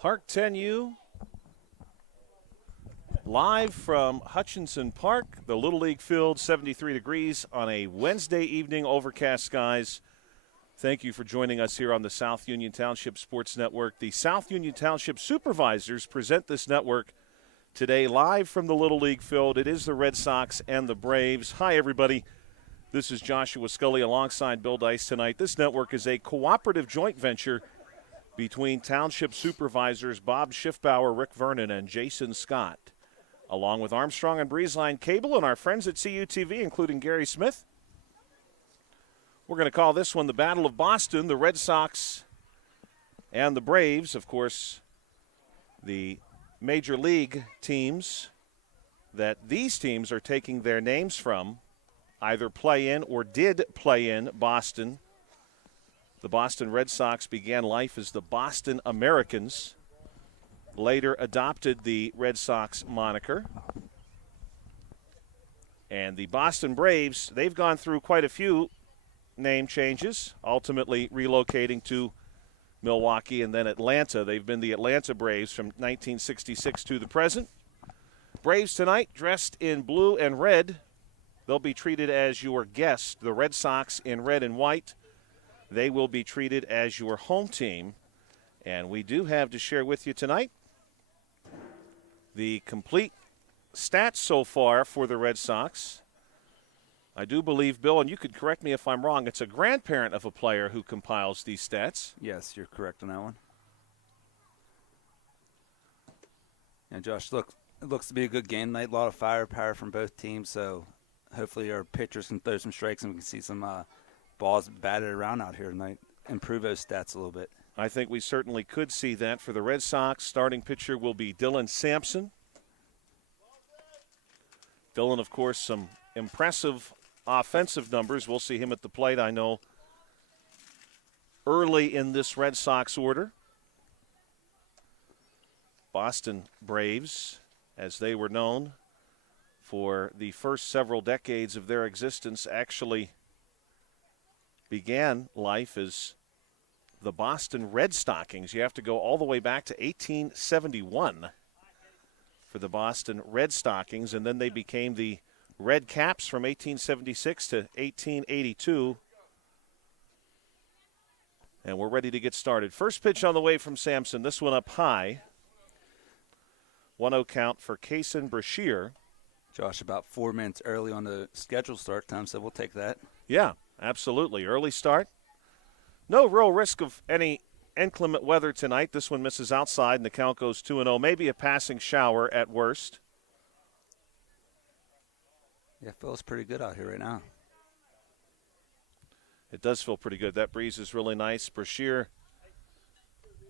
HARC 10U, live from Hutchinson Park, the Little League field, 73 degrees on a Wednesday evening, overcast skies. Thank you for joining us here on the South Union Township Sports Network. The South Union Township Supervisors present this network today live from the Little League field. It is the Red Sox and the Braves. Hi, everybody. This is Joshua Scully alongside Bill Dice tonight. This network is a cooperative joint venture between Township Supervisors Bob Schiffbauer, Rick Vernon, and Jason Scott, along with Armstrong and Breezeline Cable and our friends at CUTV, including Gary Smith. We're going to call this one the Battle of Boston, the Red Sox and the Braves. Of course, the Major League teams that these teams are taking their names from either play in or did play in Boston. The Boston Red Sox began life as the Boston Americans, later adopted the Red Sox moniker. And the Boston Braves, they've gone through quite a few name changes, ultimately relocating to Milwaukee and then Atlanta. They've been the Atlanta Braves from 1966 to the present. Braves tonight dressed in blue and red. They'll be treated as your guest. The Red Sox in red and white. They will be treated as your home team. And we do have to share with you tonight the complete stats so far for the Red Sox. I do believe, Bill, and you could correct me if I'm wrong, it's a grandparent of a player who compiles these stats. Yes, you're correct on that one. And Josh, it looks to be a good game tonight. A lot of firepower from both teams, so hopefully our pitchers can throw some strikes and we can see some balls batted around out here tonight, improve those stats a little bit. I think we certainly could see that. For the Red Sox, starting pitcher will be Dylan Sampson. Dylan, of course, some impressive offensive numbers. We'll see him at the plate, I know, early in this Red Sox order. Boston Braves, as they were known for the first several decades of their existence, actually began life as the Boston Red Stockings. You have to go all the way back to 1871 for the Boston Red Stockings, and then they became the Red Caps from 1876 to 1882. And we're ready to get started. First pitch on the way from Sampson. This one up high. 1-0 count for Kaysen Brashear. Josh, about 4 minutes early on the scheduled start time, so we'll take that. Yeah, absolutely. Early start. No real risk of any inclement weather tonight. This one misses outside, and the count goes 2-0. Maybe a passing shower at worst. Yeah, it feels pretty good out here right now. It does feel pretty good. That breeze is really nice. Brashear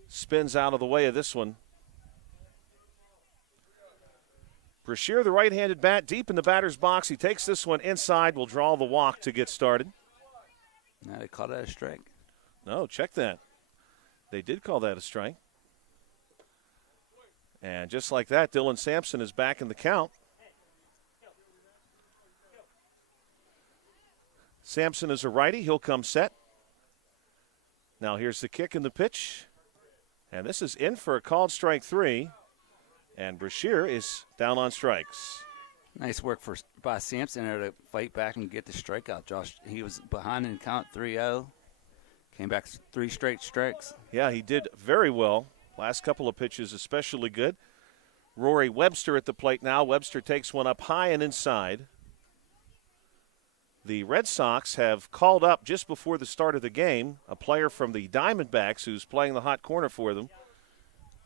spins out of the way of this one. Brashear, the right-handed bat, deep in the batter's box. He takes this one inside, will draw the walk to get started. Now they called that a strike. No, check that. They did call that a strike. And just like that, Dylan Sampson is back in the count. Sampson is a righty. He'll come set. Now here's the kick and the pitch. And this is in for a called strike 3. And Brashear is down on strikes. Nice work by Sampson there to fight back and get the strikeout, Josh. He was behind in count 3-0. Came back 3 straight strikes. Yeah, he did very well. Last couple of pitches especially good. Rory Webster at the plate now. Webster takes one up high and inside. The Red Sox have called up just before the start of the game a player from the Diamondbacks who's playing the hot corner for them.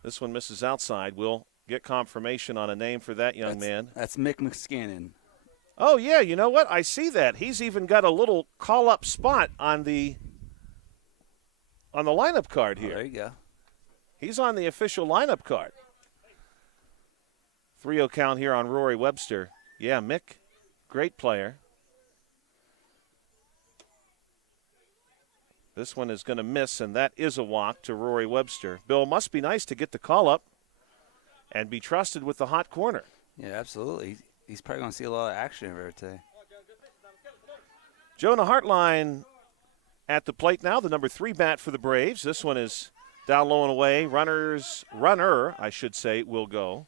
This one misses outside. We'll get confirmation on a name for that young man. That's Mick McScannon. Oh, yeah, you know what? I see that. He's even got a little call-up spot on the lineup card here. Oh, there you go. He's on the official lineup card. 3-0 count here on Rory Webster. Yeah, Mick, great player. This one is going to miss, and that is a walk to Rory Webster. Bill, must be nice to get the call-up and be trusted with the hot corner. Yeah, absolutely. He's probably going to see a lot of action over today. Jonah Hartline at the plate now, the number 3 bat for the Braves. This one is Down low and away. Runner, I should say, will go.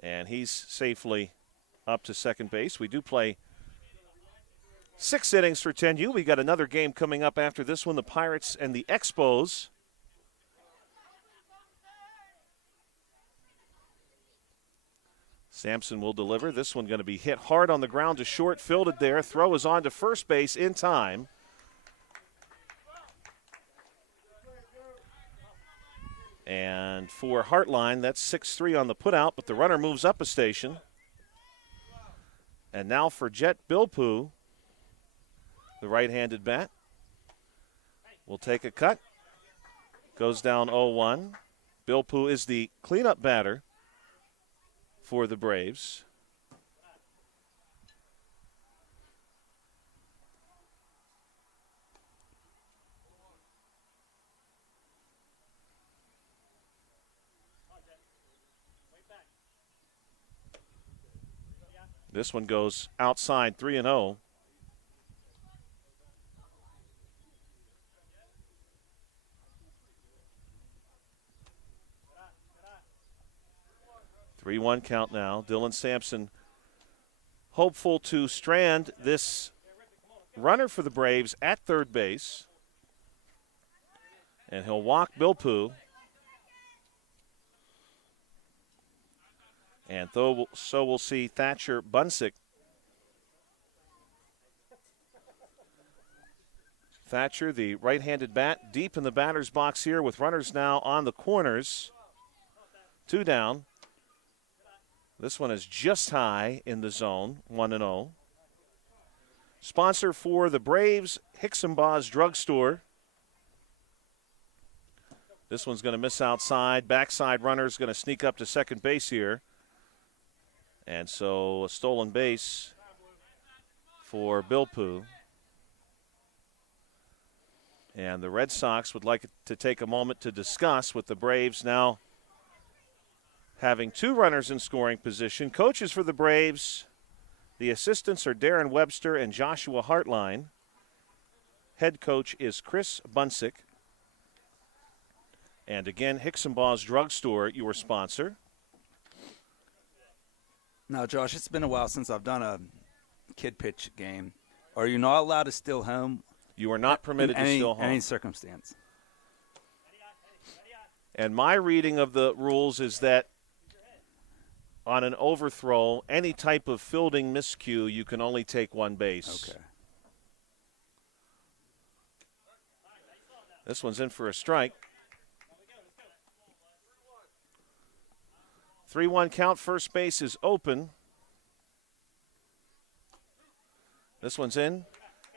And he's safely up to second base. We do play 6 innings for 10U. We got another game coming up after this one, the Pirates and the Expos. Sampson will deliver. This one going to be hit hard on the ground to short, fielded there. Throw is on to first base in time. And for Hartline, that's 6-3 on the putout, but the runner moves up a station. And now for Jet Bilpoo, the right-handed bat, will take a cut. Goes down 0-1. Bilpoo is the cleanup batter for the Braves. This one goes outside, 3-0. Three-one count now. Dylan Sampson hopeful to strand this runner for the Braves at third base. And he'll walk Bilpoo. And so we'll see Thatcher Bunsick. Thatcher, the right-handed bat, deep in the batter's box here with runners now on the corners. 2 down. This one is just high in the zone, 1-0. Sponsor for the Braves, Hicksonbaugh's Drugstore. This one's going to miss outside. Backside runner's going to sneak up to second base here. And so a stolen base for Bilpoo. And the Red Sox would like to take a moment to discuss with the Braves now having 2 runners in scoring position. Coaches for the Braves, the assistants are Darren Webster and Joshua Hartline. Head coach is Chris Bunsick. And again, Hicksonbaugh's Drugstore, your sponsor. Now, Josh, it's been a while since I've done a kid pitch game. Are you not allowed to steal home? You are not permitted to steal home. Any circumstance. And my reading of the rules is that on an overthrow, any type of fielding miscue, you can only take 1 base. Okay. This one's in for a strike. 3-1 count, first base is open. This one's in.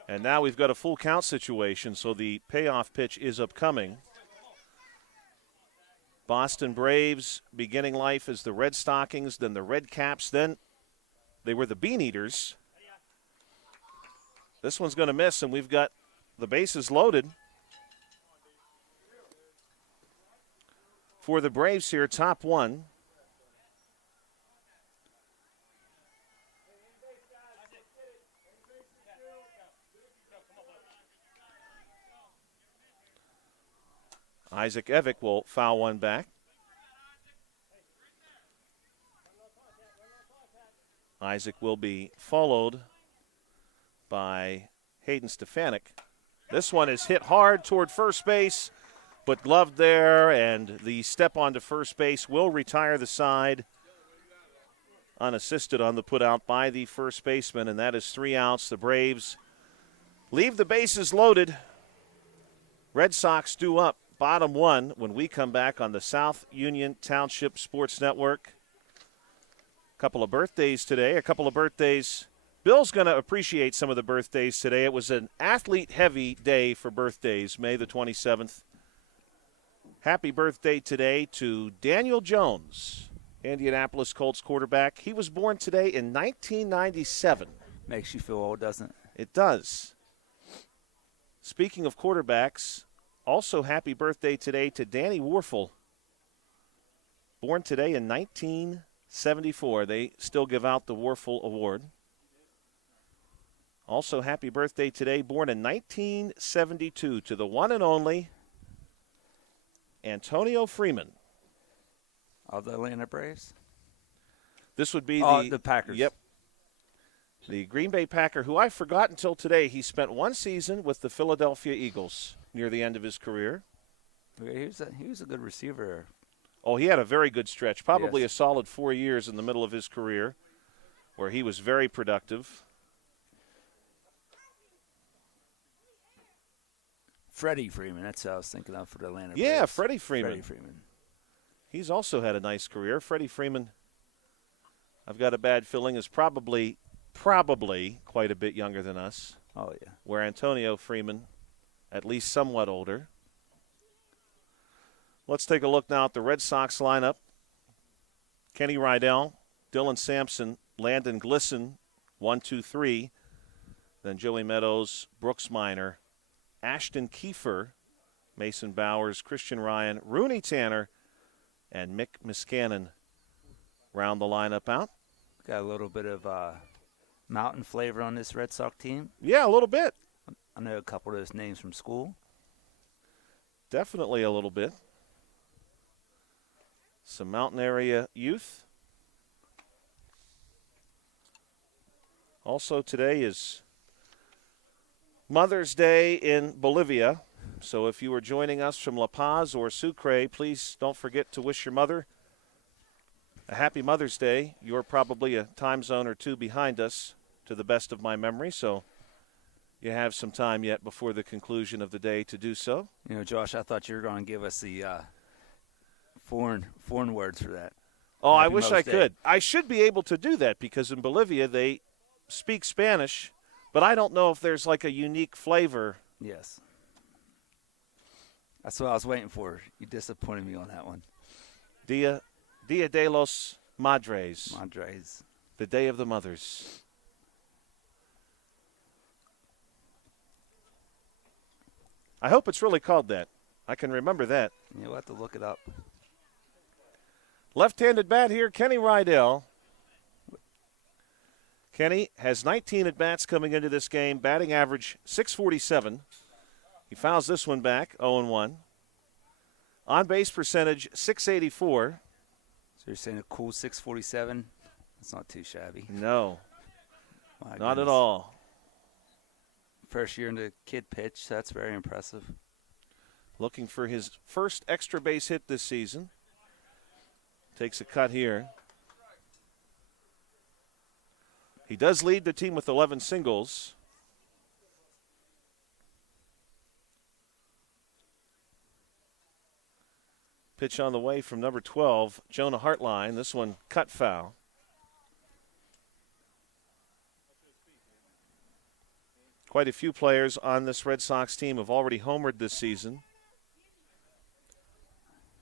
And now we've got a full count situation, so the payoff pitch is upcoming. Boston Braves beginning life as the Red Stockings, then the Red Caps, then they were the Bean Eaters. This one's going to miss, and we've got the bases loaded. For the Braves here, top 1. Isaac Evick will foul one back. Isaac will be followed by Hayden Stefanik. This one is hit hard toward first base, but gloved there, and the step onto first base will retire the side. Unassisted on the putout by the first baseman, and that is 3 outs. The Braves leave the bases loaded. Red Sox due up. Bottom 1 when we come back on the South Union Township Sports Network. A couple of birthdays today, Bill's going to appreciate some of the birthdays today. It was an athlete-heavy day for birthdays, May the 27th. Happy birthday today to Daniel Jones, Indianapolis Colts quarterback. He was born today in 1997. Makes you feel old, doesn't it? It does. Speaking of quarterbacks, also happy birthday today to Danny Warfel. Born today in 1974. They still give out the Warfel Award. Also happy birthday today, born in 1972, to the one and only Antonio Freeman. Of the Atlanta Braves? This would be the Packers. Yep. The Green Bay Packer, who I forgot until today, he spent one season with the Philadelphia Eagles near the end of his career. He was a good receiver. Oh, he had a very good stretch, probably Yes. a solid 4 years in the middle of his career where he was very productive. Freddie Freeman, that's who I was thinking of for the Atlanta Yeah, Braves. Freddie Freeman. Freddie Freeman. He's also had a nice career. Freddie Freeman, I've got a bad feeling, is probably quite a bit younger than us, Oh, yeah. where Antonio Freeman, at least somewhat older. Let's take a look now at the Red Sox lineup. Kenny Rydell, Dylan Sampson, Landon Glisson, 1, 2, 3. Then Joey Meadows, Brooks Minor, Ashton Kiefer, Mason Bowers, Christian Ryan, Rooney Tanner, and Mick Miscannon round the lineup out. Got a little bit of mountain flavor on this Red Sox team. Yeah, a little bit. I know a couple of those names from school. Definitely a little bit. Some mountain area youth. Also today is Mother's Day in Bolivia. So if you are joining us from La Paz or Sucre, please don't forget to wish your mother a happy Mother's Day. You're probably a time zone or two behind us, to the best of my memory, so you have some time yet before the conclusion of the day to do so. You know, Josh, I thought you were going to give us the foreign words for that. Oh, I Happy wish I Mother's Day. could. I should be able to do that because in Bolivia they speak Spanish, but I don't know if there's like a unique flavor. Yes. That's what I was waiting for. You disappointed me on that one. Dia de los Madres, Madres. the Day of the Mothers. I hope it's really called that. I can remember that. You'll have to look it up. Left-handed bat here, Kenny Rydell. Kenny has 19 at-bats coming into this game, batting average .647. He fouls this one back, 0-1. On-base percentage, .684. So you're saying a cool 647? That's not too shabby. No, My not at goodness. all. First year into kid pitch. That's very impressive. Looking for his first extra base hit this season. Takes a cut here. He does lead the team with 11 singles. Pitch on the way from number 12, Jonah Hartline. This one cut foul. Quite a few players on this Red Sox team have already homered this season.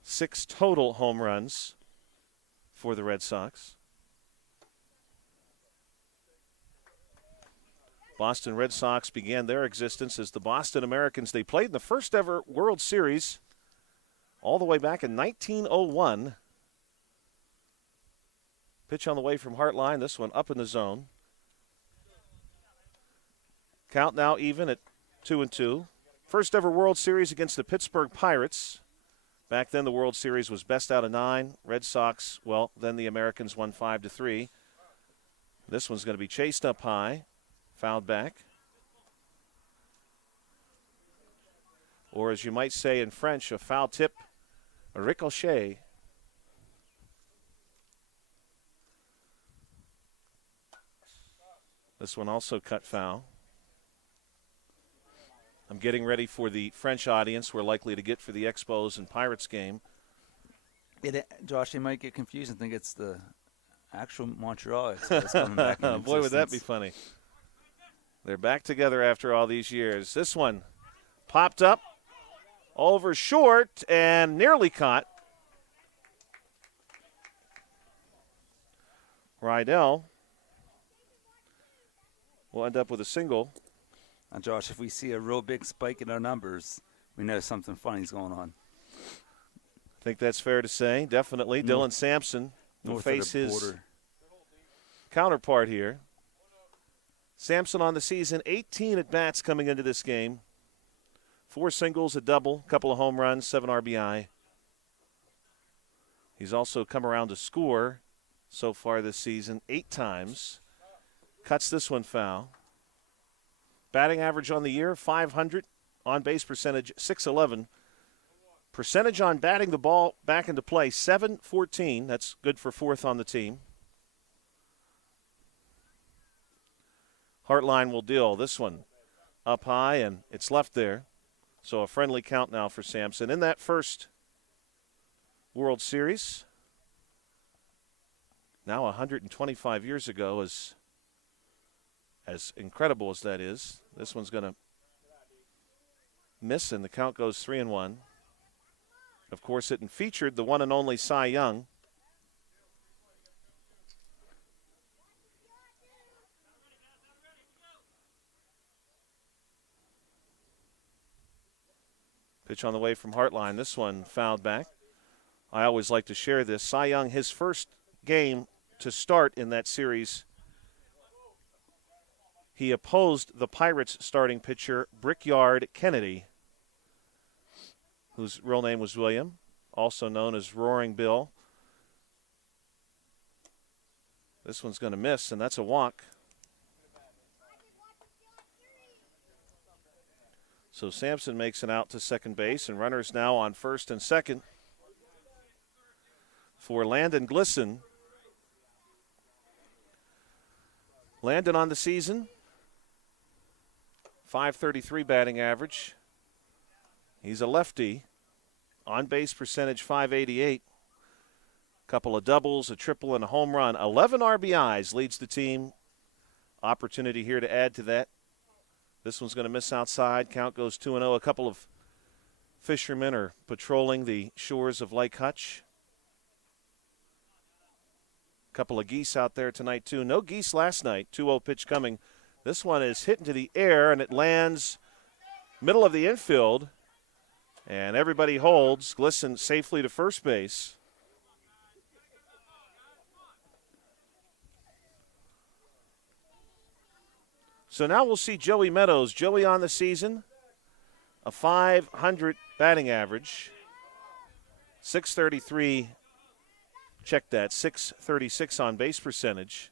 6 total home runs for the Red Sox. Boston Red Sox began their existence as the Boston Americans. They played in the first ever World Series all the way back in 1901. Pitch on the way from Hartline. This one up in the zone. Count now even at 2-2. First ever World Series against the Pittsburgh Pirates. Back then the World Series was best out of 9. Red Sox, well, then the Americans won 5-3. This one's going to be chased up high. Fouled back. Or as you might say in French, a foul tip, a ricochet. This one also cut foul. I'm getting ready for the French audience we're likely to get for the Expos and Pirates game. Josh, you might get confused and think it's the actual Montreal Expos coming back in Boy, would that be existence. funny. They're back together after all these years. This one popped up over short and nearly caught. Rydell will end up with a single. Now, Josh, if we see a real big spike in our numbers, we know something funny's going on. I think that's fair to say. Definitely. Dylan Sampson will North of face the his border. counterpart here. Sampson on the season, 18 at-bats coming into this game. 4 singles, a double, couple of home runs, 7 RBI. He's also come around to score so far this season 8 times. Cuts this one foul. Batting average on the year, .500. On base percentage, .611. Percentage on batting the ball back into play, .714. That's good for 4th on the team. Hartline will deal this one up high, and it's left there. So a friendly count now for Sampson. In that first World Series, now 125 years ago, as incredible as that is, this one's going to miss, and the count goes 3-1. Of course, it featured the one and only Cy Young. Pitch on the way from Hartline. This one fouled back. I always like to share this. Cy Young, his first game to start in that series, he opposed the Pirates starting pitcher, Brickyard Kennedy, whose real name was William, also known as Roaring Bill. This one's going to miss, and that's a walk. So Sampson makes an out to second base, and runners now on first and second for Landon Glisson. Landon on the season, .533 batting average. He's a lefty. On base percentage, .588. Couple of doubles, a triple, and a home run. 11 RBIs leads the team. Opportunity here to add to that. This one's going to miss outside. Count goes 2-0. A couple of fishermen are patrolling the shores of Lake Hutch. A couple of geese out there tonight, too. No geese last night. 2-0 pitch coming. This one is hit into the air, and it lands middle of the infield. And everybody holds. Glisson safely to first base. So now we'll see Joey Meadows. Joey on the season, a .500 batting average, .633, check that, .636 on base percentage.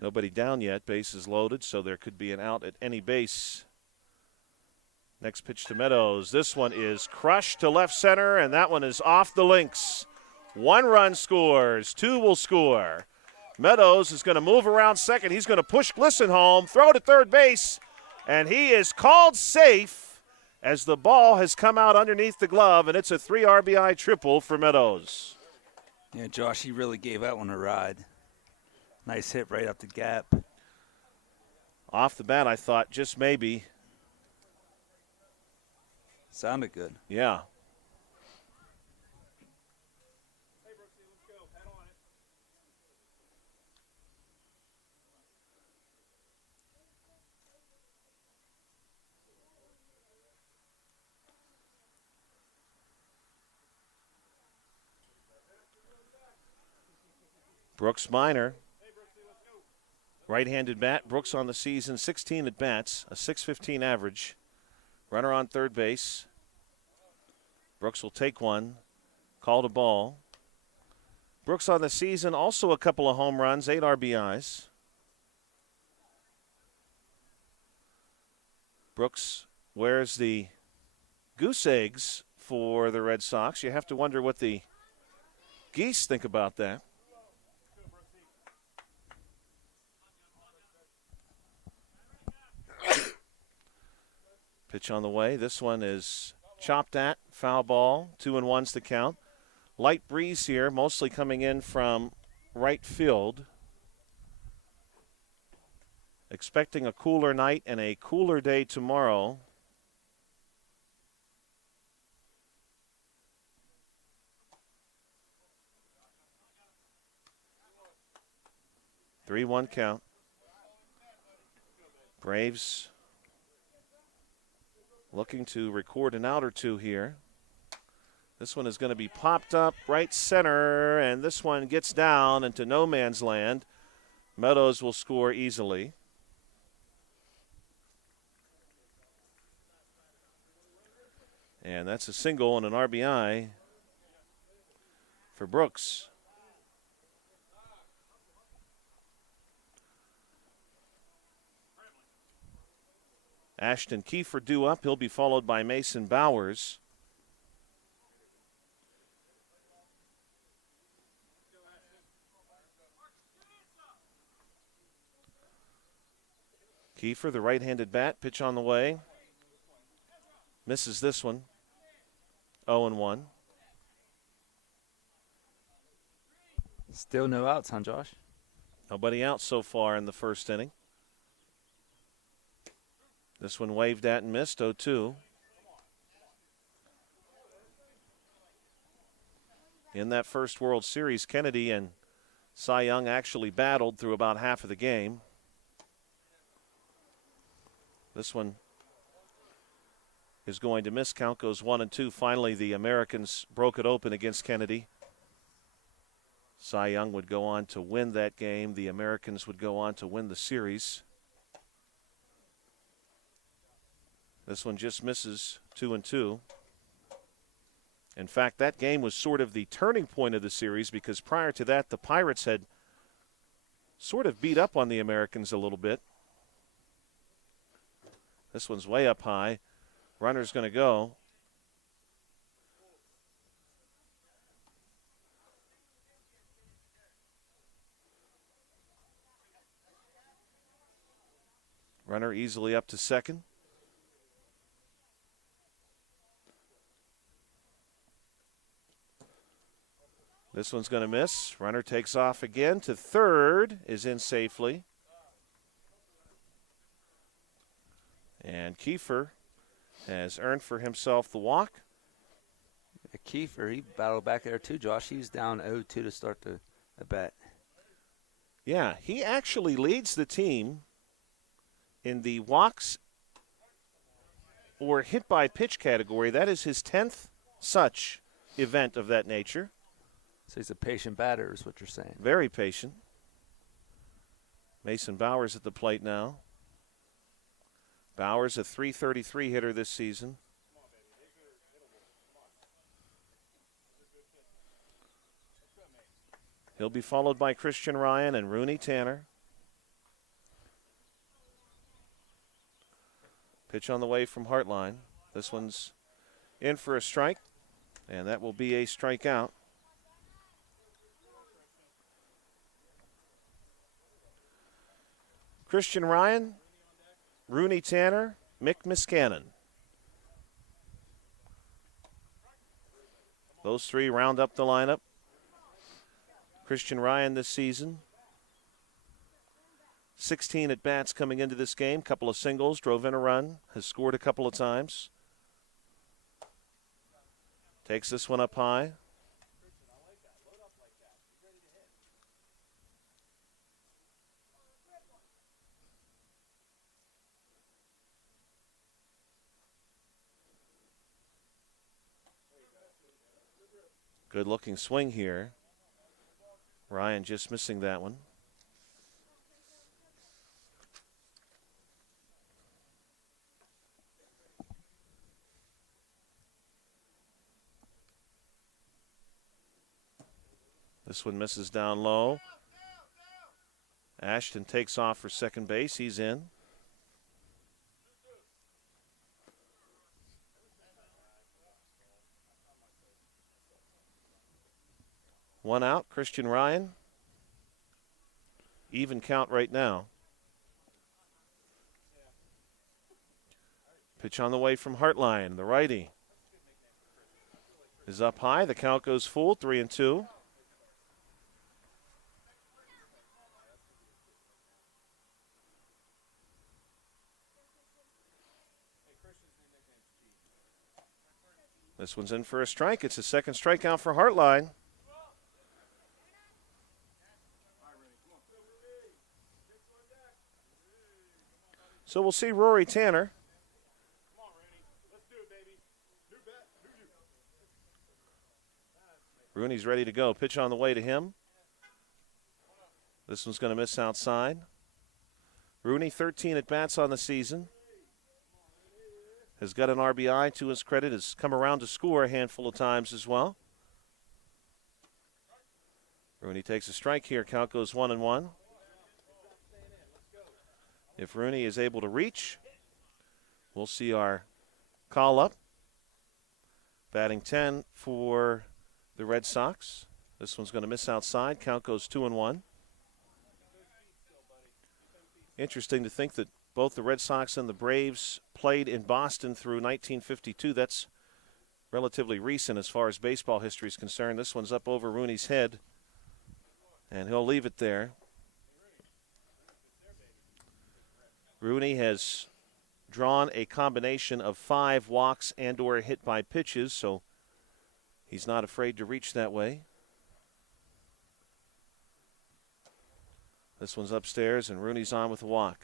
Nobody down yet, bases loaded, so there could be an out at any base. Next pitch to Meadows. This one is crushed to left center, and that one is off the links. 1 run scores. 2 will score. Meadows is going to move around second. He's going to push Glisson home, throw to third base, and he is called safe as the ball has come out underneath the glove, and it's a 3 RBI triple for Meadows. Yeah, Josh, he really gave that one a ride. Nice hit right up the gap. Off the bat, I thought just maybe. Sounded good. Yeah. Brooks Minor, right-handed bat. Brooks on the season, 16 at-bats, a .615 average. Runner on third base. Brooks will take one. Called a ball. Brooks on the season, also a couple of home runs, 8 RBIs. Brooks wears the goose eggs for the Red Sox. You have to wonder what the geese think about that. Pitch on the way. This one is chopped at. Foul ball. 2-1's the count. Light breeze here, mostly coming in from right field. Expecting a cooler night and a cooler day tomorrow. Three-one count. Braves looking to record an out or two here. This one is going to be popped up right center, and this one gets down into no man's land. Meadows will score easily. And that's a single and an RBI for Brooks. Ashton Kiefer due up. He'll be followed by Mason Bowers. Kiefer, the right-handed bat, pitch on the way. Misses this one. 0-1. Still no outs, huh, Josh? Nobody out so far in the first inning. This one waved at and missed, 0-2. In that first World Series, Kennedy and Cy Young actually battled through about half of the game. This one is going to miss. Count goes 1-2. Finally, the Americans broke it open against Kennedy. Cy Young would go on to win that game. The Americans would go on to win the series. This one just misses, 2-2. In fact, that game was sort of the turning point of the series because prior to that, the Pirates had sort of beat up on the Americans a little bit. This one's way up high. Runner's going to go. Runner easily up to second. This one's going to miss. Runner takes off again to third, is in safely. And Kiefer has earned for himself the walk. Kiefer, he battled back there too, Josh. He was down 0-2 to start the bat. Yeah, he actually leads the team in the walks or hit by pitch category. That is his 10th such event of that nature. So he's a patient batter is what you're saying. Very patient. Mason Bowers at the plate now. Bowers, a .333 hitter this season. He'll be followed by Christian Ryan and Rooney Tanner. Pitch on the way from Hartline. This one's in for a strike, and that will be a strikeout. Christian Ryan, Rooney Tanner, Mick Miscannon. Those three round up the lineup. Christian Ryan this season, 16 at-bats coming into this game, couple of singles, drove in a run, has scored a couple of times. Takes this one up high. Good looking swing here. Ryan just missing that one. This one misses down low. Ashton takes off for second base. He's in. One out, Christian Ryan. Even count right now. Pitch on the way from Hartline. The righty is up high. The count goes full, 3-2. This one's in for a strike. It's a second strikeout for Hartline. So we'll see Rory Tanner. Rooney's ready to go. Pitch on the way to him. This one's going to miss outside. Rooney, 13 at-bats on the season. Has got an RBI to his credit. Has come around to score a handful of times as well. Rooney takes a strike here. Count goes 1-1. If Rooney is able to reach, we'll see our call up. Batting 10 for the Red Sox. This one's going to miss outside. Count goes 2-1. Interesting to think that both the Red Sox and the Braves played in Boston through 1952. That's relatively recent as far as baseball history is concerned. This one's up over Rooney's head, and he'll leave it there. Rooney has drawn a combination of 5 walks and or hit by pitches, so he's not afraid to reach that way. This one's upstairs, and Rooney's on with a walk.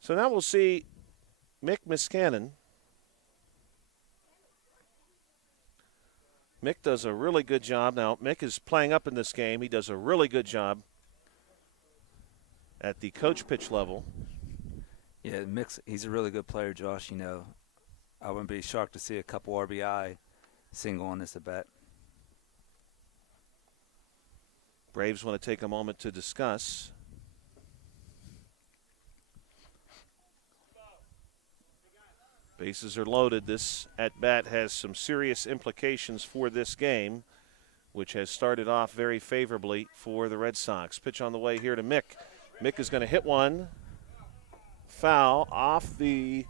So now we'll see Mick Miskanen. Mick does a really good job. Now, Mick is playing up in this game. He does a really good job at the coach pitch level. Yeah, Mick, he's a really good player, Josh. You know, I wouldn't be shocked to see a couple RBI single on this at bat. Braves want to take a moment to discuss. Bases are loaded. This at-bat has some serious implications for this game, which has started off very favorably for the Red Sox. Pitch on the way here to Mick. Mick is going to hit one foul off the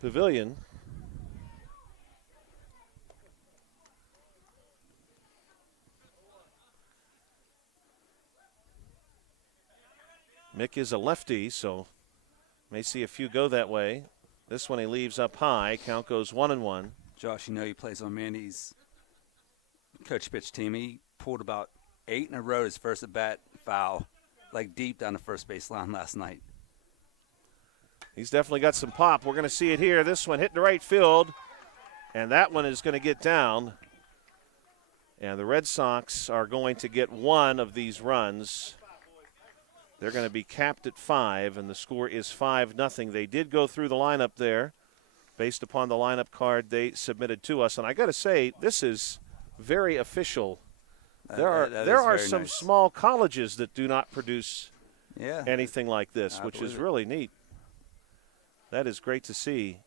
pavilion. Mick is a lefty, so may see a few go that way. This one he leaves up high. Count goes 1-1. Josh, you know he plays on Mandy's coach pitch team. He pulled about 8 in a row his first at bat foul, like deep down the first base line last night. He's definitely got some pop. We're going to see it here. This one hit to right field, and that one is going to get down. And the Red Sox are going to get one of these runs. They're going to be capped at 5, and the score is 5-0. They did go through the lineup there based upon the lineup card they submitted to us. And I got to say, this is very official. There are some nice. Small colleges that do not produce Yeah, anything like this, which is really neat. That is great to see.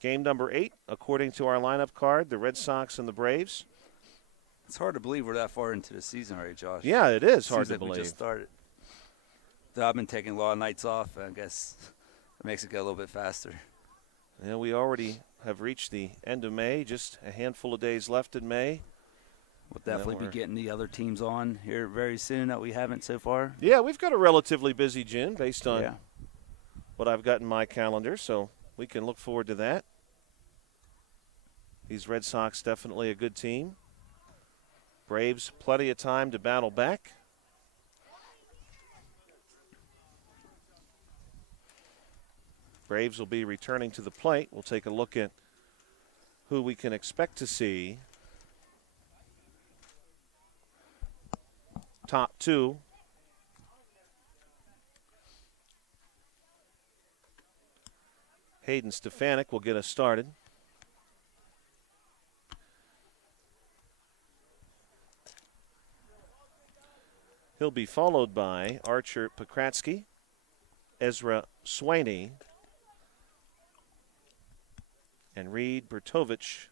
Game number 8, according to our lineup card, the Red Sox and the Braves. It's hard to believe we're that far into the season already, Josh. Yeah, it is hard to like believe. We just started. I've been taking a lot of nights off, and I guess it makes it go a little bit faster. Yeah, we already have reached the end of May, just a handful of days left in May. We'll definitely be getting the other teams on here very soon that we haven't so far. Yeah, we've got a relatively busy June based on what I've got in my calendar, so we can look forward to that. These Red Sox definitely a good team. Braves, plenty of time to battle back. Braves will be returning to the plate. We'll take a look at who we can expect to see. Top 2. Hayden Stefanik will get us started. He'll be followed by Archer Pokratsky, Ezra Swaney, and Reed Bertovich.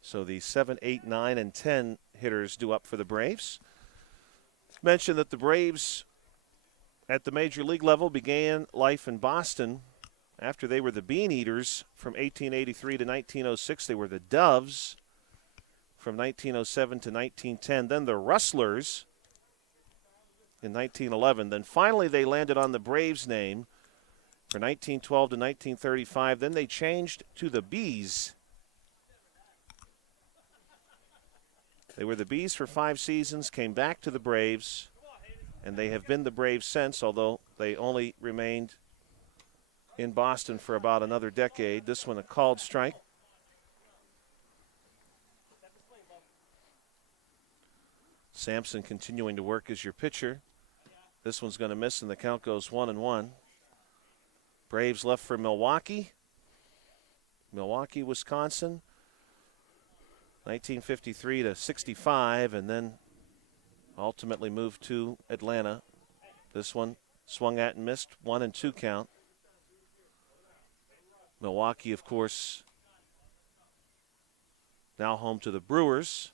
So the 7, 8, 9, and 10 hitters due up for the Braves. Mentioned that the Braves at the major league level began life in Boston after they were the Bean Eaters from 1883 to 1906. They were the Doves from 1907 to 1910. Then the Rustlers in 1911. Then finally they landed on the Braves name for 1912 to 1935. Then they changed to the Bees. They were the Bees for 5 seasons, came back to the Braves and they have been the Braves since, although they only remained in Boston for about another decade. This one a called strike. Sampson continuing to work as your pitcher. This one's going to miss, and the count goes 1-1. Braves left for Milwaukee, Wisconsin, 1953 to 65, and then ultimately moved to Atlanta. This one swung at and missed, 1-2 count. Milwaukee, of course, now home to the Brewers.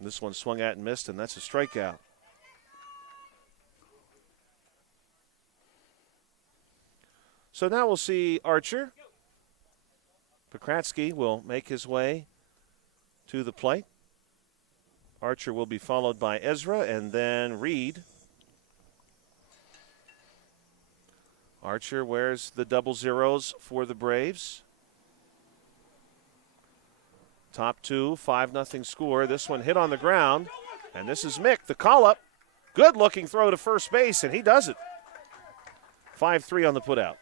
This one swung at and missed, and that's a strikeout. So now we'll see Archer. Pokratsky will make his way to the plate. Archer will be followed by Ezra and then Reed. Archer wears the 00s for the Braves. Top two, 5-0 score. This one hit on the ground, and this is Mick, the call-up. Good-looking throw to first base, and he does it. 5-3 on the putout.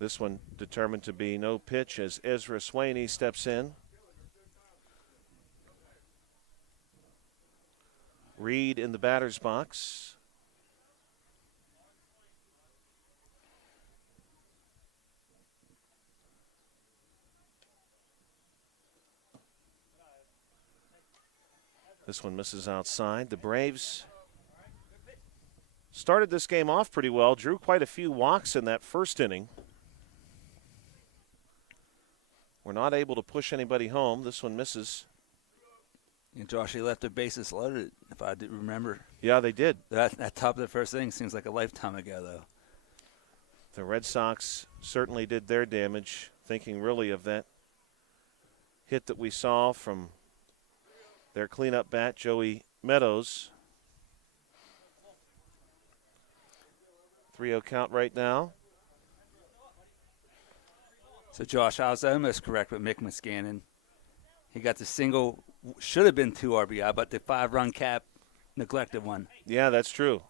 This one determined to be no pitch as Ezra Swaney steps in. Reed in the batter's box. This one misses outside. The Braves started this game off pretty well, drew quite a few walks in that first inning. We're not able to push anybody home. This one misses. And Josh, he left the bases loaded, if I did remember. Yeah, they did. That top of the first inning seems like a lifetime ago, though. The Red Sox certainly did their damage, thinking really of that hit that we saw from their cleanup bat, Joey Meadows. 3-0 count right now. So, Josh, I was almost correct with Mick Muscanon. He got the single, should have been 2 RBI, but the 5-run cap neglected one. Yeah, that's true.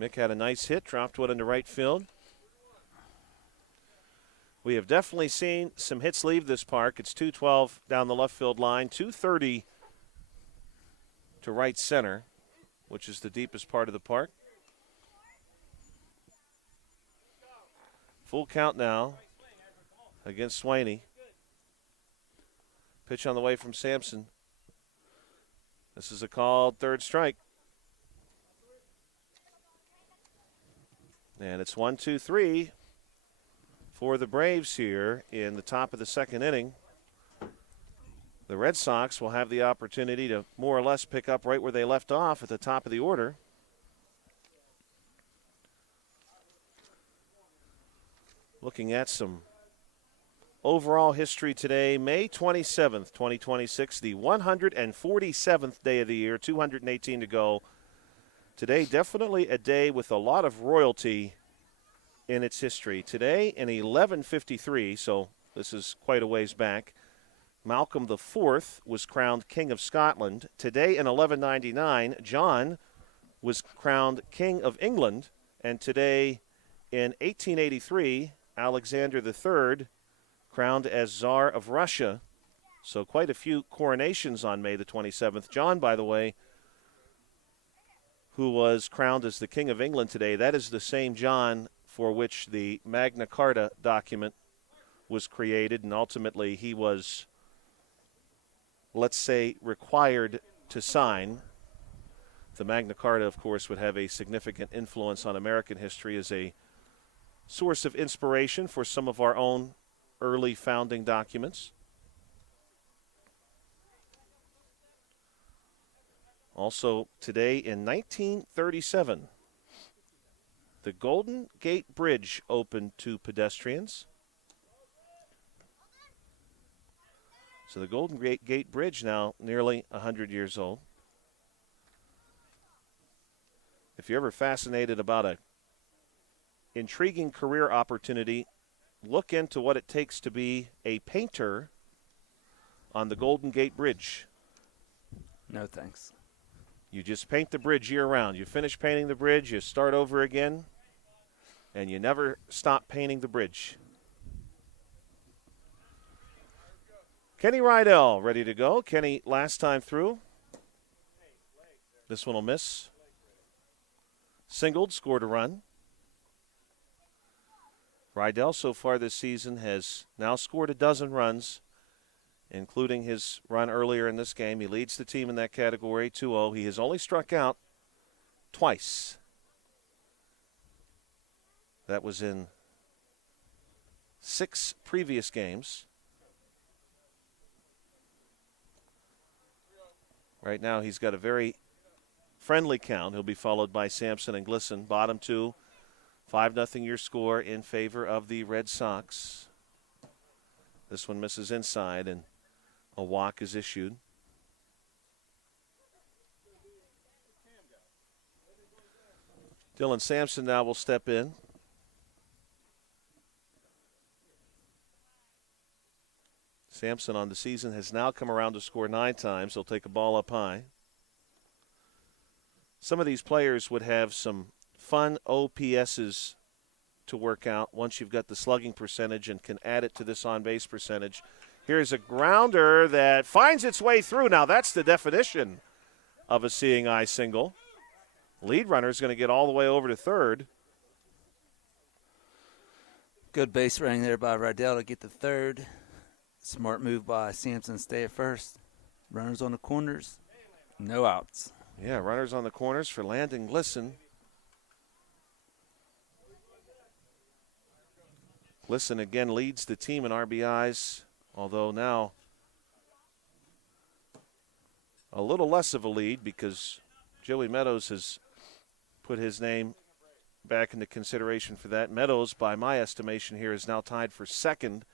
Mick had a nice hit, dropped one into right field. We have definitely seen some hits leave this park. It's 212 down the left field line, 230 to right center, which is the deepest part of the park. Full count now against Swaney. Pitch on the way from Sampson. This is a called third strike. And it's 1-2-3 for the Braves here in the top of the second inning. The Red Sox will have the opportunity to more or less pick up right where they left off at the top of the order. Looking at some overall history today, May 27th, 2026, the 147th day of the year, 218 to go. Today, definitely a day with a lot of royalty in its history. Today, in 1153, so this is quite a ways back, Malcolm IV was crowned King of Scotland. Today, in 1199, John was crowned King of England. And today, in 1883, Alexander III crowned as Tsar of Russia. So quite a few coronations on May the 27th. John, by the way, who was crowned as the King of England today, that is the same John for which the Magna Carta document was created, and ultimately he was, let's say, required to sign. The Magna Carta, of course, would have a significant influence on American history as a source of inspiration for some of our own early founding documents. Also today in 1937, the Golden Gate Bridge opened to pedestrians. So the Golden Gate Bridge now nearly 100 years old. If you're ever fascinated about a intriguing career opportunity, look into what it takes to be a painter on the Golden Gate Bridge. No thanks. You just paint the bridge year-round. You finish painting the bridge, you start over again, and you never stop painting the bridge. Kenny Rydell ready to go. Kenny last time through. This one will miss. Singled, scored a run. Rydell so far this season has now scored a dozen runs, including his run earlier in this game. He leads the team in that category, 2-0. He has only struck out twice. That was in 6 previous games. Right now he's got a very friendly count. He'll be followed by Sampson and Glisson. Bottom 2, 5-0 your score in favor of the Red Sox. This one misses inside, and a walk is issued. Dylan Sampson now will step in. Sampson on the season has now come around to score 9 times. He'll take a ball up high. Some of these players would have some fun OPSs to work out once you've got the slugging percentage and can add it to this on-base percentage. Here's a grounder that finds its way through. Now that's the definition of a seeing eye single. Lead runner is going to get all the way over to third. Good base running there by Rydell to get to third. Smart move by Sampson to stay at first. Runners on the corners, no outs. Yeah, runners on the corners for Landon Glisson. Glisson again leads the team in RBIs, although now a little less of a lead because Joey Meadows has put his name back into consideration for that. Meadows, by my estimation here, is now tied for second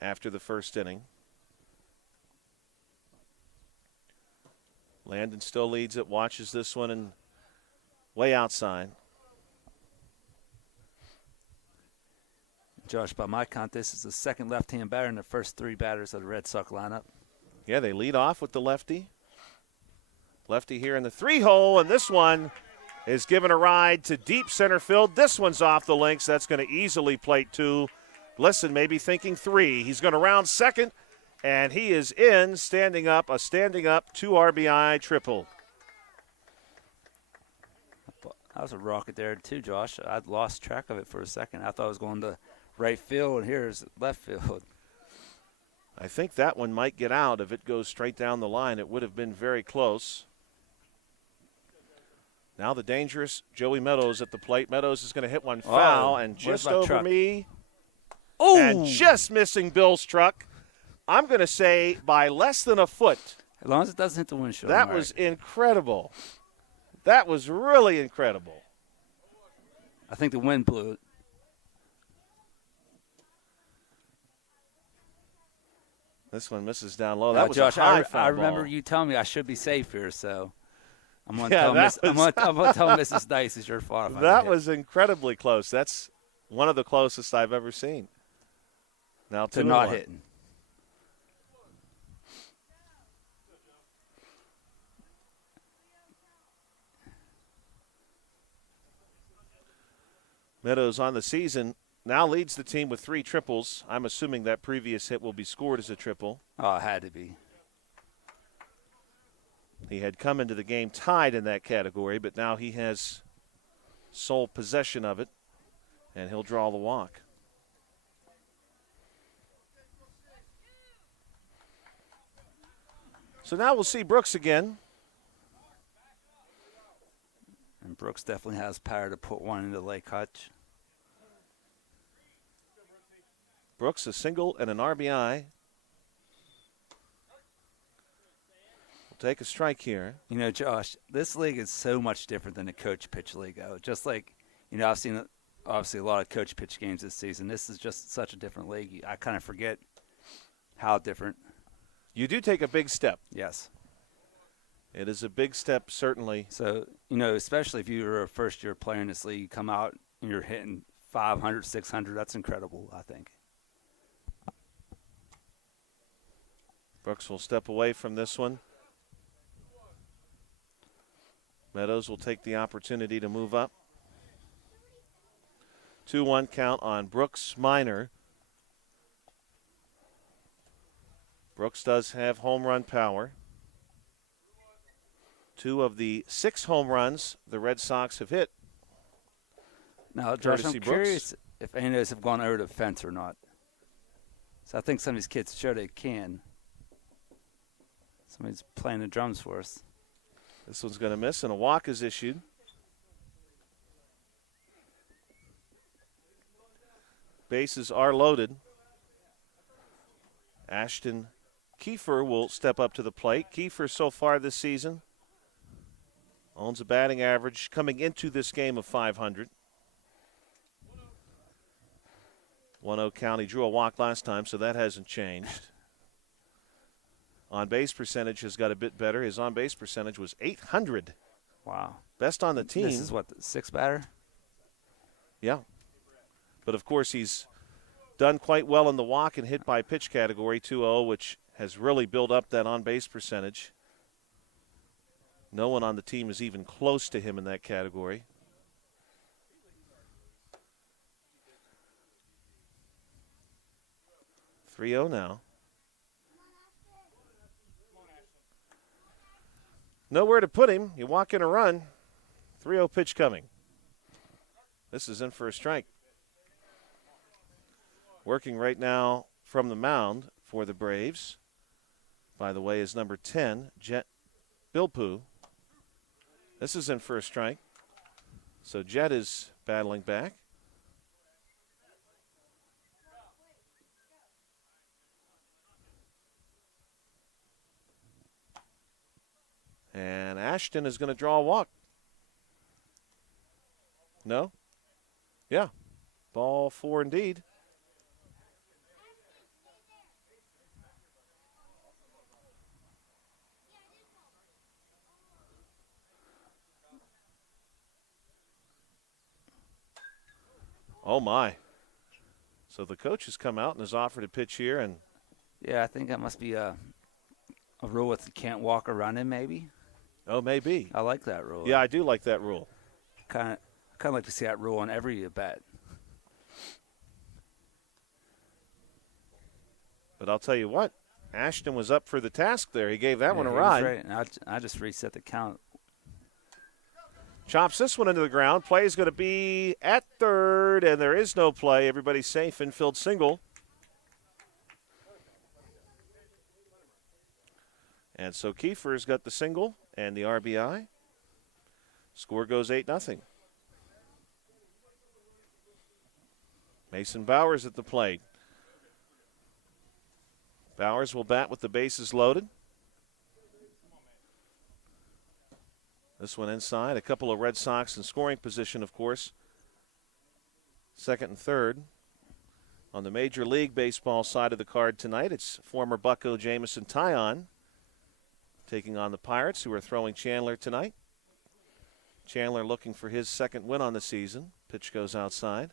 after the first inning. Landon still leads it, watches this one, and way outside. Josh, by my count, this is the second left-hand batter in the first 3 batters of the Red Sox lineup. Yeah, they lead off with the lefty. Lefty here in the 3-hole, and this one is given a ride to deep center field. This one's off the links. That's going to easily plate 2. Glisson maybe thinking 3. He's going to round second, and he is in, standing up 2 RBI triple. That was a rocket there, too, Josh. I lost track of it for a second. I thought it was going to right field, and here's left field. I think that one might get out if it goes straight down the line. It would have been very close. Now the dangerous Joey Meadows at the plate. Meadows is going to hit one foul, and just over truck? Me. Oh! And just missing Bill's truck. I'm going to say by less than a foot. As long as it doesn't hit the windshield. That was incredible. That was really incredible. I think the wind blew it. This one misses down low. That was Josh, a high foul I remember ball. You telling me I should be safe here, so I'm going to tell Mrs. Dice it's your fault. That was incredibly close. That's one of the closest I've ever seen. Now to not hitting. Meadows on the season now leads the team with 3 triples. I'm assuming that previous hit will be scored as a triple. Oh, it had to be. He had come into the game tied in that category, but now he has sole possession of it, and he'll draw the walk. So now we'll see Brooks again. And Brooks definitely has power to put one into Lake Hutch. Brooks, a single and an RBI. We'll take a strike here. You know, Josh, this league is so much different than the coach pitch league. Just like, you know, I've seen obviously a lot of coach pitch games this season. This is just such a different league. I kind of forget how different You do take a big step. Yes. It is a big step, certainly. So, especially if you're a first-year player in this league, you come out and you're hitting 500, 600, that's incredible, I think. Brooks will step away from this one. Meadows will take the opportunity to move up. 2-1 count on Brooks Minor. Brooks does have home run power. 2 of the 6 home runs the Red Sox have hit. Now, Josh, I'm curious if any of those have gone over the fence or not. So I think some of these kids show they can. Somebody's playing the drums for us. This one's going to miss, and a walk is issued. Bases are loaded. Ashton Kiefer will step up to the plate. Kiefer so far this season owns a batting average coming into this game of 500. 1-0 count. He drew a walk last time, so that hasn't changed. On-base percentage has got a bit better. His on-base percentage was .800. Wow. Best on the team. This is what, the 6th batter? Yeah. But, of course, he's done quite well in the walk and hit by pitch category, 2-0, which has really built up that on-base percentage. No one on the team is even close to him in that category. .3-0 now. Nowhere to put him. You walk in a run. 3-0 pitch coming. This is in for a strike. Working right now from the mound for the Braves, by the way, is number 10, Jet Bilpoo. This is in for a strike. So Jet is battling back. And Ashton is going to draw a walk. No? Yeah. Ball 4 indeed. Oh, my. So the coach has come out and has offered a pitch here. And yeah, I think that must be a rule with you can't walk around him, maybe. Oh, maybe. I like that rule. Yeah, I do like that rule. Kind of like to see that rule on every bet. But I'll tell you what, Ashton was up for the task there. He gave that one a ride. Right. And I just reset the count. Chops this one into the ground. Play is going to be at third, and there is no play. Everybody's safe. Infield single. And so Kiefer's got the single and the RBI. Score goes 8-0. Mason Bowers at the plate. Bowers will bat with the bases loaded. This one inside. A couple of Red Sox in scoring position, of course. Second and third. On the Major League Baseball side of the card tonight, it's former Bucko Jamison Tyon taking on the Pirates, who are throwing Chandler tonight. Chandler looking for his second win on the season. Pitch goes outside.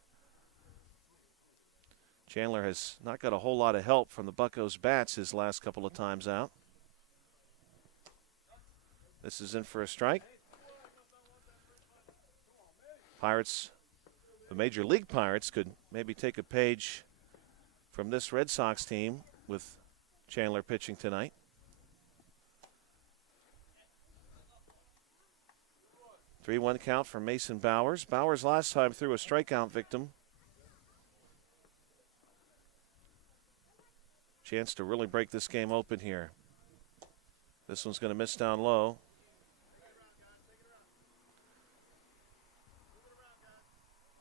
Chandler has not got a whole lot of help from the Buccos bats his last couple of times out. This is in for a strike. Pirates, the Major League Pirates, could maybe take a page from this Red Sox team with Chandler pitching tonight. 3-1 count for Mason Bowers. Bowers last time threw a strikeout victim. Chance to really break this game open here. This one's going to miss down low.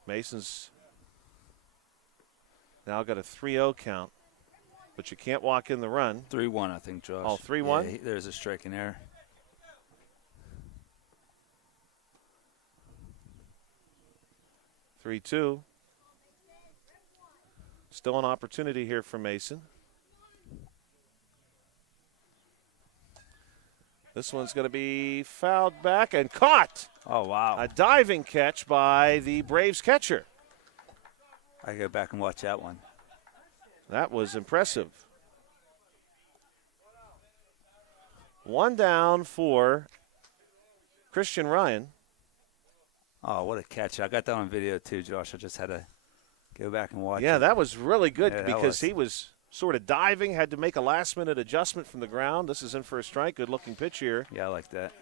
Mason's now got a 3-0 count, but you can't walk in the run. 3-1, I think, Josh. Oh, 3-1? Yeah, there's a strike in there. 3-2. Still an opportunity here for Mason. This one's going to be fouled back and caught. Oh, wow. A diving catch by the Braves catcher. I go back and watch that one. That was impressive. One down for Christian Ryan. Oh, what a catch. I got that on video too, Josh. I just had to go back and watch it. Yeah, that was really good Yeah, because he was sort of diving, had to make a last-minute adjustment from the ground. This is in for a strike. Good-looking pitch here. Yeah, I like that.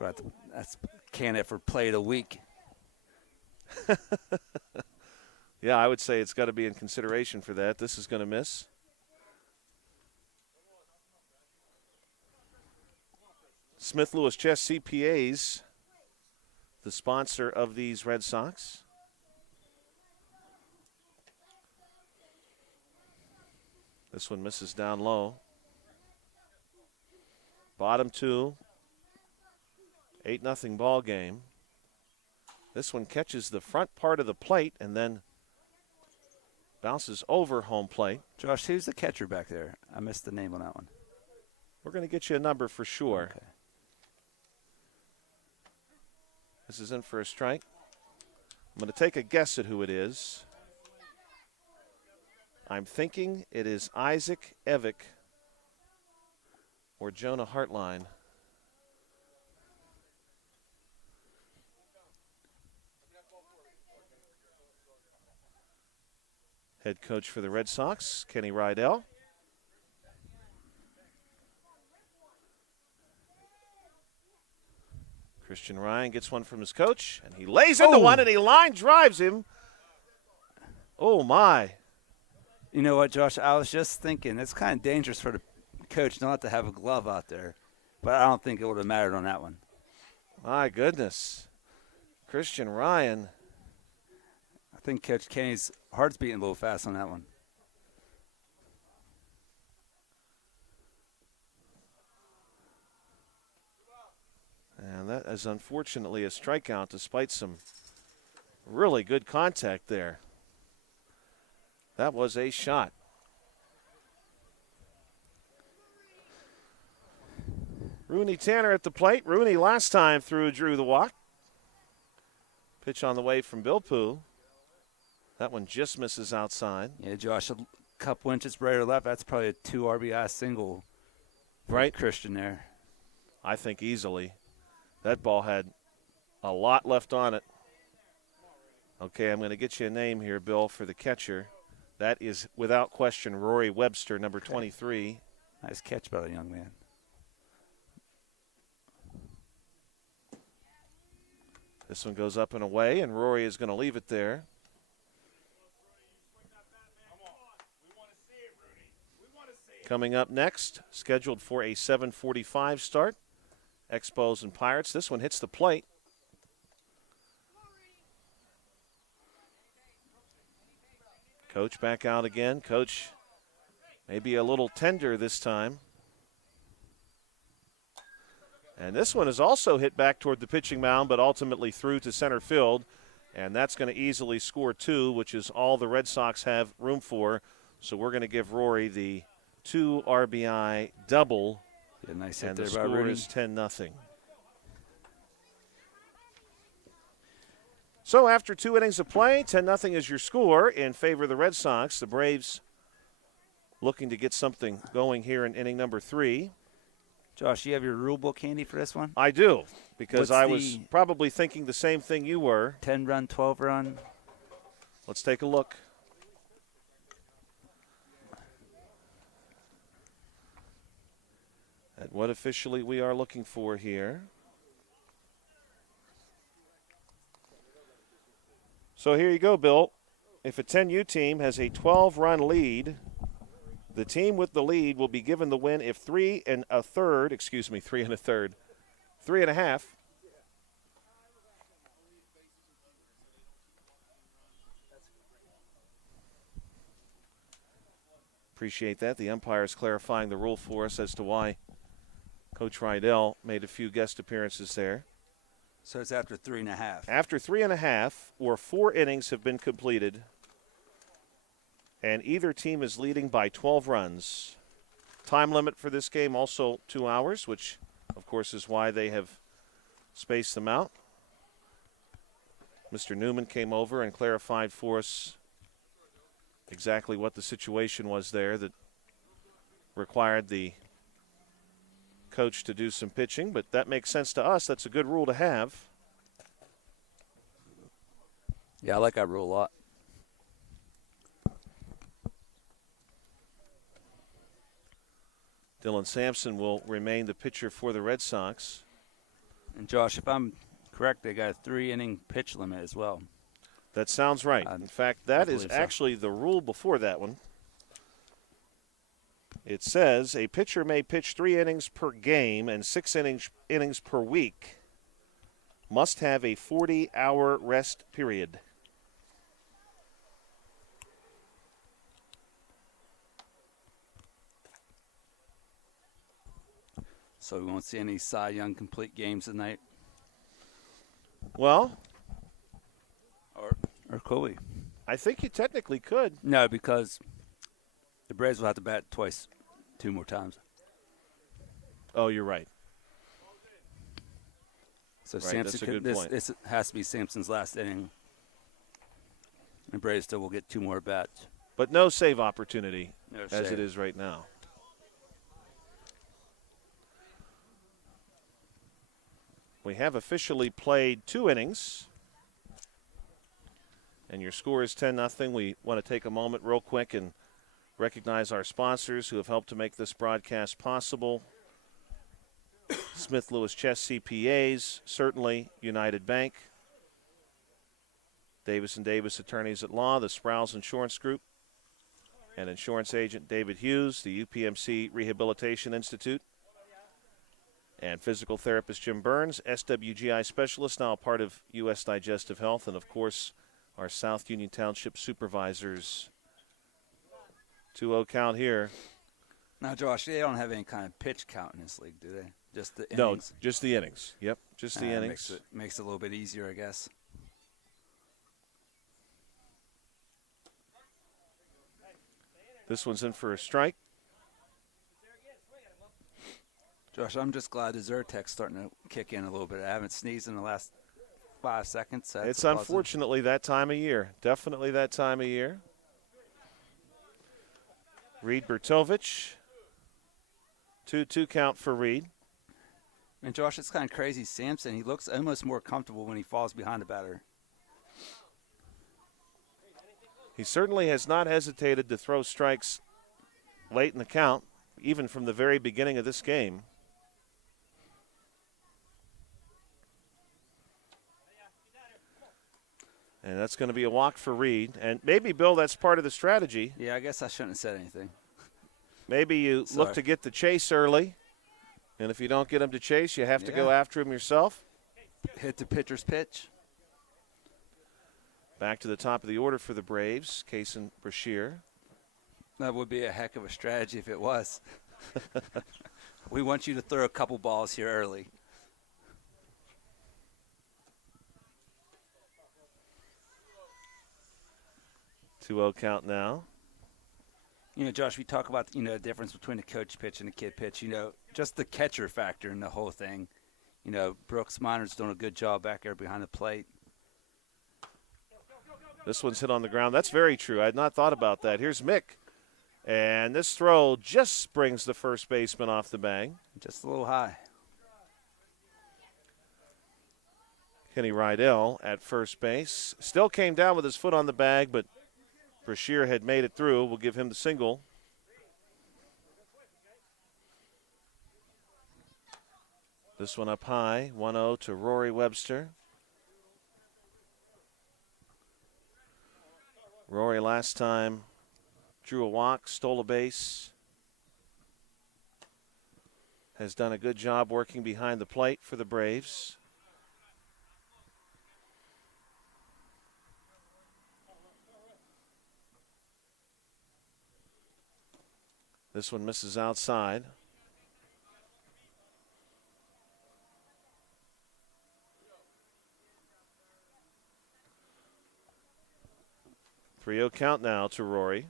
That's candidate for play of the week. Yeah, I would say it's got to be in consideration for that. This is going to miss. Smith Lewis Chess CPAs, the sponsor of these Red Sox. This one misses down low. Bottom two. 8-0 ball game. This one catches the front part of the plate and then bounces over home plate. Josh, who's the catcher back there? I missed the name on that one. We're going to get you a number for sure. Okay. This is in for a strike. I'm going to take a guess at who it is. I'm thinking it is Isaac Evick or Jonah Hartline. Head coach for the Red Sox, Kenny Rydell. Christian Ryan gets one from his coach, and he lays into one, and he line drives him. Oh, my. You know what, Josh? I was just thinking it's kind of dangerous for the coach not to have a glove out there, but I don't think it would have mattered on that one. My goodness. Christian Ryan. I think Coach Kenny's heart's beating a little fast on that one. And that is unfortunately a strikeout despite some really good contact there. That was a shot. Rooney Tanner at the plate. Rooney last time drew the walk. Pitch on the way from Bill Pooh. That one just misses outside. Yeah, Josh, a couple inches right or left. That's probably a 2 RBI single for right, Christian there. I think easily. That ball had a lot left on it. Okay, I'm going to get you a name here, Bill, for the catcher. That is, without question, Rory Webster, number 23. Nice catch by the young man. This one goes up and away, and Rory is going to leave it there. Coming up next, scheduled for a 7:45 start, Expos and Pirates. This one hits the plate. Coach back out again. Coach maybe a little tender this time. And this one is also hit back toward the pitching mound, but ultimately through to center field. And that's going to easily score 2, which is all the Red Sox have room for. So we're going to give Rory the 2 RBI double. Yeah, nice hit and there the by score Rooney. is 10-0. So after 2 innings of play, 10-0 is your score in favor of the Red Sox. The Braves looking to get something going here in inning number 3. Josh, you have your rule book handy for this one? I do, because What's I was probably thinking the same thing you were. 10-run, 12-run. Let's take a look. At what officially we are looking for here. So here you go, Bill. If a 10U team has a 12-run lead, the team with the lead will be given the win if 3 1/3. Appreciate that. The umpire's clarifying the rule for us as to why Coach Rydell made a few guest appearances there. So it's after 3.5. After 3.5 or 4 innings have been completed, and either team is leading by 12 runs, time limit for this game, also 2 hours, which, of course, is why they have spaced them out. Mr. Newman came over and clarified for us exactly what the situation was there that required the coach to do some pitching, but that makes sense to us. That's a good rule to have. Yeah, I like that rule a lot. Dylan Sampson will remain the pitcher for the Red Sox. And, Josh, if I'm correct, they got a 3-inning pitch limit as well. That sounds right. In fact, that is actually the rule before that one. It says a pitcher may pitch 3 innings per game and 6 innings per week. Must have a 40-hour rest period. So we won't see any Cy Young complete games tonight? Well, Or could we? I think you technically could. No, because the Braves will have to bat twice, 2 more times. Oh, you're right. So Right, Sampson that's a good point. This has to be Sampson's last inning. And Braves still will get 2 more bats. But no save opportunity No as save. it is right now. We have officially played 2 innings. And your score is 10-0. We want to take a moment real quick and recognize our sponsors who have helped to make this broadcast possible. Smith Lewis Chess CPAs, certainly United Bank, Davis & Davis Attorneys at Law, the Sprouse Insurance Group, and insurance agent David Hughes, the UPMC Rehabilitation Institute, and physical therapist Jim Burns, SWGI specialist, now part of U.S. Digestive Health, and, of course, our South Union Township supervisors. 2-0 count here. Now, Josh, they don't have any kind of pitch count in this league, do they? Just the No, innings? just the innings. Yep, just the innings. Makes it a little bit easier, I guess. This one's in for a strike. Josh, I'm just glad the Zyrtec's starting to kick in a little bit. I haven't sneezed in the last 5 seconds. So It's unfortunately that time of year. Definitely that time of year. Reed Bertovich. 2-2 count for Reed. And, Josh, it's kind of crazy. Sampson, he looks almost more comfortable when he falls behind the batter. He certainly has not hesitated to throw strikes late in the count, even from the very beginning of this game. And that's going to be a walk for Reed. And maybe, Bill, that's part of the strategy. Yeah, I guess I shouldn't have said anything. Maybe you look to get the chase early, and if you don't get him to chase, you have to go after him yourself. Hit the pitcher's pitch. Back to the top of the order for the Braves, Kaysen Brashear. That would be a heck of a strategy if it was. We want you to throw a couple balls here early. Two-0 count now. You know, Josh, we talk about, the difference between the coach pitch and the kid pitch. Just the catcher factor in the whole thing. Brooks Minor's doing a good job back there behind the plate. This one's hit on the ground. That's very true. I had not thought about that. Here's Mick. And this throw just brings the first baseman off the bag. Just a little high. Kenny Rydell at first base. Still came down with his foot on the bag, but Brashear had made it through. We'll give him the single. This one up high, 1-0 to Rory Webster. Rory last time drew a walk, stole a base. Has done a good job working behind the plate for the Braves. This one misses outside. Three-0 count now to Rory.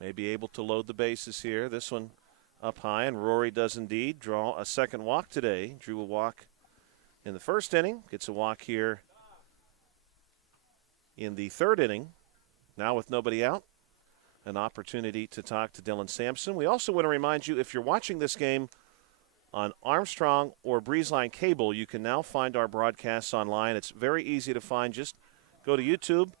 may be able to load the bases here. This one up high, and Rory does indeed draw a second walk today. Drew a walk in the first inning, gets a walk here in the third inning. Now with nobody out, an opportunity to talk to Dylan Sampson. We also want to remind you, if you're watching this game on Armstrong or Breezeline Cable, you can now find our broadcasts online. It's very easy to find. Just go to YouTube,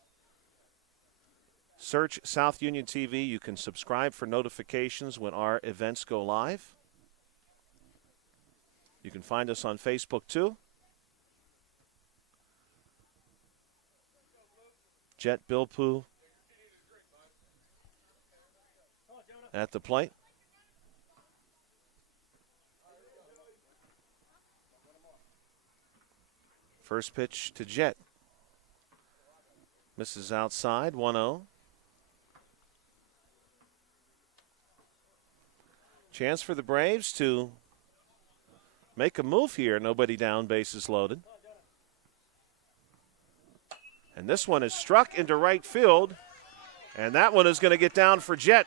search South Union TV. You can subscribe for notifications when our events go live. You can find us on Facebook too. Jet Bilpu at the plate. First pitch to Jet. Misses outside, 1-0. Chance for the Braves to make a move here. Nobody down, bases loaded. And this one is struck into right field. And that one is going to get down for Jet.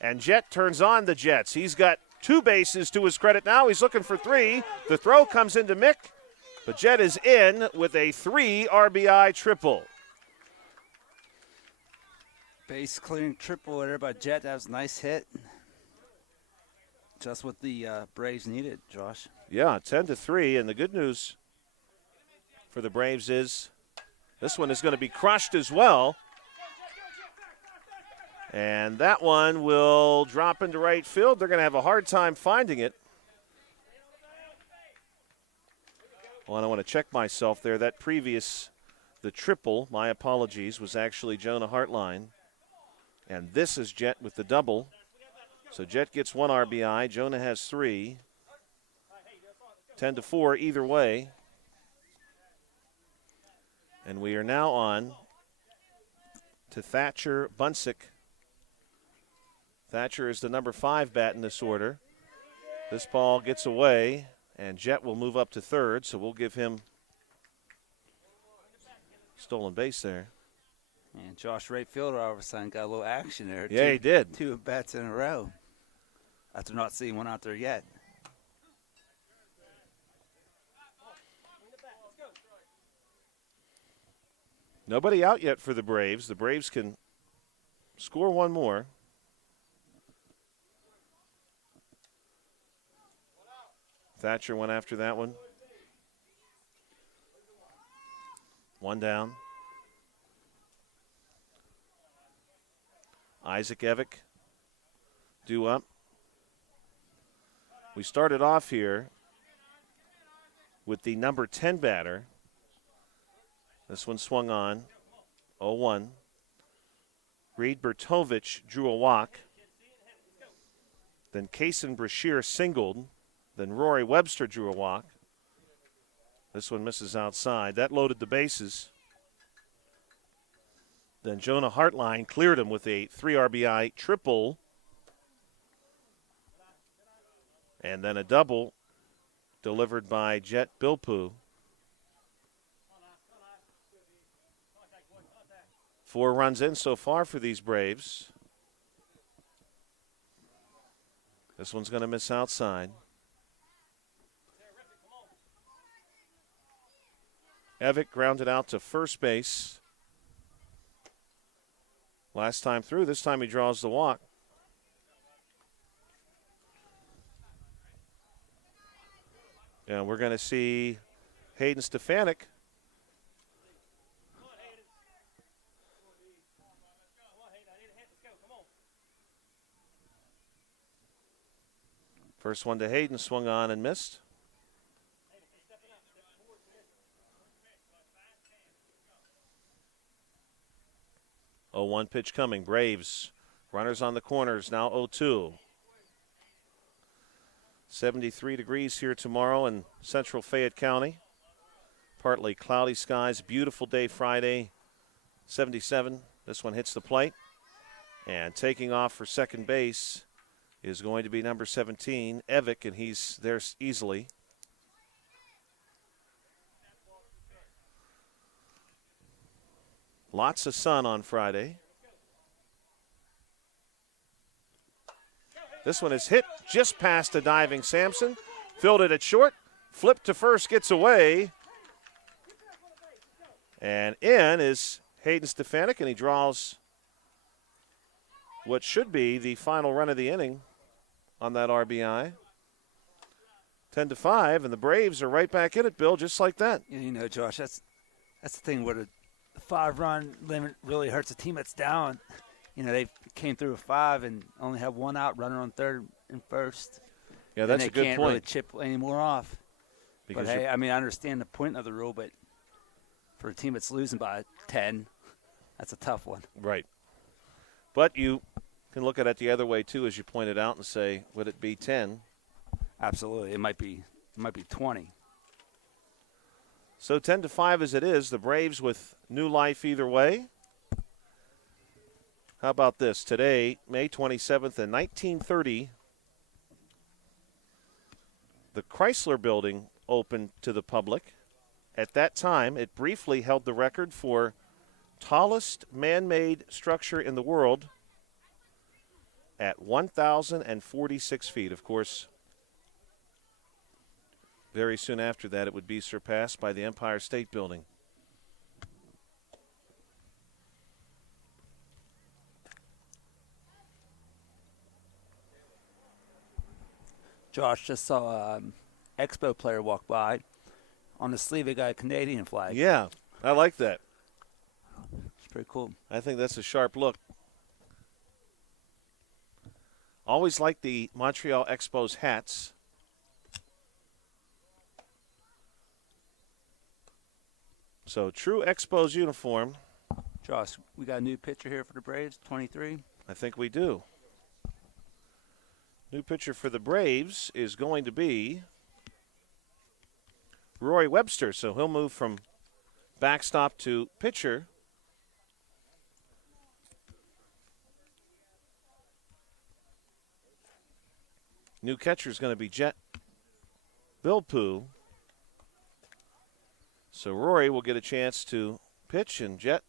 And Jet turns on the Jets. He's got 2 bases to his credit now. He's looking for 3. The throw comes into Mick. But Jet is in with a 3 RBI triple. Base clearing triple there by Jet. That was a nice hit. Just what the Braves needed, Josh. Yeah, 10-3. And the good news for the Braves is this one is going to be crushed as well. And that one will drop into right field. They're going to have a hard time finding it. Well, I want to check myself there. That previous, the triple, my apologies, was actually Jonah Hartline. And this is Jet with the double. So Jet gets 1 RBI. Jonah has 3. 10-4 either way. And we are now on to Thatcher Bunsick. Thatcher is the number 5 bat in this order. This ball gets away, and Jet will move up to third, so we'll give him stolen base there. And Josh, right fielder, all of a sudden got a little action there. Yeah, he did. 2 bats in a row. After not seeing one out there yet. Nobody out yet for the Braves. The Braves can score one more. Thatcher went after that one. 1 down. Isaac Evick due up. We started off here with the number 10 batter. This one swung on, 0-1. Reed Bertovich drew a walk. Then Kaysen Brashear singled. Then Rory Webster drew a walk. This one misses outside. That loaded the bases. Then Jonah Hartline cleared him with a 3 RBI triple. And then a double delivered by Jet Bilpu. 4 runs in so far for these Braves. This one's going to miss outside. Evick grounded out to first base. Last time through, this time he draws the walk. And we're going to see Hayden Stefanik. First one to Hayden, swung on and missed. Oh, 1 pitch coming. Braves. Runners on the corners. Now 0-2. 73 degrees here tomorrow in central Fayette County. Partly cloudy skies. Beautiful day Friday. 77. This one hits the plate. And taking off for second base is going to be number 17, Evick, and he's there easily. Lots of sun on Friday. This one is hit just past a diving Sampson. Fielded it short. Flipped to first, gets away. And in is Hayden Stefanik, and he draws what should be the final run of the inning on that RBI. 10-5, and the Braves are right back in it, Bill, just like that. You know, Josh, that's the thing where the 5-run limit really hurts a team that's down. You know, they came through a 5 and only have one out, runner on third and first. Yeah, that's a good point. They can't really chip any more off. Because but, hey, I mean, I understand the point of the rule, but for a team that's losing by 10, that's a tough one. Right. But you can look at it the other way, too, as you pointed out, and say, would it be 10? Absolutely. It might be 20. So 10-5 as it is, the Braves with new life either way. How about this? Today, May 27th in 1930, the Chrysler Building opened to the public. At that time, it briefly held the record for tallest man-made structure in the world at 1,046 feet. Of course, very soon after that, it would be surpassed by the Empire State Building. Josh, just saw an Expo player walk by. On the sleeve, it got a Canadian flag. Yeah, I like that. It's pretty cool. I think that's a sharp look. Always like the Montreal Expos hats. So, true Expos uniform. Josh, we got a new pitcher here for the Braves, 23. I think we do. New pitcher for the Braves is going to be Roy Webster. So he'll move from backstop to pitcher. New catcher is going to be Jet Bilpoo. So Rory will get a chance to pitch, and Jet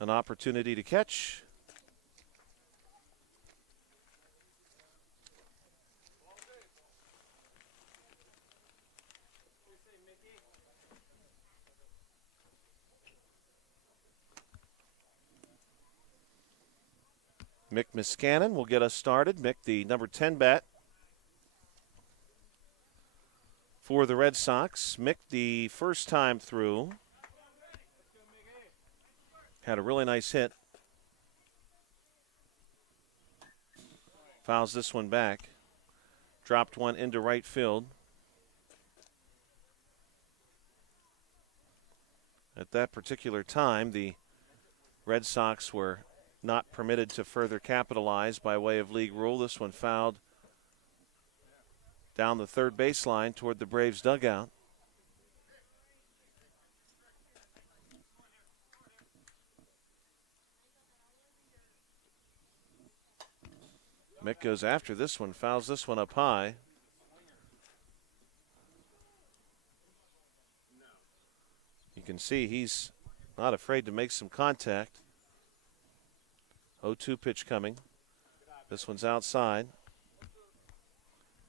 an opportunity to catch. Mick Miscannon will get us started. Mick, the number 10 bat for the Red Sox. Mick, the first time through, had a really nice hit. Fouls this one back. Dropped one into right field. At that particular time, the Red Sox were not permitted to further capitalize by way of league rule. This one fouled down the third baseline toward the Braves dugout. Mick goes after this one, fouls this one up high. You can see he's not afraid to make some contact. 0-2 pitch coming. This one's outside.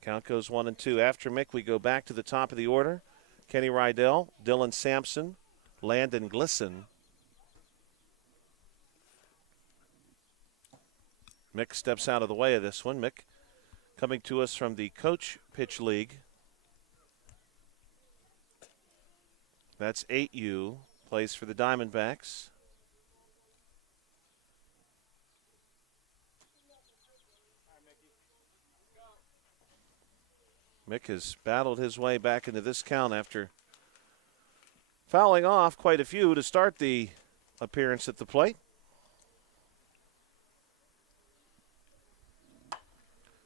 Count goes 1-2. After Mick, we go back to the top of the order. Kenny Rydell, Dylan Sampson, Landon Glisson. Mick steps out of the way of this one. Mick coming to us from the Coach Pitch League. That's 8U. Plays for the Diamondbacks. Mick has battled his way back into this count after fouling off quite a few to start the appearance at the plate.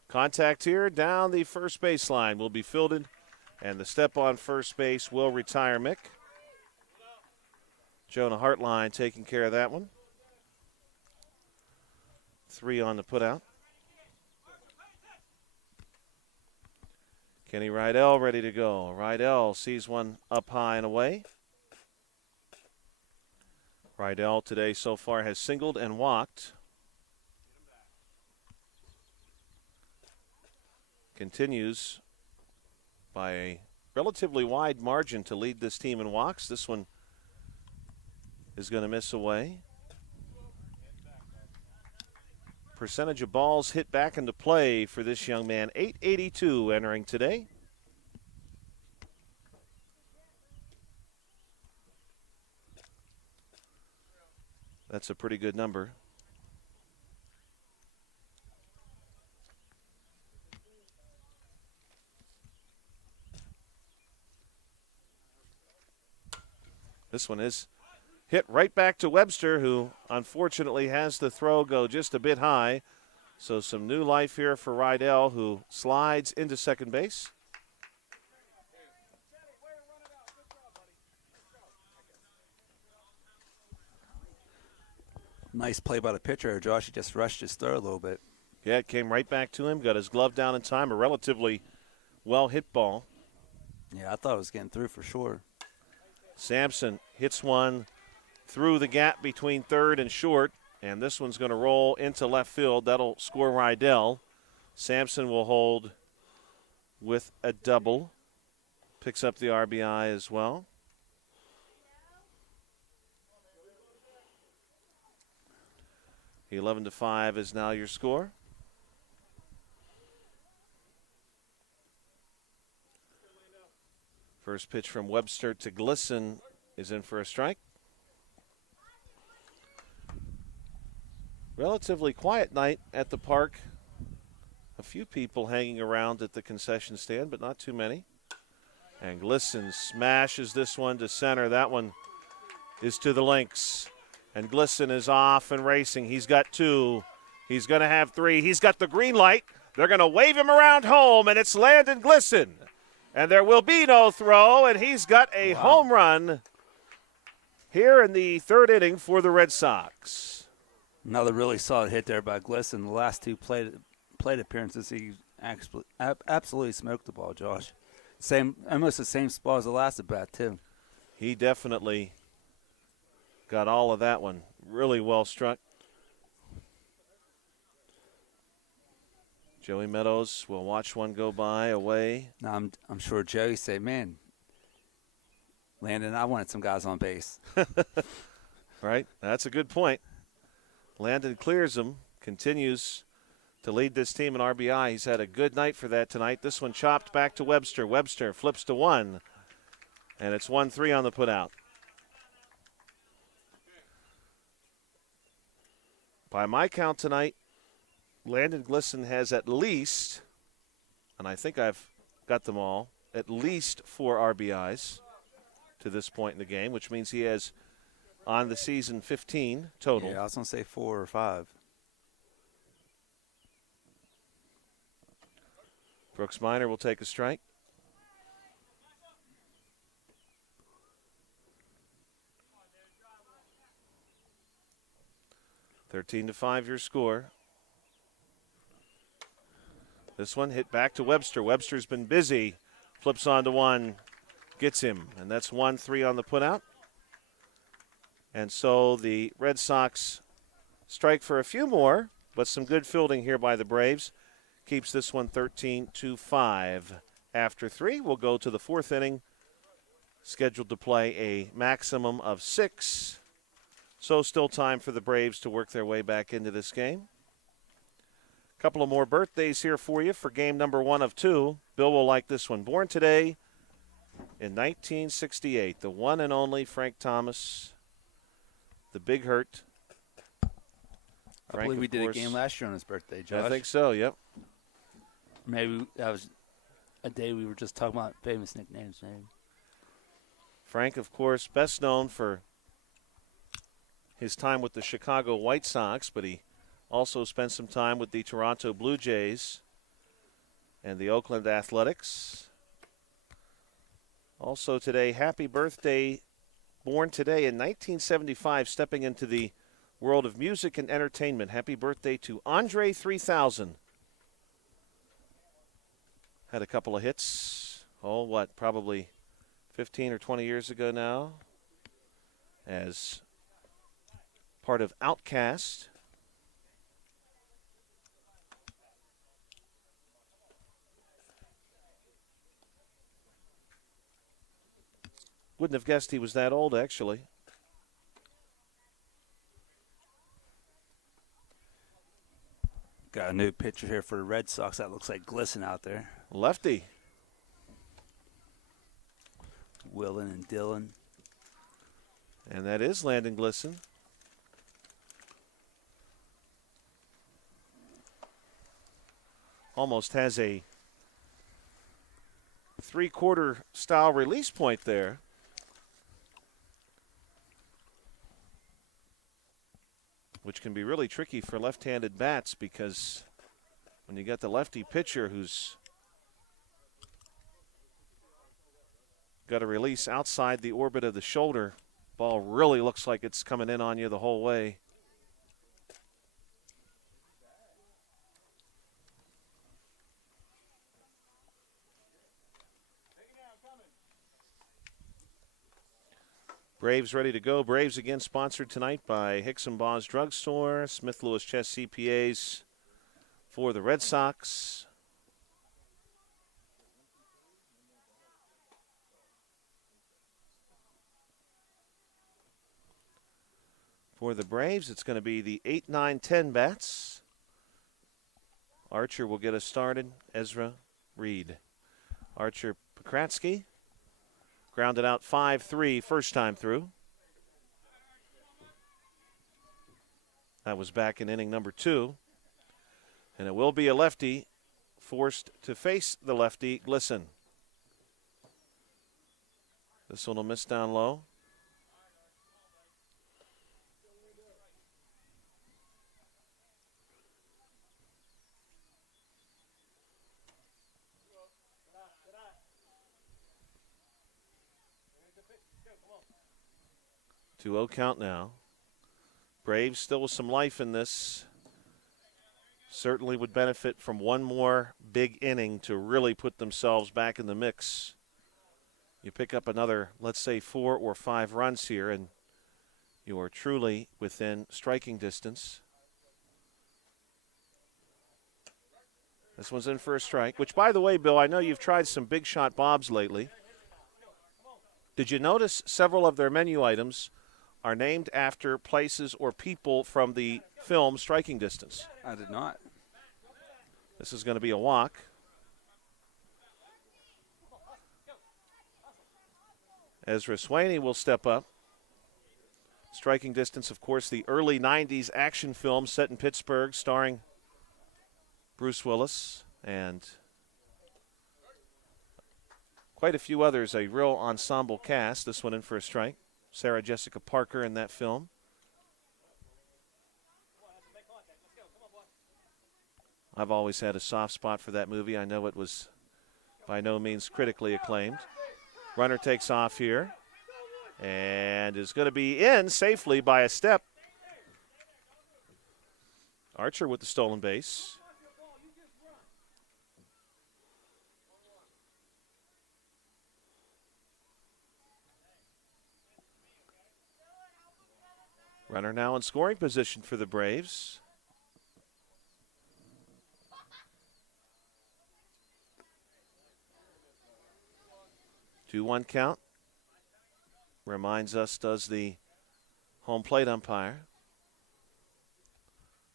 Contact here down the first baseline will be fielded, and the step on first base will retire Mick. Jonah Hartline taking care of that one. 3 on the putout. Kenny Rydell ready to go. Rydell sees one up high and away. Rydell today so far has singled and walked. continues by a relatively wide margin to lead this team in walks. This one is going to miss away. Percentage of balls hit back into play for this young man, 882 entering today. That's a pretty good number. This one is hit right back to Webster, who unfortunately has the throw go just a bit high. So some new life here for Rydell, who slides into second base. Nice play by the pitcher, Josh. He just rushed his throw a little bit. Yeah, it came right back to him. Got his glove down in time. A relatively well-hit ball. Yeah, I thought it was getting through for sure. Sampson hits one through the gap between third and short, and this one's going to roll into left field. That'll score Rydell. Sampson will hold with a double. Picks up the RBI as well. The 11-5 is now your score. First pitch from Webster to Glisson is in for a strike. Relatively quiet night at the park. A few people hanging around at the concession stand, but not too many. And Glisson smashes this one to center. That one is to the links. And Glisson is off and racing. He's got two. He's going to have three. He's got the green light. They're going to wave him around home, and it's Landon Glisson. And there will be no throw, and he's got a home run here in the third inning for the Red Sox. Another really solid hit there by Glisson. The last two plate appearances, he absolutely smoked the ball, Josh. Almost the same spot as the last at bat, too. He definitely got all of that one. Really well struck. Joey Meadows will watch one go by away. Now I'm sure Joey say, man, Landon, I wanted some guys on base. Right, that's a good point. Landon clears him, continues to lead this team in RBI. He's had a good night for that tonight. This one chopped back to Webster. Webster flips to one, and it's 1-3 on the putout. By my count tonight, Landon Glisson has at least, and I think I've got them all, at least 4 RBIs to this point in the game, which means he has on the season 15 total. Yeah, I was going to say 4 or 5. Brooks Minor will take a strike. (13-5) your score. This one hit back to Webster. Webster's been busy. Flips on to one. Gets him. And that's 1-3 on the putout. And so the Red Sox strike for a few more, but some good fielding here by the Braves. Keeps this one 13-5. After 3, we'll go to the 4th inning. Scheduled to play a maximum of 6. So still time for the Braves to work their way back into this game. Couple of more birthdays here for you for game number 1 of 2. Bill will like this one. Born today in 1968, the one and only Frank Thomas, the Big Hurt. I believe we did a game last year on his birthday, Josh. I think so, yep. Maybe that was a day we were just talking about famous nicknames, maybe. Frank, of course, best known for his time with the Chicago White Sox, but he also spent some time with the Toronto Blue Jays and the Oakland Athletics. Also today, happy birthday, born today in 1975, stepping into the world of music and entertainment. Happy birthday to Andre 3000. Had a couple of hits. Probably 15 or 20 years ago now, as part of Outkast. Wouldn't have guessed he was that old, actually. Got a new pitcher here for the Red Sox. That looks like Glisson out there. Lefty. Willen and Dillon. And that is Landon Glisson. Almost has a three-quarter style release point there. Which can be really tricky for left-handed bats because when you got the lefty pitcher who's got a release outside the orbit of the shoulder, ball really looks like it's coming in on you the whole way. Braves ready to go. Braves again sponsored tonight by Hicks and Baugh's Drugstore, Smith Lewis Chess CPAs for the Red Sox. For the Braves, it's going to be the 8, 9, 10 bats. Archer will get us started. Ezra Reed. Archer Pokratsky. Grounded out 5-3 first time through. That was back in inning number 2. And it will be a lefty forced to face the lefty, Glisson. This one will miss down low. Two 2-0 count now. Braves still with some life in this. Certainly would benefit from one more big inning to really put themselves back in the mix. You pick up another, let's say, 4 or 5 runs here, and you are truly within striking distance. This one's in for a strike, which, by the way, Bill, I know you've tried some big shot bobs lately. Did you notice several of their menu items are named after places or people from the film Striking Distance? I did not. This is going to be a walk. Ezra Swaney will step up. Striking Distance, of course, the early 90s action film set in Pittsburgh starring Bruce Willis and quite a few others, a real ensemble cast. This one in for a strike. Sarah Jessica Parker in that film. I've always had a soft spot for that movie. I know it was by no means critically acclaimed. Runner takes off here and is going to be in safely by a step. Archer with the stolen base. Runner now in scoring position for the Braves. 2-1 count. Reminds us, does the home plate umpire.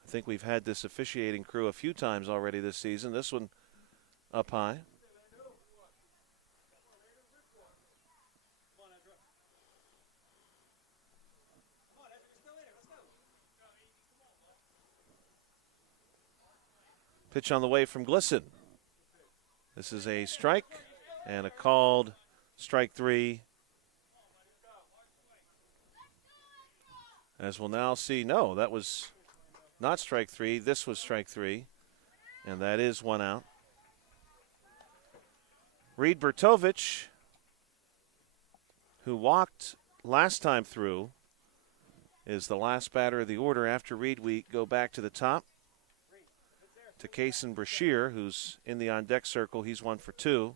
I think we've had this officiating crew a few times already this season. This one up high. Pitch on the way from Glisson. This is a strike and a called strike 3. As we'll now see, no, that was not strike 3. This was strike 3, and that is 1 out. Reed Bertovich, who walked last time through, is the last batter of the order. After Reed, we go back to the top to Kason Brashear, who's in the on-deck circle. He's 1 for 2.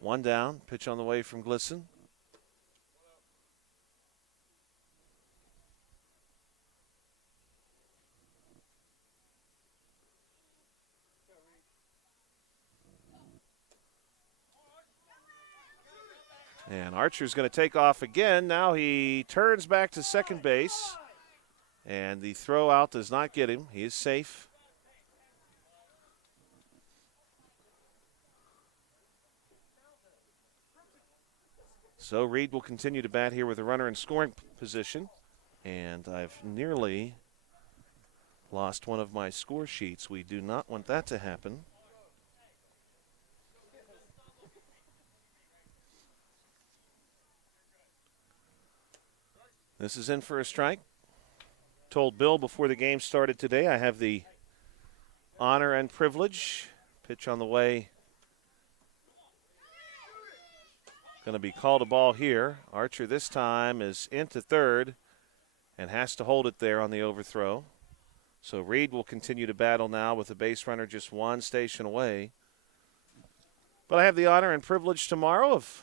1 down. Pitch on the way from Glisson. And Archer's going to take off again. Now he turns back to second base. And the throw out does not get him. He is safe. So Reed will continue to bat here with a runner in scoring position. And I've nearly lost one of my score sheets. We do not want that to happen. This is in for a strike. Told Bill before the game started today, I have the honor and privilege. Pitch on the way. Going to be called a ball here. Archer this time is into third and has to hold it there on the overthrow. So Reed will continue to battle now with the base runner just one station away. But I have the honor and privilege tomorrow of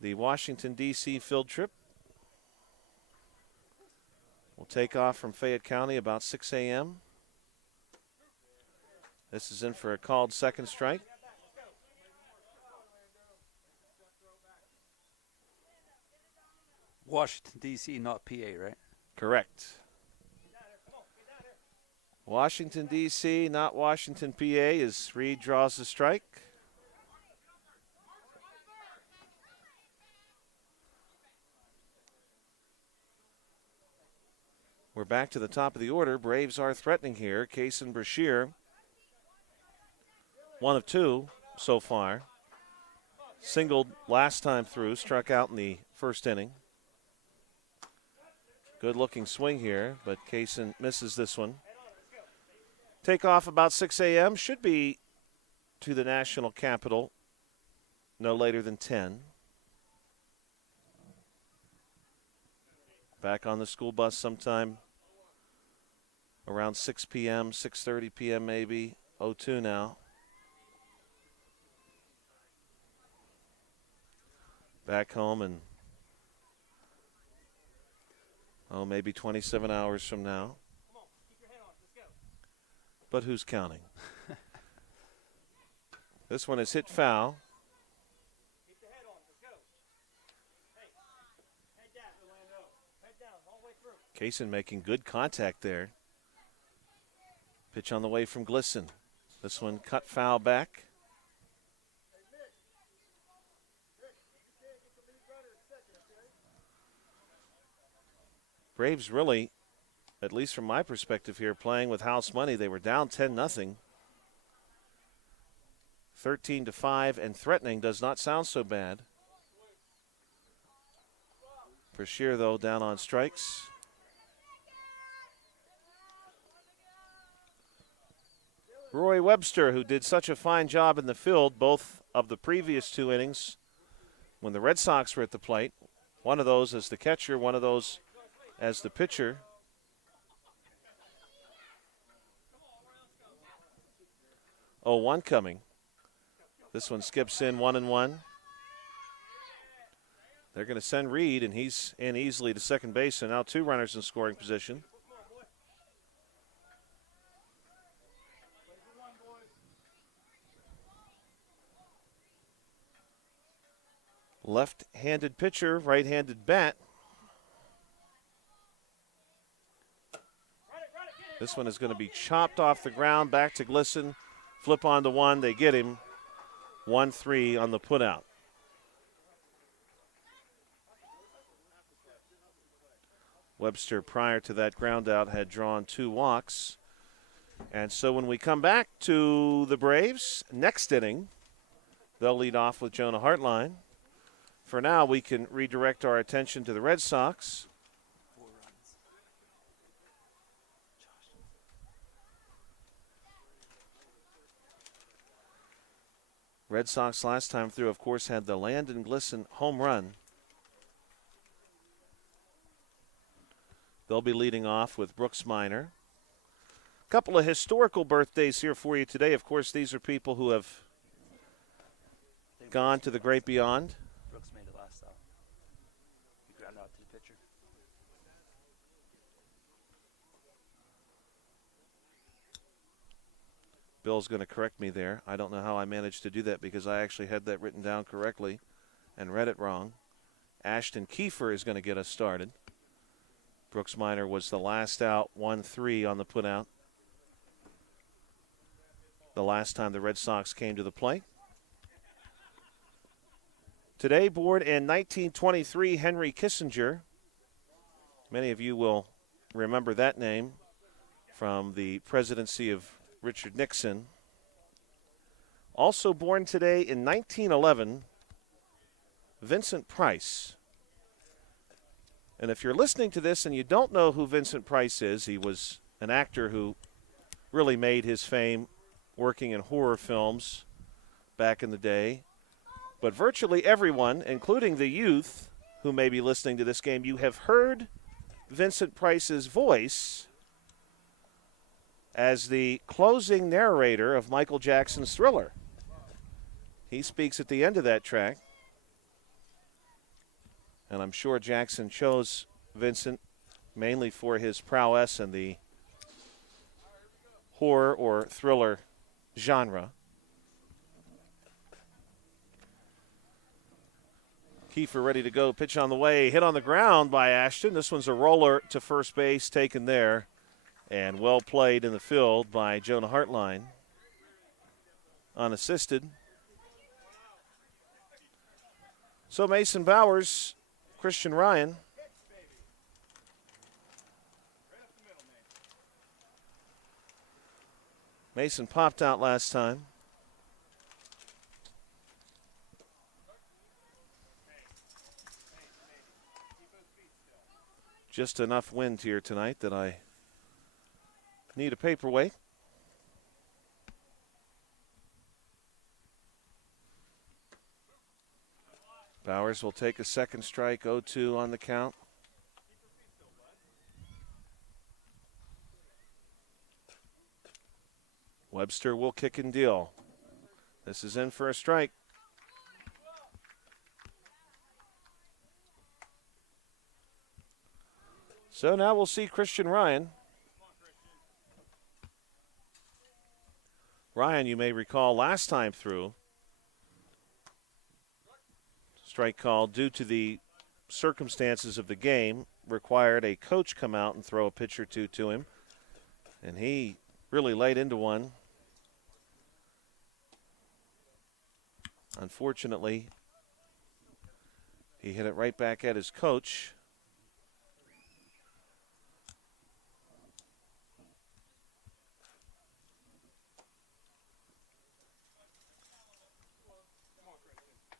the Washington, D.C. field trip. We'll take off from Fayette County about 6 a.m. This is in for a called second strike. Washington, D.C., not PA, right? Correct. Washington, D.C., not Washington, PA, as Reed draws the strike. We're back to the top of the order. Braves are threatening here. Kaysen Brashear, 1 of 2 so far. Singled last time through, struck out in the first inning. Good-looking swing here, but Kaysen misses this one. Takeoff about 6 a.m. Should be to the national capital no later than 10. Back on the school bus sometime around 6 p.m., 6:30 p.m. maybe. 02 now. Back home and maybe 27 hours from now. But who's counting? This one is hit foul. Kaysen making good contact there. Pitch on the way from Glisson. This one cut foul back. Braves really, at least from my perspective here, playing with house money. They were down 10-0. 13-5 and threatening does not sound so bad. Brashear, though, down on strikes. Roy Webster, who did such a fine job in the field, both of the previous 2 innings when the Red Sox were at the plate. One of those as the catcher, one of those as the pitcher. Oh, 1 coming. This one skips in 1-1. They're going to send Reed, and he's in easily to second base, and now 2 runners in scoring position. Left-handed pitcher, right-handed bat. This one is going to be chopped off the ground, back to Glisson. Flip on to 1, they get him. 1-3 on the putout. Webster, prior to that ground out, had drawn 2 walks. And so when we come back to the Braves, next inning, they'll lead off with Jonah Hartline. For now, we can redirect our attention to the Red Sox. Red Sox last time through, of course, had the Landon Glisson home run. They'll be leading off with Brooks Minor. A couple of historical birthdays here for you today. Of course, these are people who have gone to the great beyond. Brooks made it last out. He grounded out to the pitcher. Bill's going to correct me there. I don't know how I managed to do that because I actually had that written down correctly and read it wrong. Ashton Kiefer is going to get us started. Brooks Minor was the last out, 1-3 on the putout. The last time the Red Sox came to the plate. Today, born in 1923, Henry Kissinger. Many of you will remember that name from the presidency of Richard Nixon. Also born today in 1911, Vincent Price. And if you're listening to this and you don't know who Vincent Price is, he was an actor who really made his fame working in horror films back in the day. But virtually everyone, including the youth who may be listening to this game, you have heard Vincent Price's voice as the closing narrator of Michael Jackson's Thriller. He speaks at the end of that track. And I'm sure Jackson chose Vincent mainly for his prowess in the horror or thriller genre. Kiefer ready to go. Pitch on the way. Hit on the ground by Ashton. This one's a roller to first base taken there. And well played in the field by Jonah Hartline. Unassisted. So Mason Bowers, Christian Ryan. Mason popped out last time. Just enough wind here tonight that I need a paperweight. Bowers will take a second strike, 0-2 on the count. Webster will kick and deal. This is in for a strike. So now we'll see Christian Ryan. Ryan, you may recall last time through, strike call due to the circumstances of the game required a coach come out and throw a pitch or two to him. And he really laid into one. Unfortunately, he hit it right back at his coach.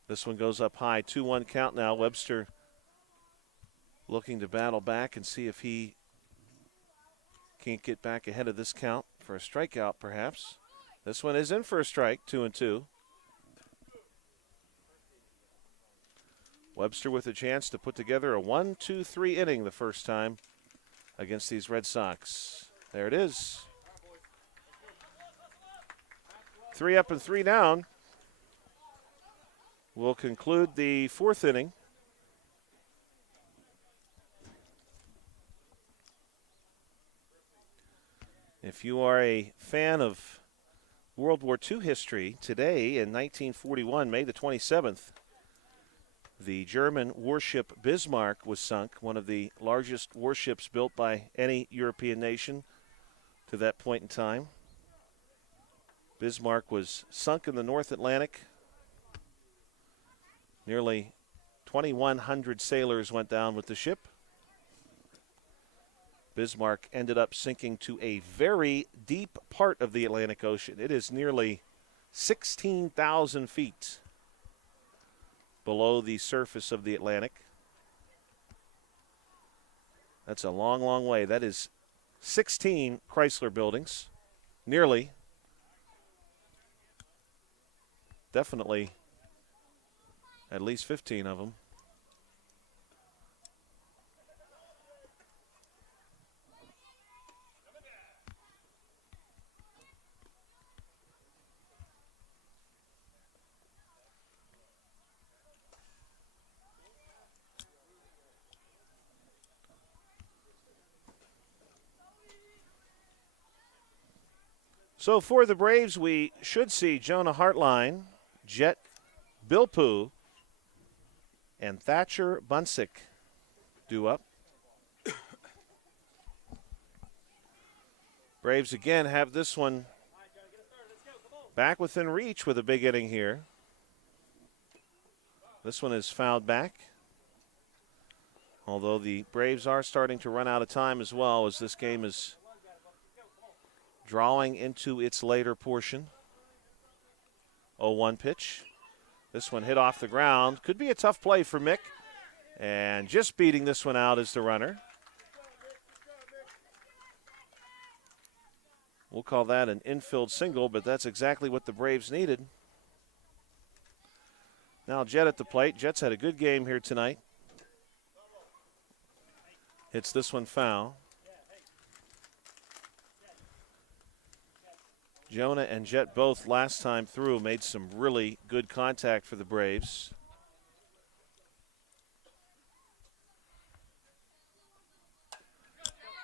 This one goes up high, 2-1 count now. Webster looking to battle back and see if he can't get back ahead of this count for a strikeout perhaps. This one is in for a strike, 2-2. Webster with a chance to put together a 1-2-3 inning the first time against these Red Sox. There it is. 3 up and 3 down. We'll conclude the fourth inning. If you are a fan of World War II history, today in 1941, May the 27th, the German warship Bismarck was sunk, one of the largest warships built by any European nation to that point in time. Bismarck was sunk in the North Atlantic. Nearly 2,100 sailors went down with the ship. Bismarck ended up sinking to a very deep part of the Atlantic Ocean. It is nearly 16,000 feet below the surface of the Atlantic. That's a long, long way. That is 16 Chrysler buildings, nearly. Definitely at least 15 of them. So for the Braves, we should see Jonah Hartline, Jet Bilpoo, and Thatcher Bunsick due up. Braves again have this one back within reach with a big inning here. This one is fouled back. Although the Braves are starting to run out of time as well as this game is drawing into its later portion. 0-1 pitch. This one hit off the ground. Could be a tough play for Mick. And just beating this one out is the runner. We'll call that an infield single, but that's exactly what the Braves needed. Now Jet at the plate. Jet's had a good game here tonight. Hits this one foul. Jonah and Jet both last time through made some really good contact for the Braves.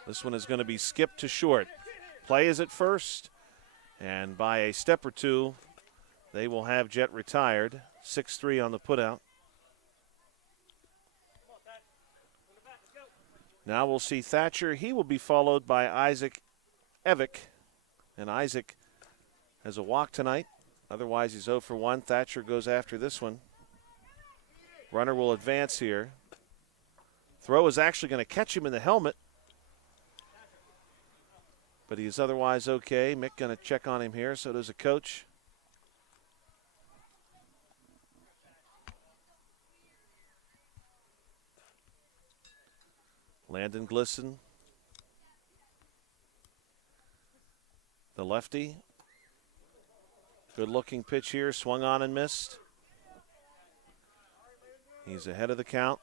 This one is going to be skipped to short. Play is at first, and by a step or two, they will have Jet retired. 6-3 on the putout. Now we'll see Thatcher. He will be followed by Isaac Evick, and Isaac has a walk tonight. Otherwise, he's 0 for 1. Thatcher goes after this one. Runner will advance here. Throw is actually going to catch him in the helmet. But he's otherwise okay. Mick going to check on him here. So does a coach. Landon Glisson. The lefty. Good looking pitch here. Swung on and missed. He's ahead of the count.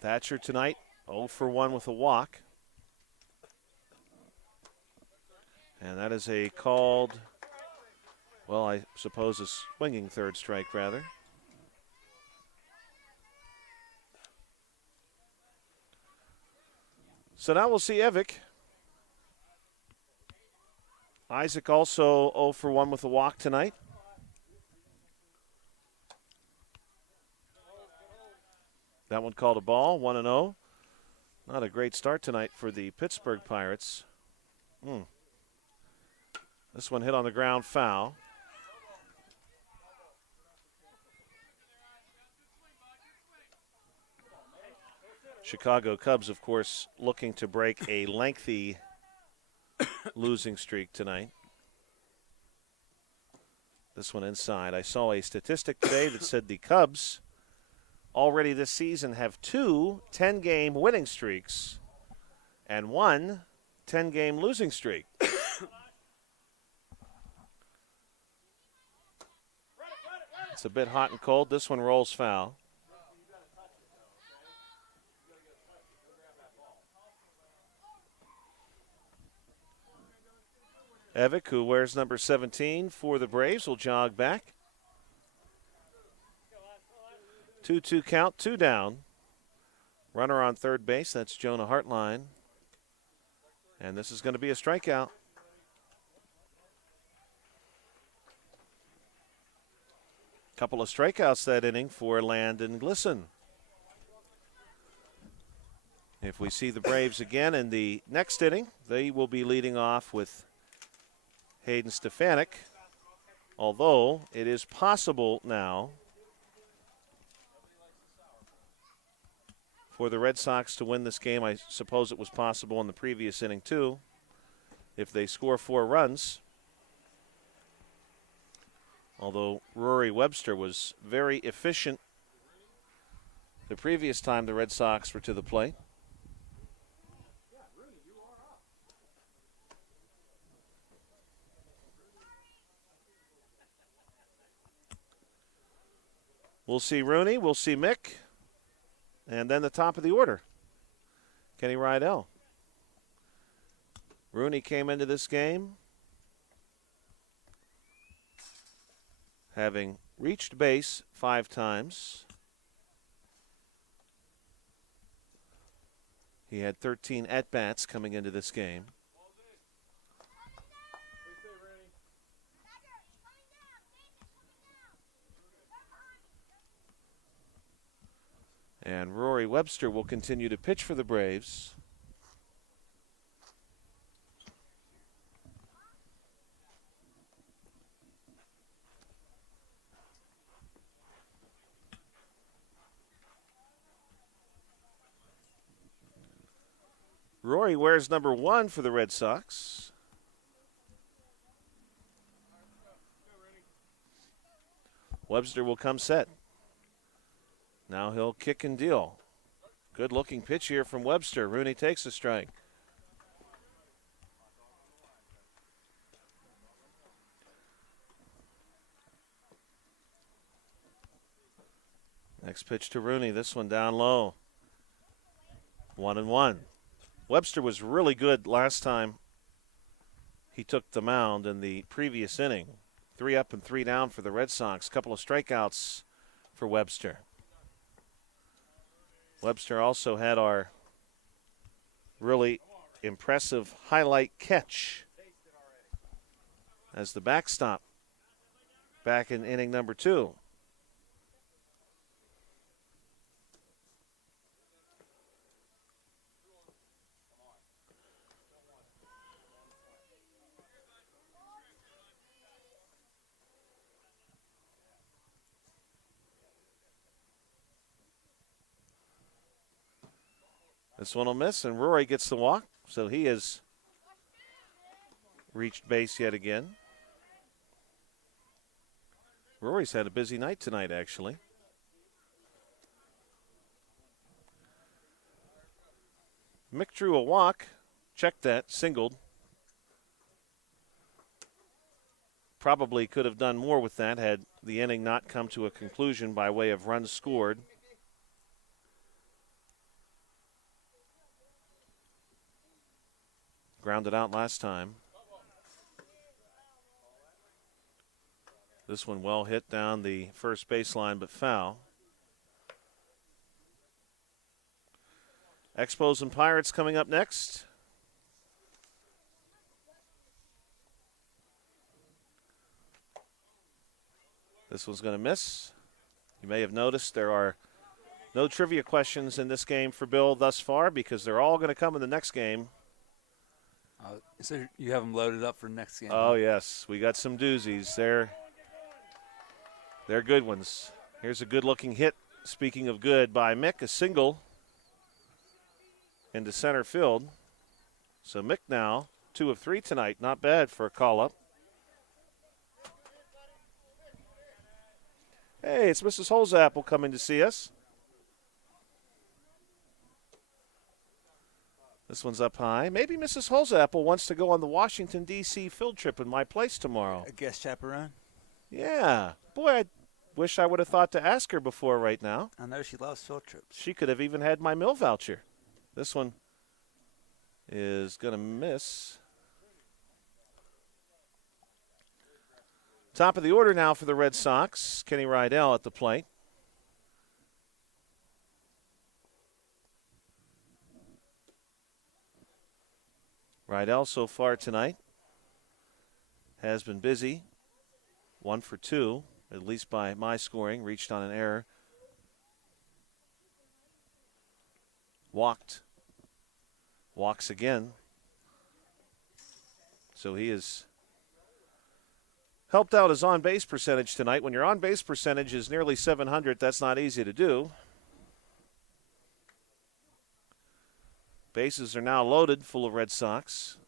Thatcher tonight 0 for 1 with a walk. And that is a called, well, I suppose a swinging third strike, rather. So now we'll see Evick. Isaac also 0 for 1 with a walk tonight. That one called a ball, 1-0. Not a great start tonight for the Pittsburgh Pirates. This one hit on the ground, foul. Chicago Cubs, of course, looking to break a lengthy losing streak tonight. This one inside. I saw a statistic today that said the Cubs already this season have 2 10-game winning streaks and 1 10-game losing streak. It's a bit hot and cold. This one rolls foul. Evick, who wears number 17 for the Braves, will jog back. 2-2 count, 2 down. Runner on third base, that's Jonah Hartline. And this is going to be a strikeout. Couple of strikeouts that inning for Landon Glisson. If we see the Braves again in the next inning, they will be leading off with Hayden Stefanik. Although it is possible now for the Red Sox to win this game. I suppose it was possible in the previous inning too, if they score 4 runs. Although Rory Webster was very efficient the previous time the Red Sox were to the plate. We'll see Rooney, we'll see Mick, and then the top of the order, Kenny Rydell. Rooney came into this game having reached base 5 times. He had 13 at-bats coming into this game. And Rory Webster will continue to pitch for the Braves. Rory wears number 1 for the Red Sox. Webster will come set. Now he'll kick and deal. Good looking pitch here from Webster. Rooney takes a strike. Next pitch to Rooney. This one down low. 1-1. Webster was really good last time he took the mound in the previous inning. 3 up and 3 down for the Red Sox. Couple of strikeouts for Webster. Webster also had our really impressive highlight catch as the backstop back in inning number 2. This one will miss, and Rory gets the walk, so he has reached base yet again. Rory's had a busy night tonight, actually. Mick drew a walk, checked that, singled. Probably could have done more with that had the inning not come to a conclusion by way of runs scored. Grounded out last time. This one well hit down the first baseline, but foul. Expos and Pirates coming up next. This one's going to miss. You may have noticed there are no trivia questions in this game for Bill thus far because they're all going to come in the next game. So you have them loaded up for next game? Oh, yes. We got some doozies. They're good ones. Here's a good-looking hit, speaking of good, by Mick. A single into center field. So Mick now 2 of 3 tonight. Not bad for a call-up. Hey, it's Mrs. Holzapple coming to see us. This one's up high. Maybe Mrs. Holzapple wants to go on the Washington, D.C. field trip in my place tomorrow. A guest chaperone? Yeah. Boy, I wish I would have thought to ask her before right now. I know she loves field trips. She could have even had my meal voucher. This one is going to miss. Top of the order now for the Red Sox. Kenny Rydell at the plate. Rydell so far tonight has been busy. 1 for 2, at least by my scoring. Reached on an error. Walked. Walks again. So he has helped out his on-base percentage tonight. When your on-base percentage is nearly 700, that's not easy to do. Bases are now loaded, full of Red Sox.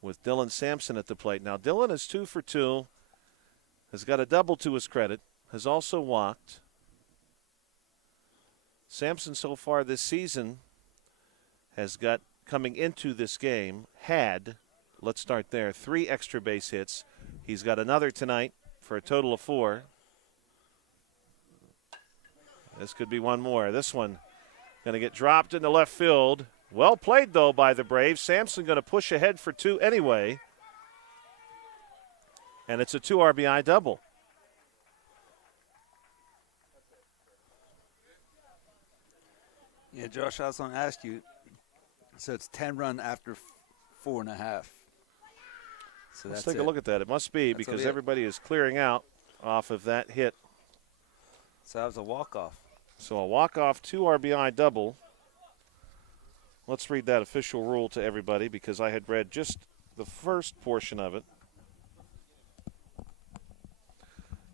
With Dylan Sampson at the plate. Now, Dylan is 2 for 2, has got a double to his credit, has also walked. Sampson so far this season has got, coming into this game, let's start there, 3 extra base hits. He's got another tonight for a total of 4. This could be one more. This one going to get dropped into left field. Well played, though, by the Braves. Sampson going to push ahead for 2 anyway. And it's a 2 RBI double. Yeah, Josh, I was going to ask you. So it's 10 run after 4.5. So let's take a look at that. It must be because everybody is clearing out. off of that hit. So that was a walk-off. So a walk-off 2 RBI double. Let's read that official rule to everybody because I had read just the first portion of it.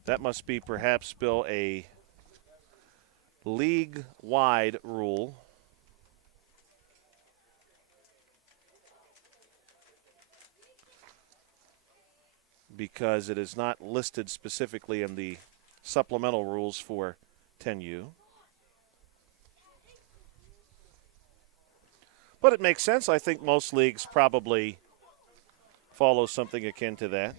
That must be perhaps, Bill, a league-wide rule. Because it is not listed specifically in the supplemental rules for 10U. But it makes sense. I think most leagues probably follow something akin to that.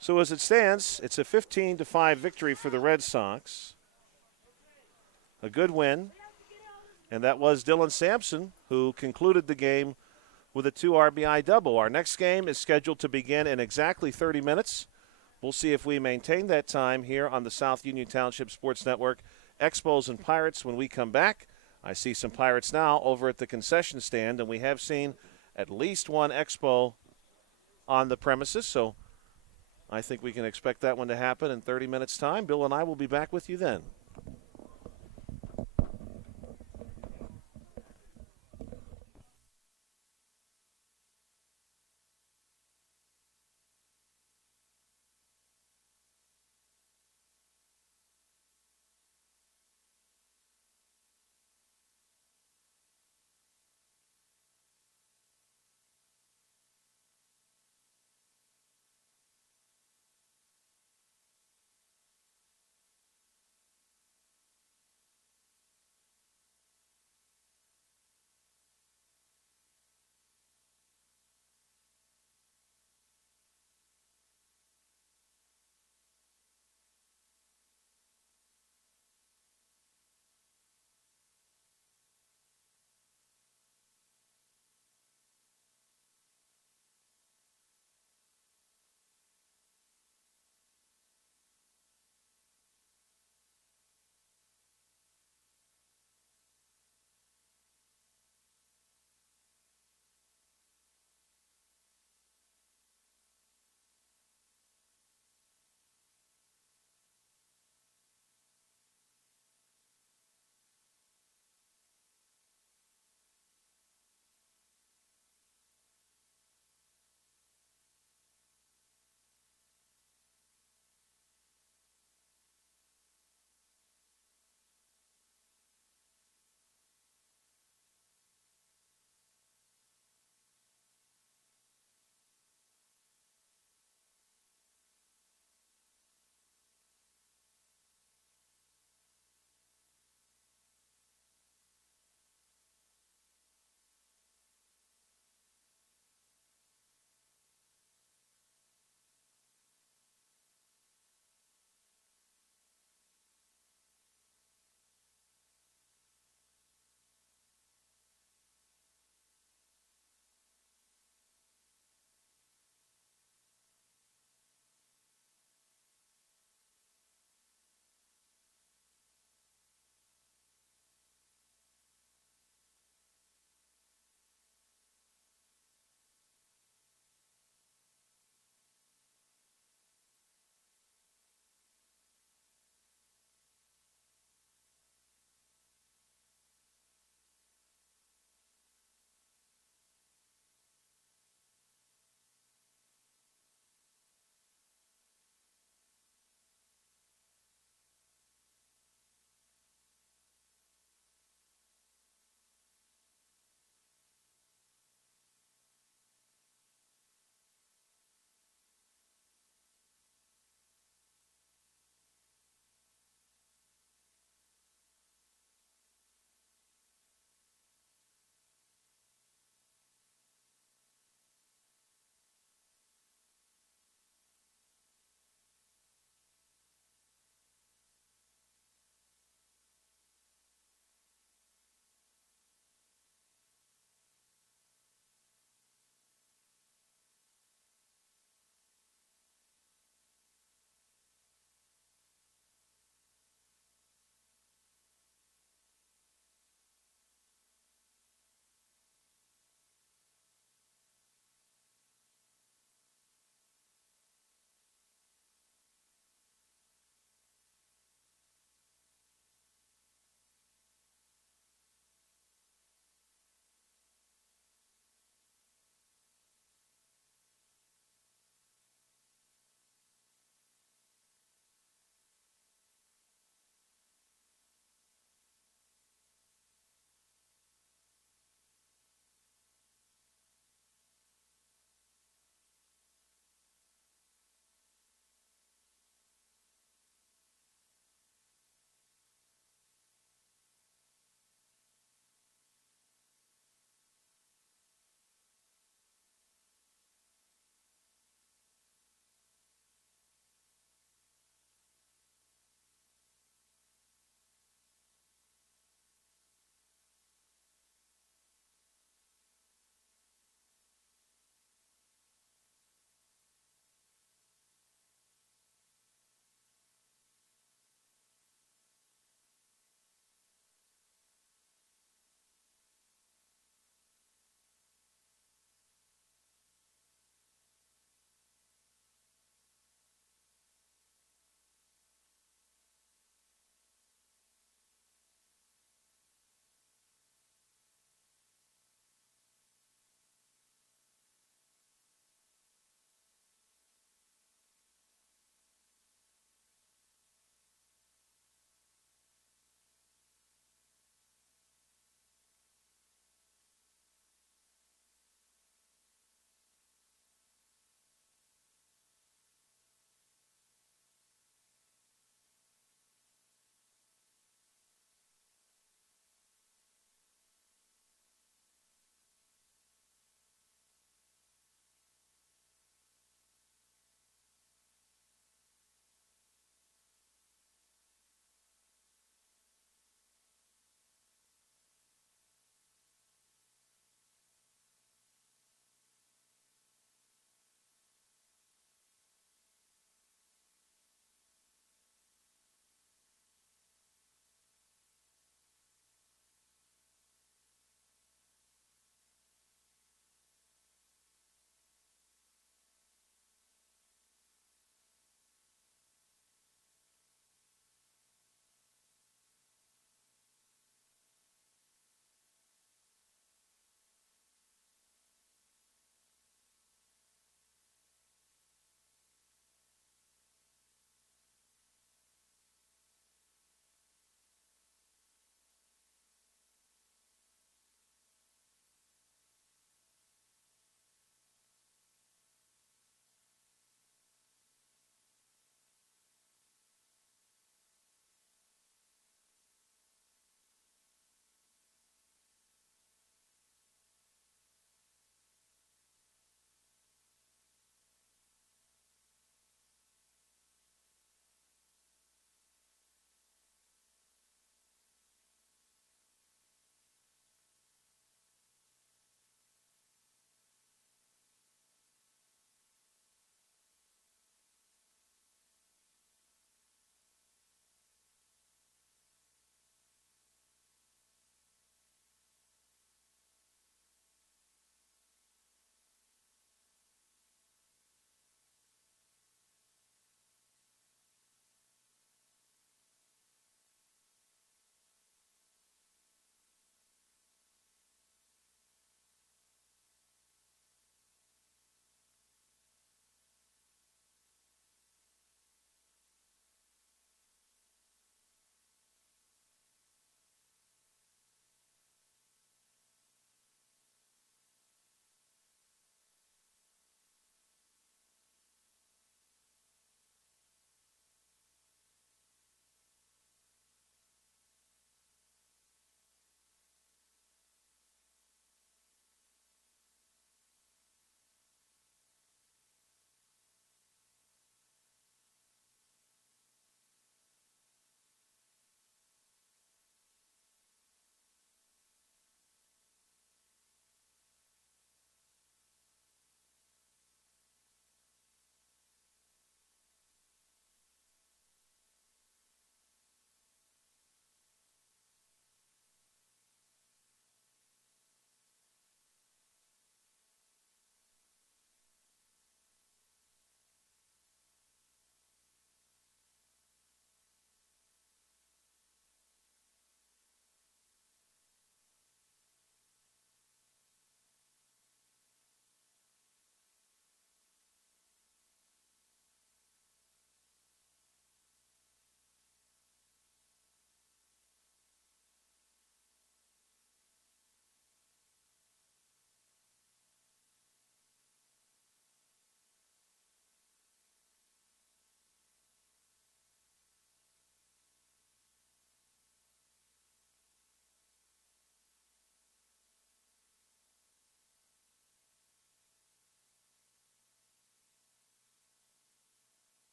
So as it stands, it's a 15-5 victory for the Red Sox. A good win. And that was Dylan Sampson who concluded the game with a 2 RBI double. Our next game is scheduled to begin in exactly 30 minutes. We'll see if we maintain that time here on the South Union Township Sports Network. Expos and Pirates when we come back. I see some Pirates now over at the concession stand, and we have seen at least one Expo on the premises, so I think we can expect that one to happen in 30 minutes' time. Bill and I will be back with you then.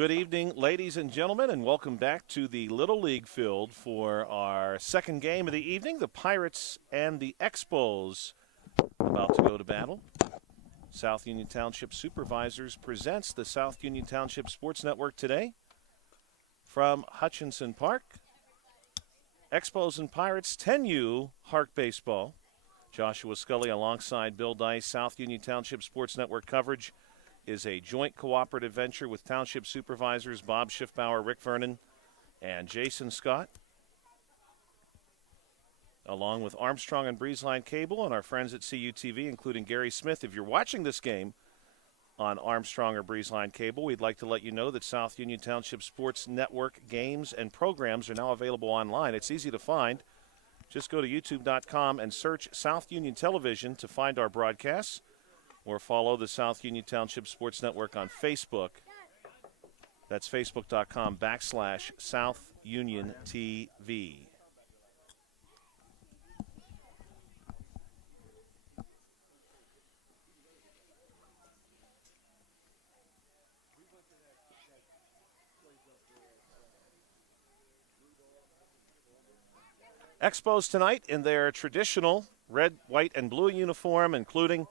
Good evening, ladies and gentlemen, and welcome back to the Little League field for our second game of the evening. The Pirates and the Expos about to go to battle. South Union Township Supervisors presents the South Union Township Sports Network today from Hutchinson Park. Expos and Pirates 10U HARC baseball. Joshua Scully alongside Bill Dice. South Union Township Sports Network coverage is a joint cooperative venture with Township Supervisors Bob Schiffbauer, Rick Vernon, and Jason Scott, along with Armstrong and Breezeline Cable and our friends at CUTV, including Gary Smith. If you're watching this game on Armstrong or Breezeline Cable, we'd like to let you know that South Union Township Sports Network games and programs are now available online. It's easy to find. Just go to youtube.com and search South Union Television to find our broadcasts, or follow the South Union Township Sports Network on Facebook. That's facebook.com/South Union TV. Expos tonight in their traditional red, white, and blue uniform, including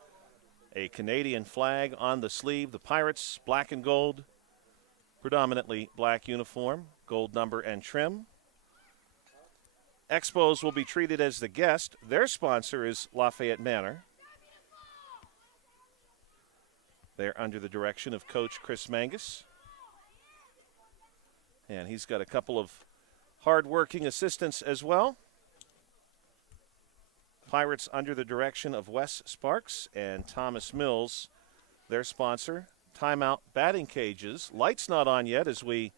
a Canadian flag on the sleeve. The Pirates, black and gold, predominantly black uniform, gold number and trim. Expos will be treated as the guest. Their sponsor is Lafayette Manor. They're under the direction of Coach Chris Mangus. And he's got a couple of hard-working assistants as well. Pirates under the direction of Wes Sparks and Thomas Mills, their sponsor. Timeout batting cages. Lights not on yet as we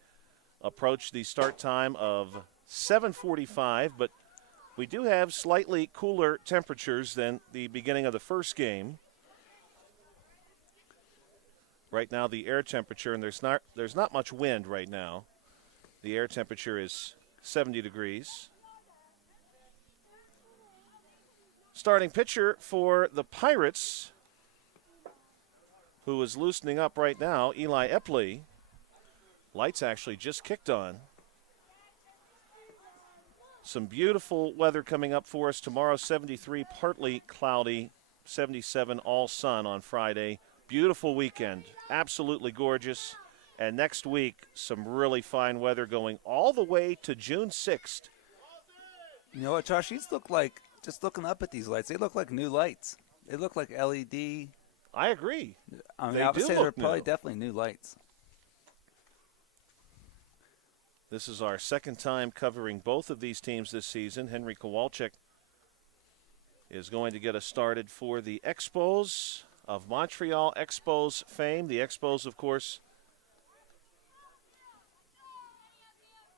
approach the start time of 7:45, but we do have slightly cooler temperatures than the beginning of the first game. Right now the air temperature, and there's not much wind right now. The air temperature is 70 degrees. Starting pitcher for the Pirates, who is loosening up right now, Eli Epley. Lights actually just kicked on. Some beautiful weather coming up for us tomorrow. 73, partly cloudy, 77, all sun on Friday. Beautiful weekend, absolutely gorgeous. And next week, some really fine weather going all the way to June 6th. You know what, Josh? These look like, just looking up at these lights, they look like new lights. They look like LED. I agree. I mean, They I would do say look they're probably new. definitely new lights. This is our second time covering both of these teams this season. Henry Kowalczyk is going to get us started for the Expos of Montreal. Expos fame. The Expos, of course,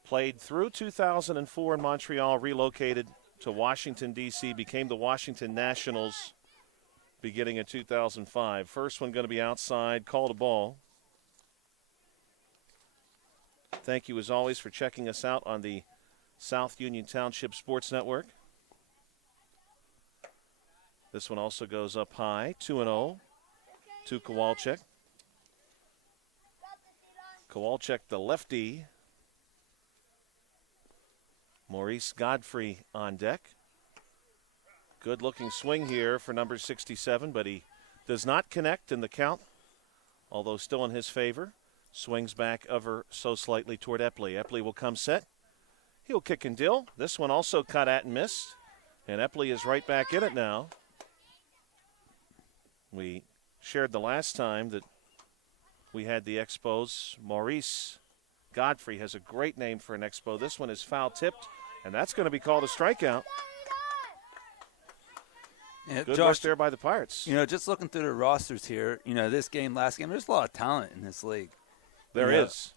played through 2004 in Montreal, relocated to Washington, D.C., became the Washington Nationals beginning in 2005. First one going to be outside, called a ball. Thank you, as always, for checking us out on the South Union Township Sports Network. This one also goes up high, 2-0 to Kowalczyk. Kowalczyk, the lefty. Maurice Godfrey on deck. Good-looking swing here for number 67, but he does not connect in the count, although still in his favor. Swings back ever so slightly toward Epley. Epley will come set. He'll kick and deal. This one also cut at and missed, and Epley is right back in it now. We shared the last time that we had the Expos. Maurice Godfrey has a great name for an Expo. This one is foul-tipped, and that's going to be called a strikeout. Yeah, Good Josh, work there by the Pirates. You know, just looking through the rosters here, you know, this game, last game, there's a lot of talent in this league. There Yeah. is.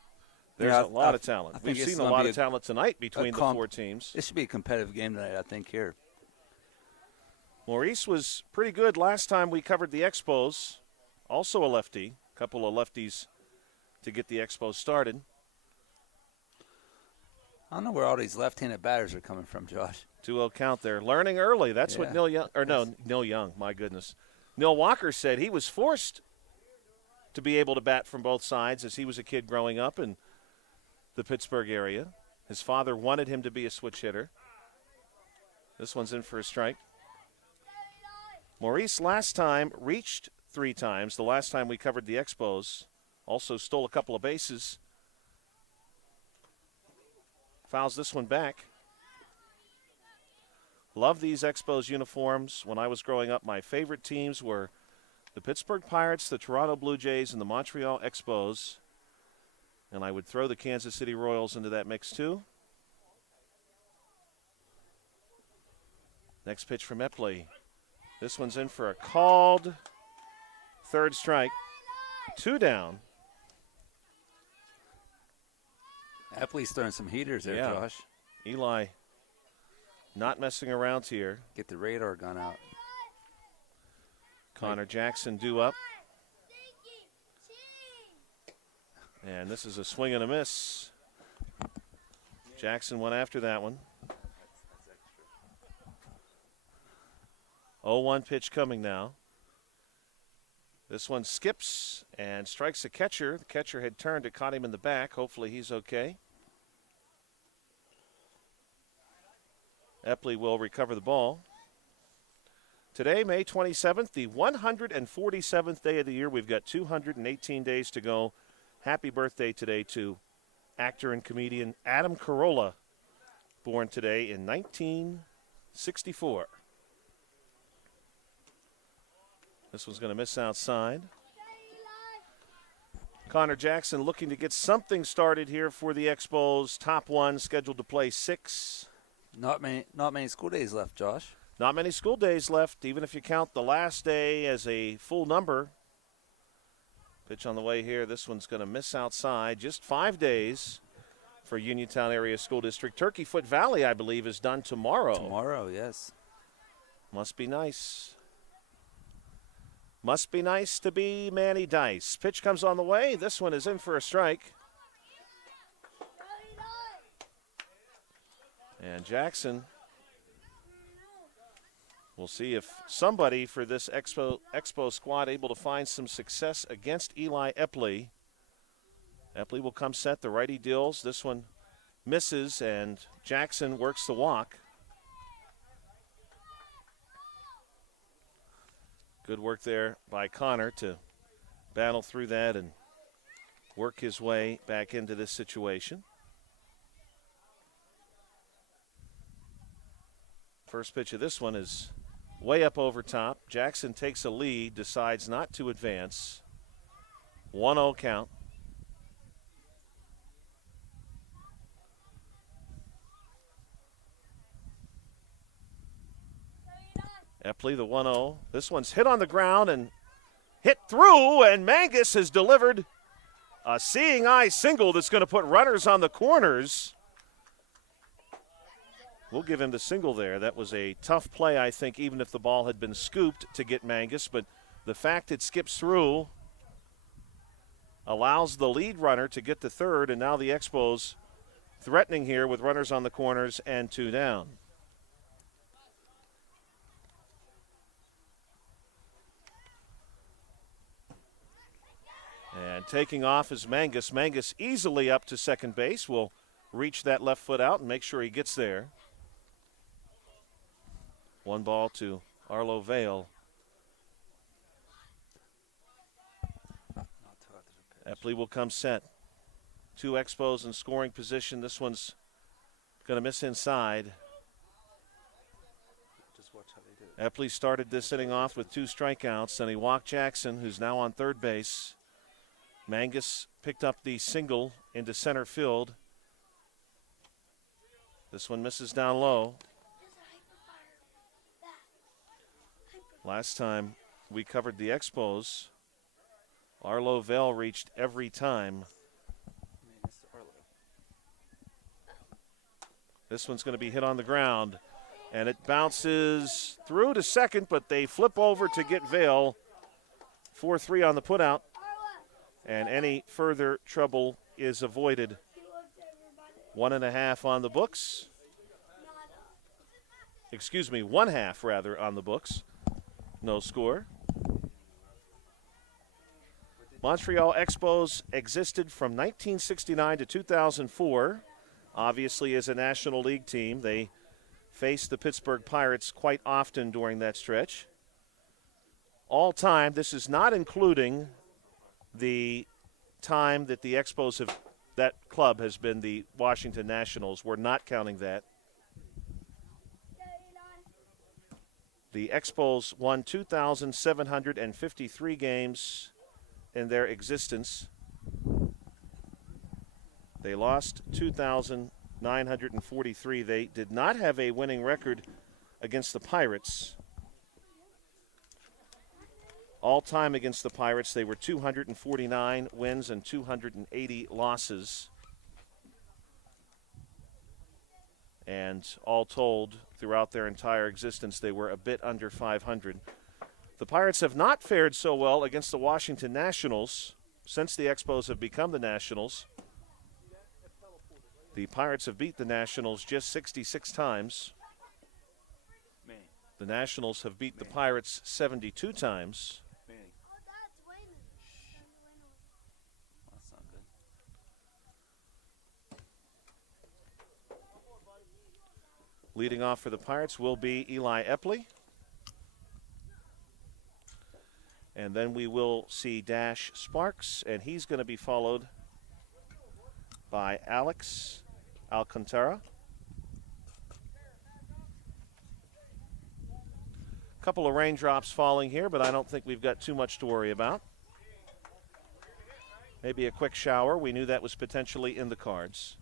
There's Yeah, a lot of I talent. think We've it's seen a gonna lot be of talent tonight between the four teams. This should be a competitive game tonight, I think, here. Maurice was pretty good last time we covered the Expos. Also a lefty. A couple of lefties to get the Expos started. I don't know where all these left-handed batters are coming from, Josh. 2-0 count there. Learning early. That's what Neil Young, my goodness. Neil Walker said he was forced to be able to bat from both sides as he was a kid growing up in the Pittsburgh area. His father wanted him to be a switch hitter. This one's in for a strike. Maurice last time reached 3 times. The last time we covered the Expos. Also stole a couple of bases. Fouls this one back. Love these Expos uniforms. When I was growing up, my favorite teams were the Pittsburgh Pirates, the Toronto Blue Jays, and the Montreal Expos. And I would throw the Kansas City Royals into that mix too. Next pitch from Epley. This one's in for a called third strike. 2 down. Epley's throwing some heaters there, Yeah. Josh. Eli not messing around here. Get the radar gun out. Connor Jackson due up. And this is a swing and a miss. Jackson went after that one. 0-1 pitch coming now. This one skips and strikes the catcher. The catcher had turned. It caught him in the back. Hopefully he's okay. Epley will recover the ball. Today, May 27th, the 147th day of the year. We've got 218 days to go. Happy birthday today to actor and comedian Adam Carolla, born today in 1964. This one's going to miss outside. Connor Jackson looking to get something started here for the Expos. Top 1 scheduled to play 6. Not many school days left, Josh. Not many school days left, even if you count the last day as a full number. Pitch on the way here. This one's going to miss outside. Just 5 days for Uniontown Area School District. Turkey Foot Valley, I believe, is done tomorrow. Tomorrow, yes. Must be nice. Must be nice to be Manny Dice. Pitch comes on the way. This one is in for a strike. And Jackson, we'll see if somebody for this Expo squad able to find some success against Eli Epley. Epley will come set. The righty deals. This one misses, and Jackson works the walk. Good work there by Connor to battle through that and work his way back into this situation. First pitch of this one is way up over top. Jackson takes a lead, decides not to advance. 1-0 count. Epley, the 1-0. This one's hit on the ground and hit through, and Mangus has delivered a seeing eye single that's going to put runners on the corners. We'll give him the single there. That was a tough play, I think, even if the ball had been scooped to get Mangus, but the fact it skips through allows the lead runner to get to third, and now the Expos threatening here with runners on the corners and 2 down. And taking off is Mangus. Mangus easily up to second base. Will reach that left foot out and make sure he gets there. 1 ball to Arlo Vale. Epley will come set. 2 Expos in scoring position. This one's going to miss inside. Just watch how they do it. Epley started this inning off with 2 strikeouts, and he walked Jackson, who's now on third base. Mangus picked up the single into center field. This one misses down low. Last time we covered the Expos, Arlo Vale reached every time. This one's going to be hit on the ground, and it bounces through to second, but they flip over to get Vale. 4-3 on the putout, and any further trouble is avoided. 1.5 on the books. Excuse me, 1/2 rather on the books. No score. Montreal Expos existed from 1969 to 2004. Obviously, as a National League team, they faced the Pittsburgh Pirates quite often during that stretch. All time, this is not including the time that the Expos have, that club has been the Washington Nationals. We're not counting that. The Expos won 2,753 games in their existence. They lost 2,943. They did not have a winning record against the Pirates. All time against the Pirates, they were 249 wins and 280 losses. And all told, throughout their entire existence, they were a bit under 500. The Pirates have not fared so well against the Washington Nationals since the Expos have become the Nationals. The Pirates have beat the Nationals just 66 times. The Nationals have beat the Pirates 72 times. That's not good. Leading off for the Pirates will be Eli Epley. And then we will see Dash Sparks, and he's going to be followed by Alex Alcantara. A couple of raindrops falling here, but I don't think we've got too much to worry about. Maybe a quick shower. We knew that was potentially in the cards.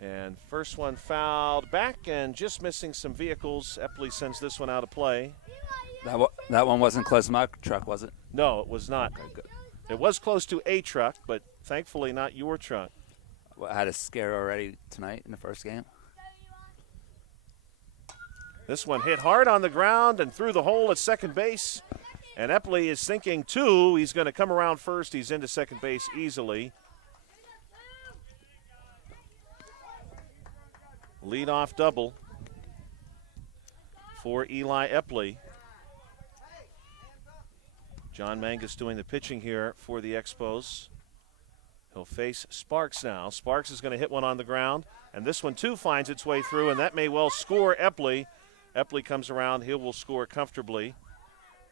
And first one fouled back and just missing some vehicles. Epley sends this one out of play. That one wasn't close to my truck, was it? No, it was not. Okay, good. It was close to a truck, but thankfully not your truck. Well, I had a scare already tonight in the first game. This one hit hard on the ground and through the hole at second base. And Epley is thinking two. He's going to come around first. He's into second base easily. Leadoff double for Eli Epley. John Mangus doing the pitching here for the Expos. He'll face Sparks now. Sparks is going to hit one on the ground, and this one too finds its way through, and that may well score Epley. Epley comes around. He will score comfortably.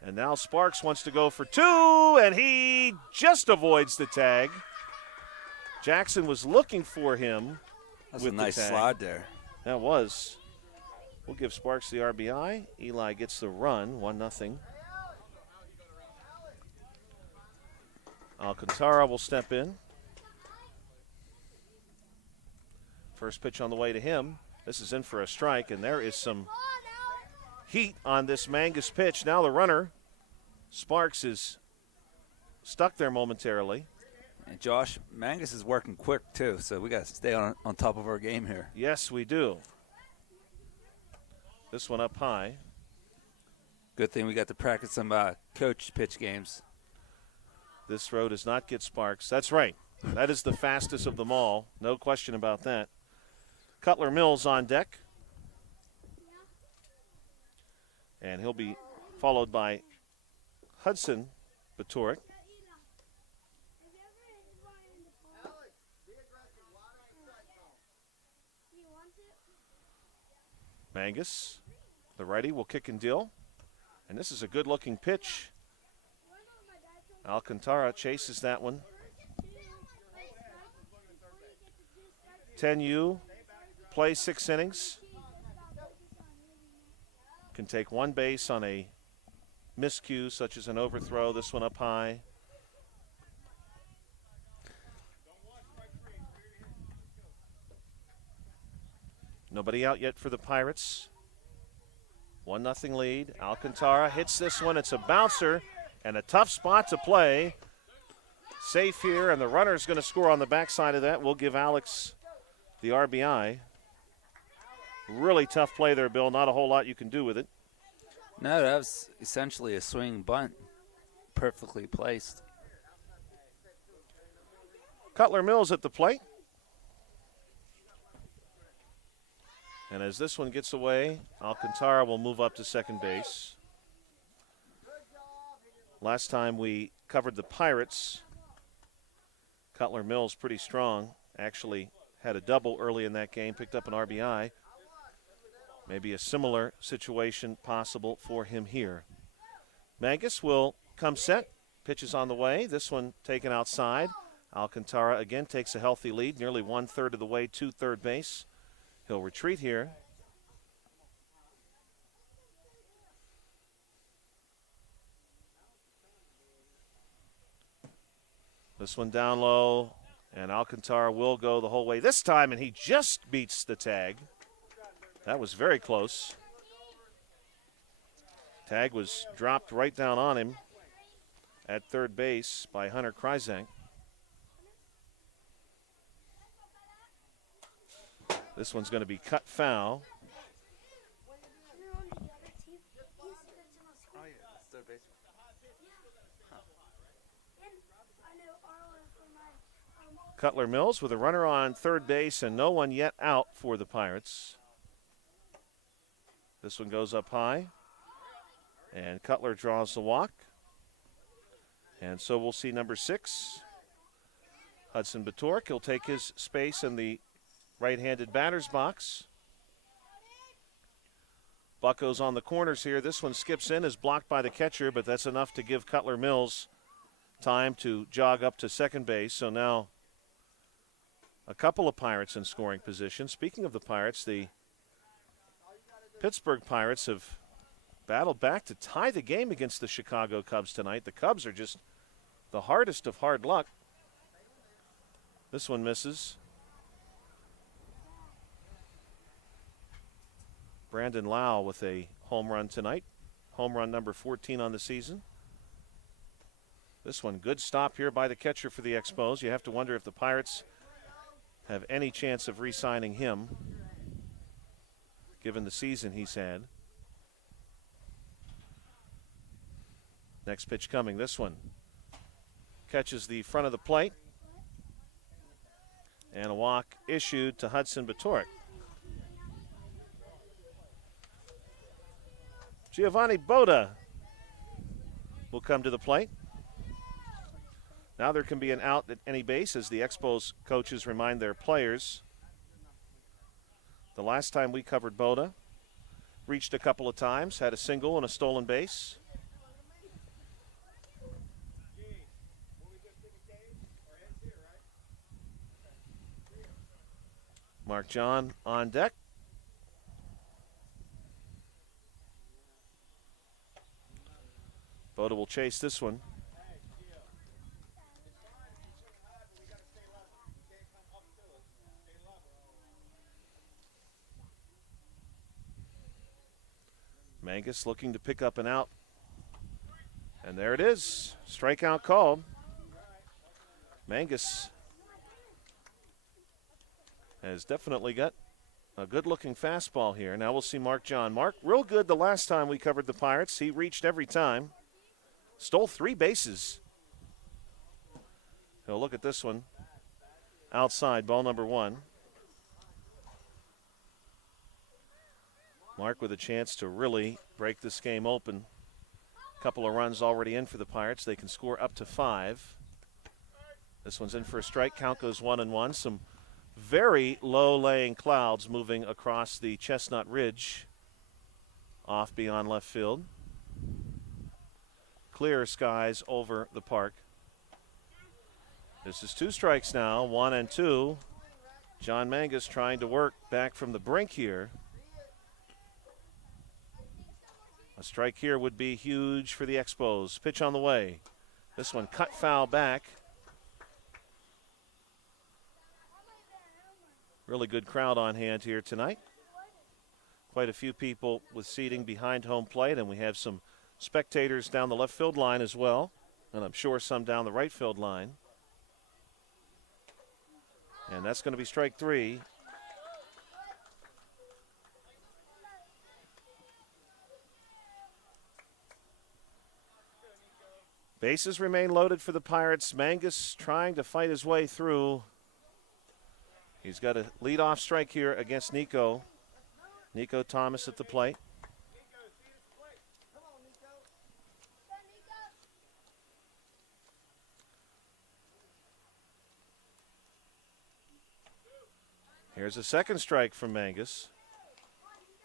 And now Sparks wants to go for two, and he just avoids the tag. Jackson was looking for him. That's with a nice the tag. slide there. That was. We'll give Sparks the RBI. Eli gets the run, 1-0. Alcantara will step in. First pitch on the way to him. This is in for a strike, and there is some heat on this Mangus pitch. Now the runner, Sparks, is stuck there momentarily. And Josh, Mangus is working quick too, so we got to stay on top of our game here. Yes, we do. This one up high. Good thing we got to practice some coach pitch games. This throw does not get Sparks. That's right. That is the fastest of them all. No question about that. Cutler Mills on deck. And he'll be followed by Hudson Batorik. Mangus, the righty, will kick and deal. And this is a good-looking pitch. Alcantara chases that one. 10U, play 6 innings. Can take one base on a miscue, such as an overthrow. This one up high. Nobody out yet for the Pirates. 1-0 lead. Alcantara hits this one. It's a bouncer and a tough spot to play. Safe here, and the runner's going to score on the backside of that. We'll give Alex the RBI. Really tough play there, Bill. Not a whole lot you can do with it. No, that was essentially a swing bunt. Perfectly placed. Cutler Mills at the plate. And as this one gets away, Alcantara will move up to second base. Last time we covered the Pirates, Cutler Mills pretty strong. Actually had a double early in that game, picked up an RBI. Maybe a similar situation possible for him here. Mangus will come set. Pitches on the way. This one taken outside. Alcantara again takes a healthy lead, nearly 1/3 of the way to third base. He'll retreat here. This one down low, and Alcantara will go the whole way this time, and he just beats the tag. That was very close. Tag was dropped right down on him at third base by Hunter Kryzak. This one's going to be cut foul. Cutler Mills with a runner on third base and no one yet out for the Pirates. This one goes up high, and Cutler draws the walk. And so we'll see number 6, Hudson Batork. He'll take his space in the right-handed batter's box. Bucko's on the corners here. This one skips in, is blocked by the catcher, but that's enough to give Cutler Mills time to jog up to second base. So now a couple of Pirates in scoring position. Speaking of the Pirates, the Pittsburgh Pirates have battled back to tie the game against the Chicago Cubs tonight. The Cubs are just the hardest of hard luck. This one misses. Brandon Lau with a home run tonight. Home run number 14 on the season. This one, good stop here by the catcher for the Expos. You have to wonder if the Pirates have any chance of re-signing him, given the season he's had. Next pitch coming. This one catches the front of the plate. And a walk issued to Hudson Batork. Giovanni Boda will come to the plate. Now there can be an out at any base as the Expos coaches remind their players. The last time we covered Boda, reached a couple of times, had a single and a stolen base. Mark John on deck. Boda will chase this one. Mangus looking to pick up an out. And there it is. Strikeout called. Mangus has definitely got a good-looking fastball here. Now we'll see Mark John. Mark, real good the last time we covered the Pirates. He reached every time. Stole 3 bases. He'll look at this one. Outside, ball number 1. Mark with a chance to really break this game open. A couple of runs already in for the Pirates. They can score up to 5. This one's in for a strike. Count goes 1-1. Some very low-laying clouds moving across the Chestnut Ridge off beyond left field. Clear skies over the park. This is 2 strikes now, 1-2. John Mangus trying to work back from the brink here. A strike here would be huge for the Expos. Pitch on the way. This one cut foul back. Really good crowd on hand here tonight. Quite a few people with seating behind home plate, and we have some spectators down the left field line as well, and I'm sure some down the right field line. And that's going to be strike 3. Bases remain loaded for the Pirates. Mangus trying to fight his way through. He's got a leadoff strike here against Nico. Nico Thomas at the plate. Here's a second strike from Mangus.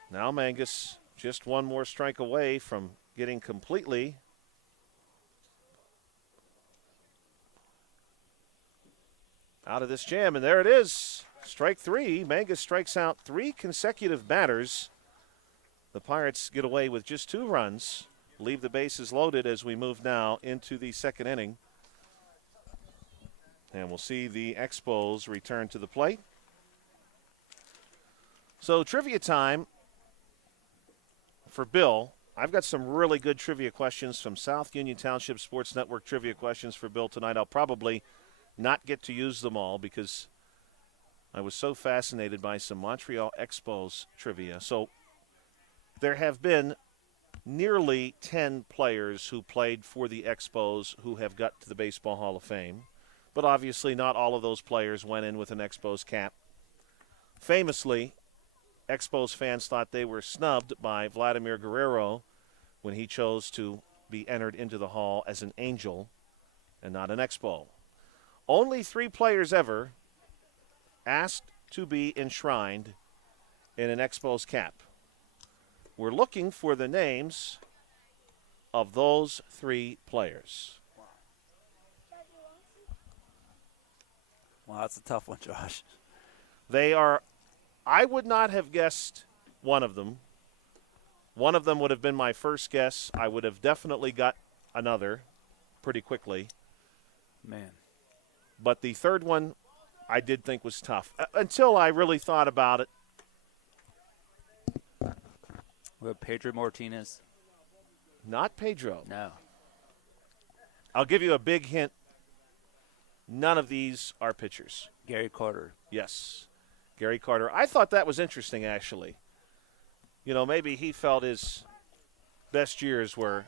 Now Mangus just one more strike away from getting completely out of this jam. And there it is. Strike three. Mangus strikes out 3 consecutive batters. The Pirates get away with just 2 runs. Leave the bases loaded as we move now into the second inning. And we'll see the Expos return to the plate. So trivia time for Bill. I've got some really good trivia questions from South Union Township Sports Network trivia questions for Bill tonight. I'll probably not get to use them all because I was so fascinated by some Montreal Expos trivia. So there have been nearly 10 players who played for the Expos who have got to the Baseball Hall of Fame. But obviously not all of those players went in with an Expos cap. Famously, Expos fans thought they were snubbed by Vladimir Guerrero when he chose to be entered into the Hall as an Angel and not an Expo. Only 3 players ever asked to be enshrined in an Expos cap. We're looking for the names of those 3 players. Wow, that's a tough one, Josh. They are, I would not have guessed one of them. One of them would have been my first guess. I would have definitely got another pretty quickly. Man. But the third one I did think was tough until I really thought about it. We have Pedro Martinez. Not Pedro. No. I'll give you a big hint. None of these are pitchers. Gary Carter. Yes. Gary Carter. I thought that was interesting, actually. You know, maybe he felt his best years were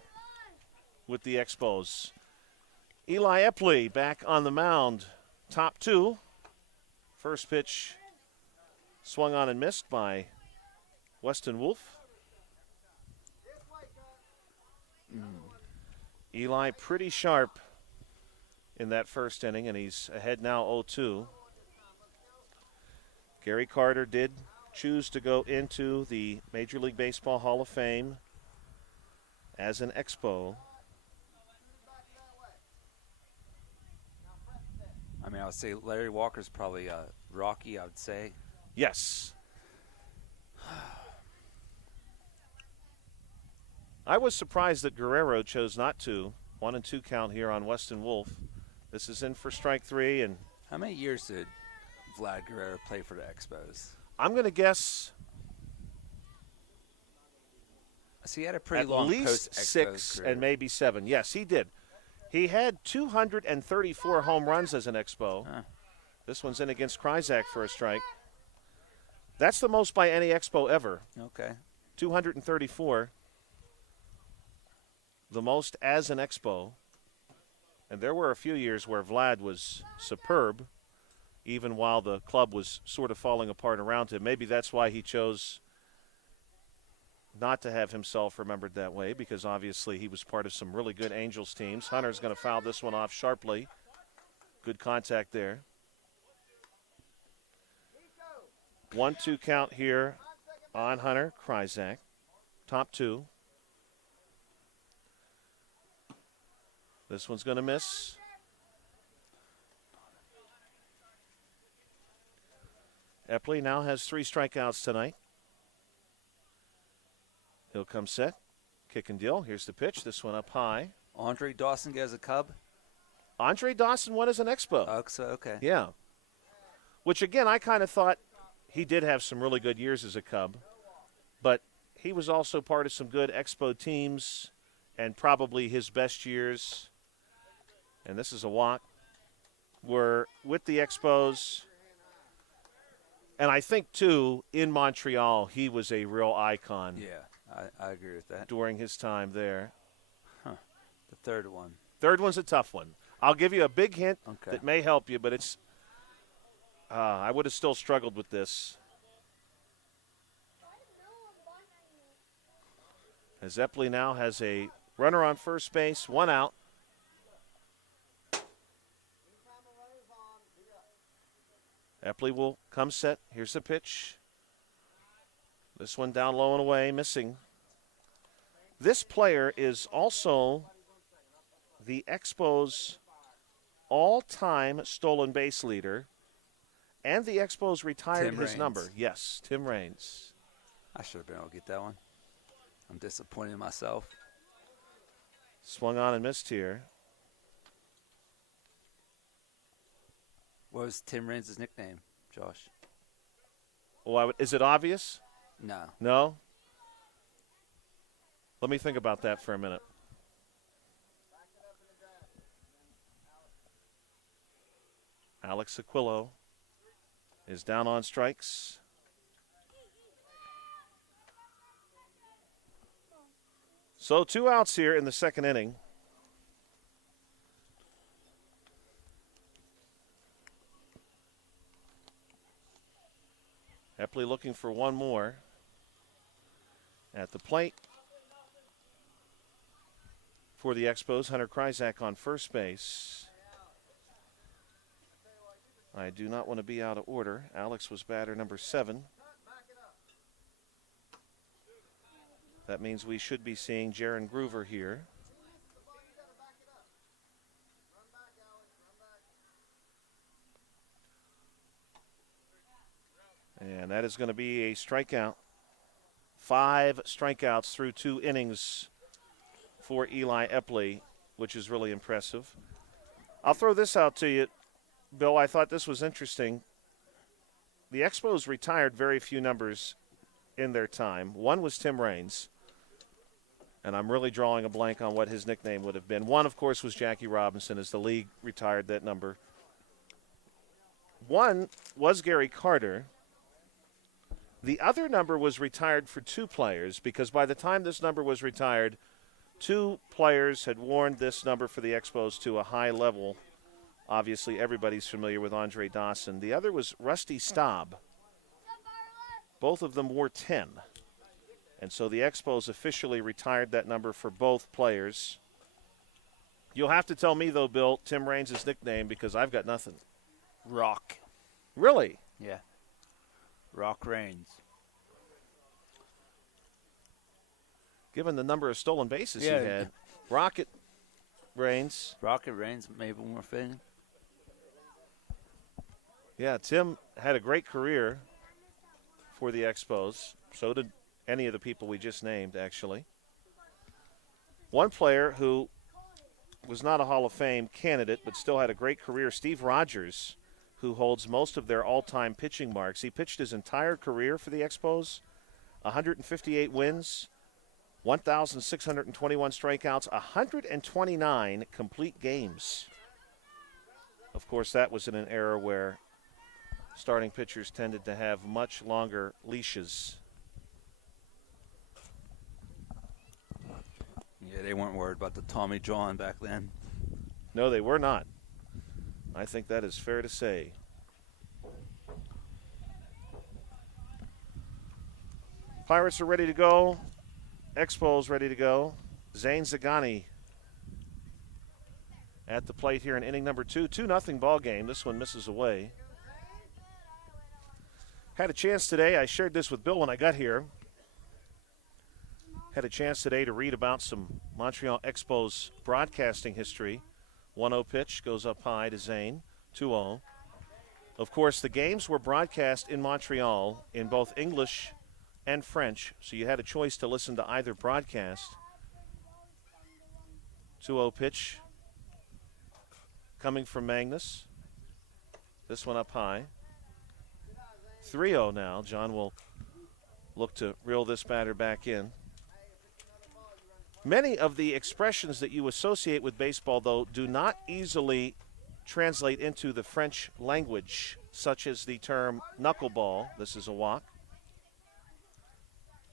with the Expos. Eli Epley back on the mound. Top 2. First pitch swung on and missed by Weston Wolf. Eli pretty sharp in that first inning, and he's ahead now 0-2. Gary Carter did choose to go into the Major League Baseball Hall of Fame as an Expo. I mean, I would say Larry Walker's probably Rocky, I would say. Yes. I was surprised that Guerrero chose not to. 1-2 count here on Weston Wolf. This is in for strike 3. And how many years did Vlad Guerrero play for the Expos? I'm going to guess so he had a pretty at long least 6 career. And maybe 7. Yes, he did. He had 234 home runs as an Expo. Huh. This one's in against Kryzak for a strike. That's the most by any Expo ever. Okay. 234. The most as an Expo. And there were a few years where Vlad was superb, even while the club was sort of falling apart around him. Maybe that's why he chose not to have himself remembered that way, because obviously he was part of some really good Angels teams. Hunter's going to foul this one off sharply. Good contact there. 1-2 count here on Hunter Kryzak. Top 2. This one's going to miss. Epley now has 3 strikeouts tonight. He'll come set. Kick and deal. Here's the pitch. This one up high. Andre Dawson goes a Cub? Andre Dawson won as an Expo. Oh, so, okay. Yeah. Which, again, I kind of thought he did have some really good years as a Cub. But he was also part of some good Expo teams and probably his best years, and this is a walk, were with the Expos. And I think, too, in Montreal, he was a real icon. Yeah, I agree with that. During his time there. Huh. The third one. Third one's a tough one. I'll give you a big hint that may help you, but it's I would have still struggled with this. As Epley now has a runner on first base, one out. Epley will come set. Here's the pitch. This one down low and away, missing. This player is also the Expos all-time stolen base leader, and the Expos retired Tim his Raines. number. Yes, Tim Raines. I should have been able to get that one. I'm disappointed in myself. Swung on and missed here. What was Tim Raines' nickname, Josh? Oh, is it obvious? No. No? Let me think about that for a minute. Alex Aquilo is down on strikes. So 2 outs here in the second inning. Epley looking for one more. At the plate for the Expos, Hunter Kryzak on first base. I do not want to be out of order. Alex was batter number 7. That means we should be seeing Jaron Groover here. And that is going to be a strikeout. 5 strikeouts through 2 innings for Eli Epley, which is really impressive. I'll throw this out to you, Bill. I thought this was interesting. The Expos retired very few numbers in their time. One was Tim Raines, and I'm really drawing a blank on what his nickname would have been. One, of course, was Jackie Robinson, as the league retired that number. One was Gary Carter. The other number was retired for 2 players, because by the time this number was retired, 2 players had worn this number for the Expos to a high level. Obviously, everybody's familiar with Andre Dawson. The other was Rusty Staub. Both of them wore 10. And so the Expos officially retired that number for both players. You'll have to tell me, though, Bill, Tim Raines' nickname, because I've got nothing. Rock. Really? Yeah. Rock Raines. Given the number of stolen bases he Yeah. had. Rocket Raines. Rocket Raines, maybe more fitting. Yeah, Tim had a great career for the Expos. So did any of the people we just named, actually. One player who was not a Hall of Fame candidate but still had a great career, Steve Rogers, who holds most of their all-time pitching marks. He pitched his entire career for the Expos, 158 wins, 1,621 strikeouts, 129 complete games. Of course, that was in an era where starting pitchers tended to have much longer leashes. Yeah, they weren't worried about the Tommy John back then. No, they were not. I think that is fair to say. Pirates are ready to go. Expos ready to go. Zane Zagani at the plate here in inning number 2. 2-0 ball game. This one misses away. Had a chance today. I shared this with Bill when I got here. Had a chance today to read about some Montreal Expos broadcasting history. 1-0 pitch goes up high to Zane. 2-0. Of course, the games were broadcast in Montreal in both English and French, so you had a choice to listen to either broadcast. 2-0 pitch coming from Magnus. This one up high. 3-0 now. John will look to reel this batter back in. Many of the expressions that you associate with baseball, though, do not easily translate into the French language, such as the term knuckleball. This is a walk.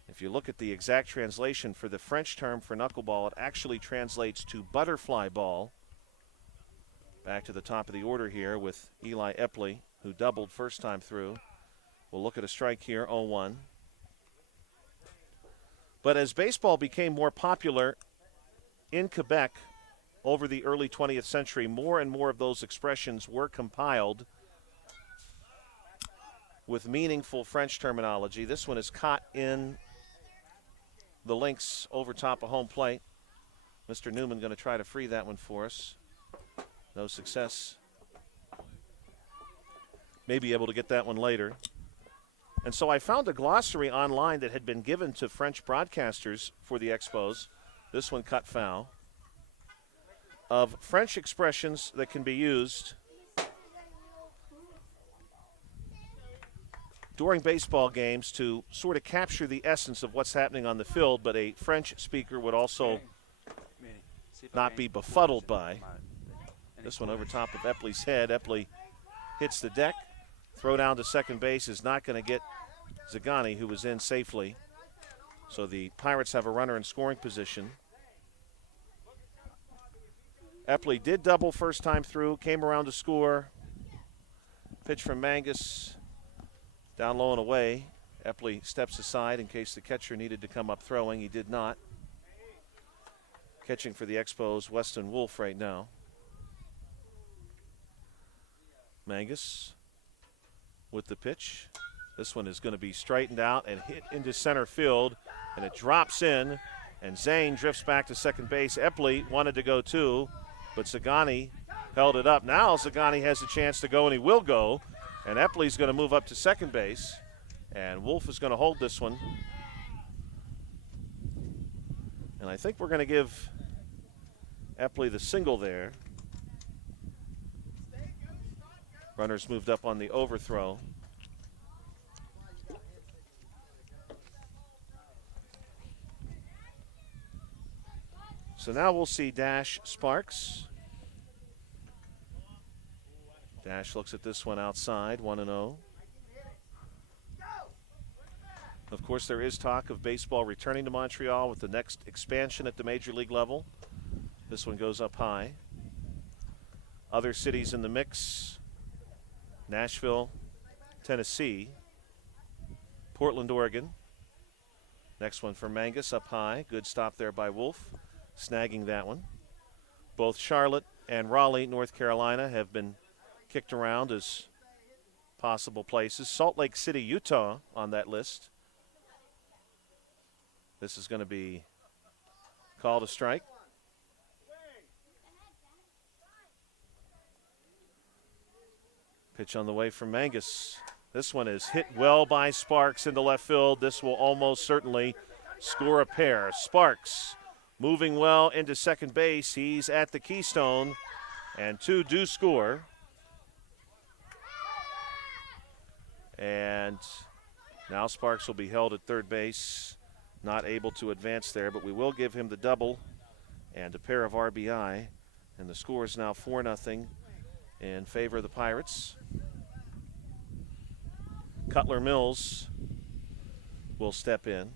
If you look at the exact translation for the French term for knuckleball, it actually translates to butterfly ball. Back to the top of the order here with Eli Epley, who doubled first time through. We'll look at a strike here, 0-1. But as baseball became more popular in Quebec over the early 20th century, more and more of those expressions were compiled with meaningful French terminology. This one is caught in the links over top of home plate. Mr. Newman going to try to free that one for us. No success. May be able to get that one later. And so I found a glossary online that had been given to French broadcasters for the Expos. This one cut foul. Of French expressions that can be used during baseball games to sort of capture the essence of what's happening on the field, but a French speaker would also not be befuddled by. This one over top of Epley's head. Epley hits the deck. Throw down to second base is not going to get Zagani, who was in safely. So the Pirates have a runner in scoring position. Epley did double first time through, came around to score. Pitch from Mangus, down low and away. Epley steps aside in case the catcher needed to come up throwing. He did not. Catching for the Expos, Weston Wolf right now. Mangus with the pitch. This one is going to be straightened out and hit into center field, and it drops in, and Zane drifts back to second base. Epley wanted to go too, but Zagani held it up. Now Zagani has a chance to go, and he will go, and Epley's going to move up to second base, and Wolf is going to hold this one. And I think we're going to give Epley the single there. Runners moved up on the overthrow. So now we'll see Dash Sparks. Dash looks at this one outside, 1-0. Of course, there is talk of baseball returning to Montreal with the next expansion at the major league level. This one goes up high. Other cities in the mix: Nashville, Tennessee, Portland, Oregon. Next one for Mangus up high. Good stop there by Wolf, snagging that one. Both Charlotte and Raleigh, North Carolina, have been kicked around as possible places. Salt Lake City, Utah on that list. This is going to be called a strike. Pitch on the way from Mangus. This one is hit well by Sparks into left field. This will almost certainly score a pair. Sparks moving well into second base. He's at the Keystone, and two do score. And now Sparks will be held at third base, not able to advance there, but we will give him the double and a pair of RBI. And the score is now 4-0 in favor of the Pirates. Cutler Mills will step in.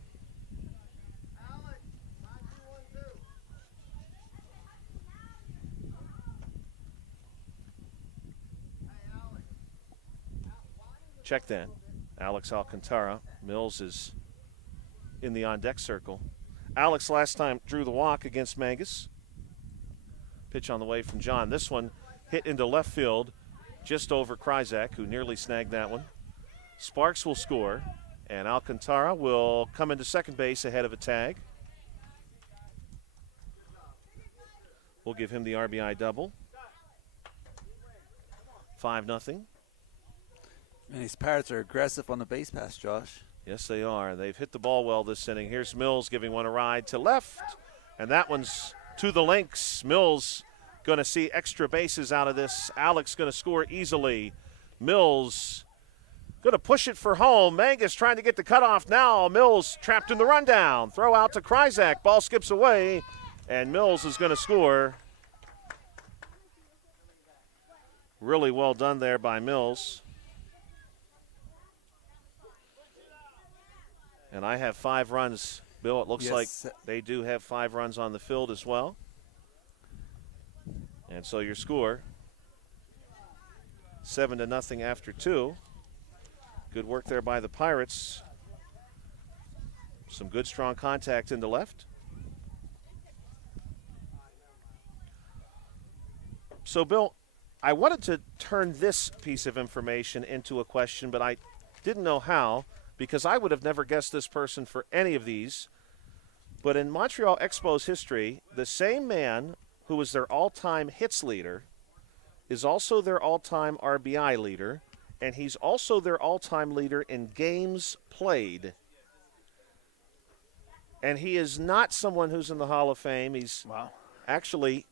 Check that. Alex Alcantara. Mills is in the on-deck circle. Alex last time drew the walk against Mangus. Pitch on the way from John. This one hit into left field just over Kryzak, who nearly snagged that one. Sparks will score, and Alcantara will come into second base ahead of a tag. We'll give him the RBI double. 5-0. And these Pirates are aggressive on the base pass, Josh. Yes, they are. They've hit the ball well this inning. Here's Mills giving one a ride to left, and that one's to the links. Mills going to see extra bases out of this. Alex going to score easily. Mills going to push it for home. Mangus trying to get the cutoff now. Mills trapped in the rundown. Throw out to Kryzak. Ball skips away, and Mills is going to score. Really well done there by Mills. And I have 5 runs. Bill, it looks like they do have 5 runs on the field as well. And so your score, 7-0 after 2. Good work there by the Pirates. Some Some good, strong contact into left. So, Bill, I wanted to turn this piece of information into a question, but I didn't know how because I would have never guessed this person for any of these. But in Montreal Expos history, the same man who was their all-time hits leader is also their all-time RBI leader, and he's also their all-time leader in games played. And he is not someone who's in the Hall of Fame. He's actually,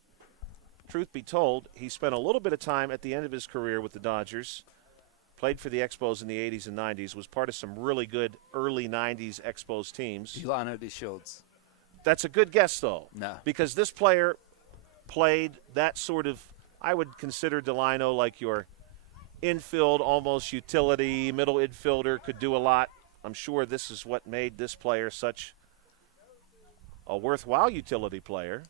truth be told, he spent a little bit of time at the end of his career with the Dodgers, played for the Expos in the 80s and 90s, was part of some really good early 90s Expos teams. Delano D. Shields. That's a good guess, though. No. Because this player played that sort of, I would consider Delano like your infield, almost utility, middle infielder, could do a lot. I'm sure this is what made this player such a worthwhile utility player.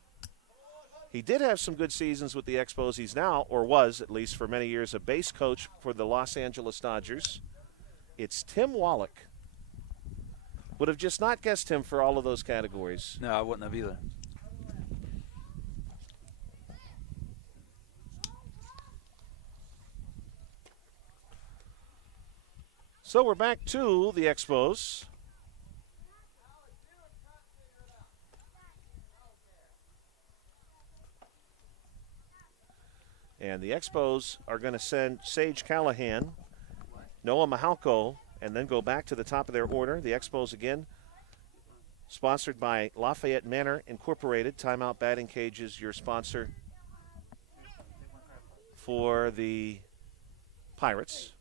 He did have some good seasons with the Expos. He's now, or was at least for many years, a base coach for the Los Angeles Dodgers. It's Tim Wallach. Would have just not guessed him for all of those categories. No, I wouldn't have either. So we're back to the Expos. And the Expos are going to send Sage Callahan, Noah Mahalko, and then go back to the top of their order. The Expos, again, sponsored by Lafayette Manor Incorporated. Timeout Batting Cage is your sponsor for the Pirates.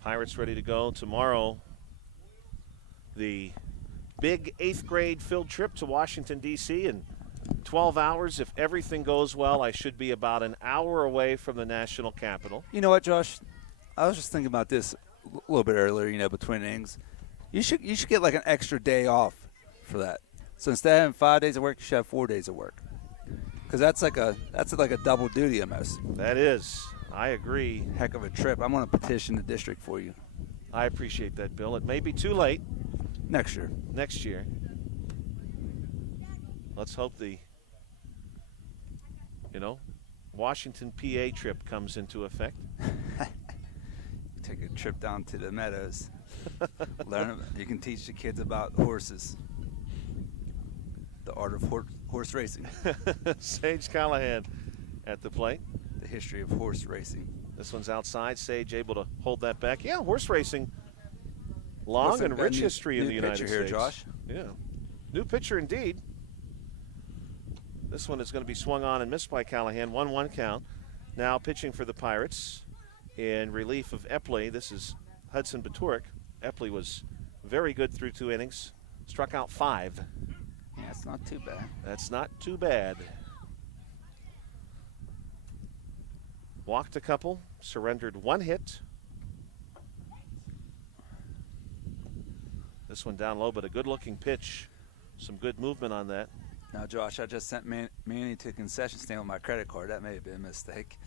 Pirates ready to go tomorrow. The big 8th grade field trip to Washington, D.C. in 12 hours. If everything goes well, I should be about an hour away from the national capital. You know what, Josh? I was just thinking about this a little bit earlier, between innings. You should get like an extra day off for that. So instead of having 5 days of work, you should have 4 days of work. Because that's like a double duty almost. That is. I agree. Heck of a trip. I'm going to petition the district for you. I appreciate that, Bill. It may be too late. Next year. Next year. Let's hope the, Washington, PA trip comes into effect. Take a trip down to the meadows. You can teach the kids about horses. The art of horse racing. Sage Callahan at the plate. The history of horse racing. This one's outside. Sage able to hold that back. Yeah, horse racing. Long and rich history in the United States. New pitcher here, Josh. Yeah. New pitcher indeed. This one is going to be swung on and missed by Callahan. 1-1 count. Now pitching for the Pirates in relief of Epley. This is Hudson Baturik. Epley was very good through 2 innings. Struck out 5. Yeah, it's not too bad. That's not too bad. Walked a couple, surrendered 1 hit. This one down low, but a good-looking pitch. Some good movement on that. Now, Josh, I just sent Manny to a concession stand with my credit card. That may have been a mistake.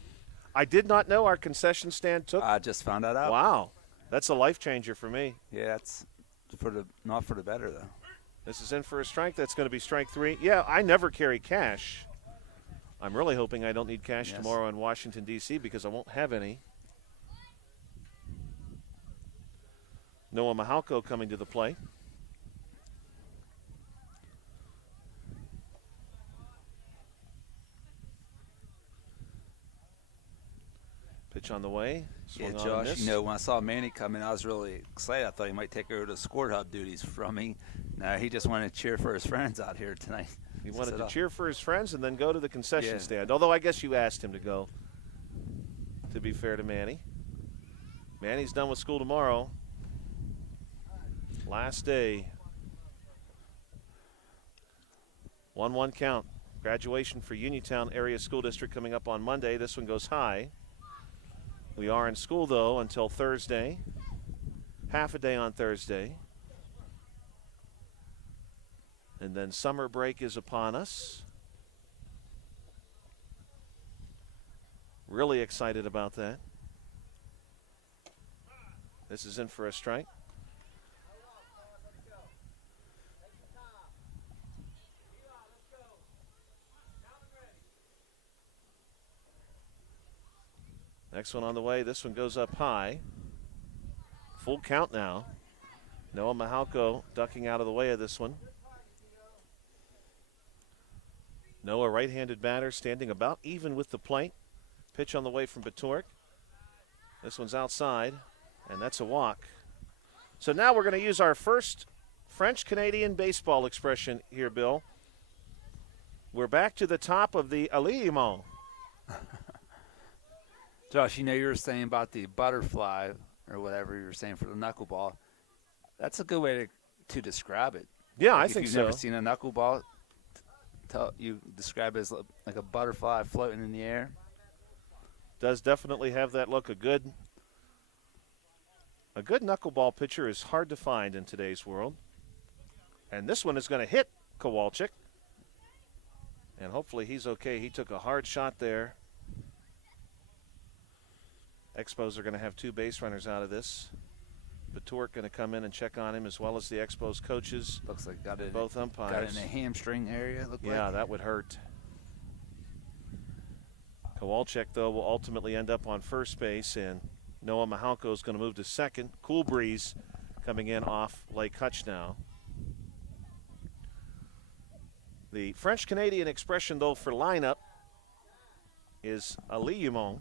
I did not know our concession stand took. I just found that out. Wow. That's a life changer for me. Yeah, it's not for the better, though. This is in for a strike. That's going to be strike 3. Yeah, I never carry cash. I'm really hoping I don't need cash tomorrow in Washington, D.C. because I won't have any. Noah Mahalko coming to the plate. Pitch on the way. Yeah, Josh, when I saw Manny come in, I was really excited. I thought he might take over the Score Hub duties from me. No, he just wanted to cheer for his friends out here tonight. He wanted to cheer for his friends and then go to the concession stand. Although I guess you asked him to go, to be fair to Manny. Manny's done with school tomorrow. Last day. 1-1 count. Graduation for Uniontown Area School District coming up on Monday. This one goes high. We are in school, though, until Thursday. half a day on Thursday. And then summer break is upon us. Really excited about that. This is in for a strike. Next one on the way. This one goes up high. Full count now. Noah Mahalko ducking out of the way of this one. Noah, right-handed batter, standing about even with the plate. Pitch on the way from Batork. This one's outside, and that's a walk. So now we're going to use our first French-Canadian baseball expression here, Bill. We're back to the top of the alignement. Josh, you were saying about the butterfly or whatever you were saying for the knuckleball. That's a good way to describe it. Yeah, like I think so. If you've never seen a knuckleball, you describe it as like a butterfly floating in the air. Does definitely have that look. A good knuckleball pitcher is hard to find in today's world. And this one is going to hit Kowalczyk. And hopefully he's okay. He took a hard shot there. Expos are going to have 2 base runners out of this. Batork going to come in and check on him, as well as the Expos coaches. Looks like got it. Both umpires. Got it in a hamstring area. Yeah, that would hurt. Kowalczyk, though, will ultimately end up on first base, and Noah Mahalko is going to move to second. Cool breeze coming in off Lake Hutch now. The French-Canadian expression, though, for lineup is alignement,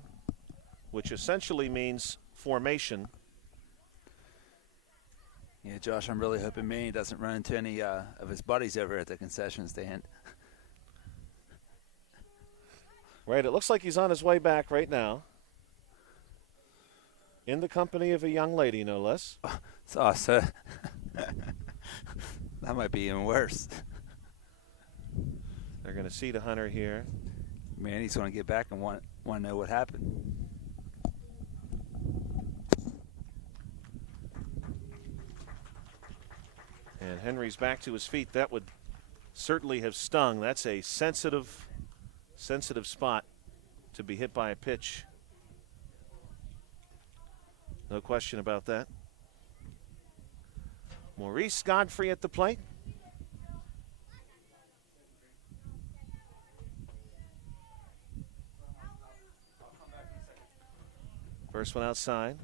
which essentially means formation. Yeah, Josh, I'm really hoping Manny doesn't run into any of his buddies over at the concession stand. Right, it looks like he's on his way back right now. In the company of a young lady, no less. So that might be even worse. They're going to see the Hunter here. Manny's going to get back and want to know what happened. And Henry's back to his feet. That would certainly have stung. That's a sensitive spot to be hit by a pitch. No question about that. Maurice Godfrey at the plate. First one outside.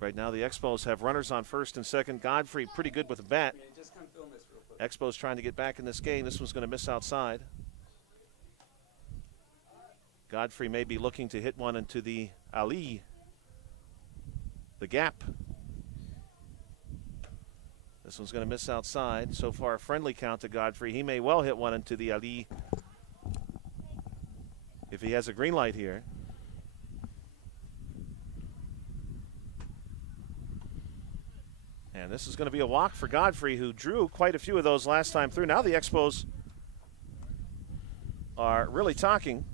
Right now the Expos have runners on first and second. Godfrey pretty good with a bat. Expos trying to get back in this game. This one's going to miss outside. Godfrey may be looking to hit one into the alley, the gap. This one's going to miss outside. So far a friendly count to Godfrey. He may well hit one into the alley if he has a green light here. And this is going to be a walk for Godfrey, who drew quite a few of those last time through. Now the Expos are really talking.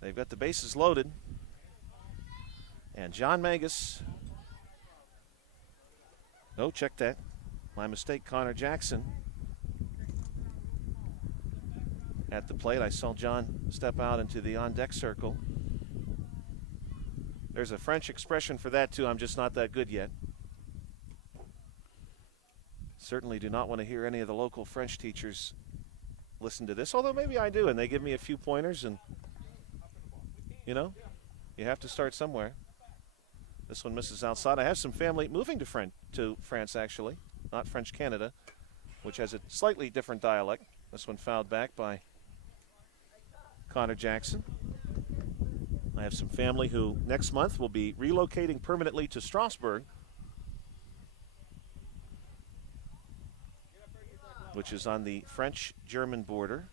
They've got the bases loaded. And John Mangus. No, check that. My mistake, Connor Jackson. At the plate, I saw John step out into the on-deck circle. There's a French expression for that, too. I'm just not that good yet. Certainly do not want to hear any of the local French teachers listen to this, although maybe I do, and they give me a few pointers, and, you know, you have to start somewhere. This one misses outside. I have some family moving to France, actually, not French Canada, which has a slightly different dialect. This one fouled back by Connor Jackson. I have some family who next month will be relocating permanently to Strasbourg, which is on the French-German border.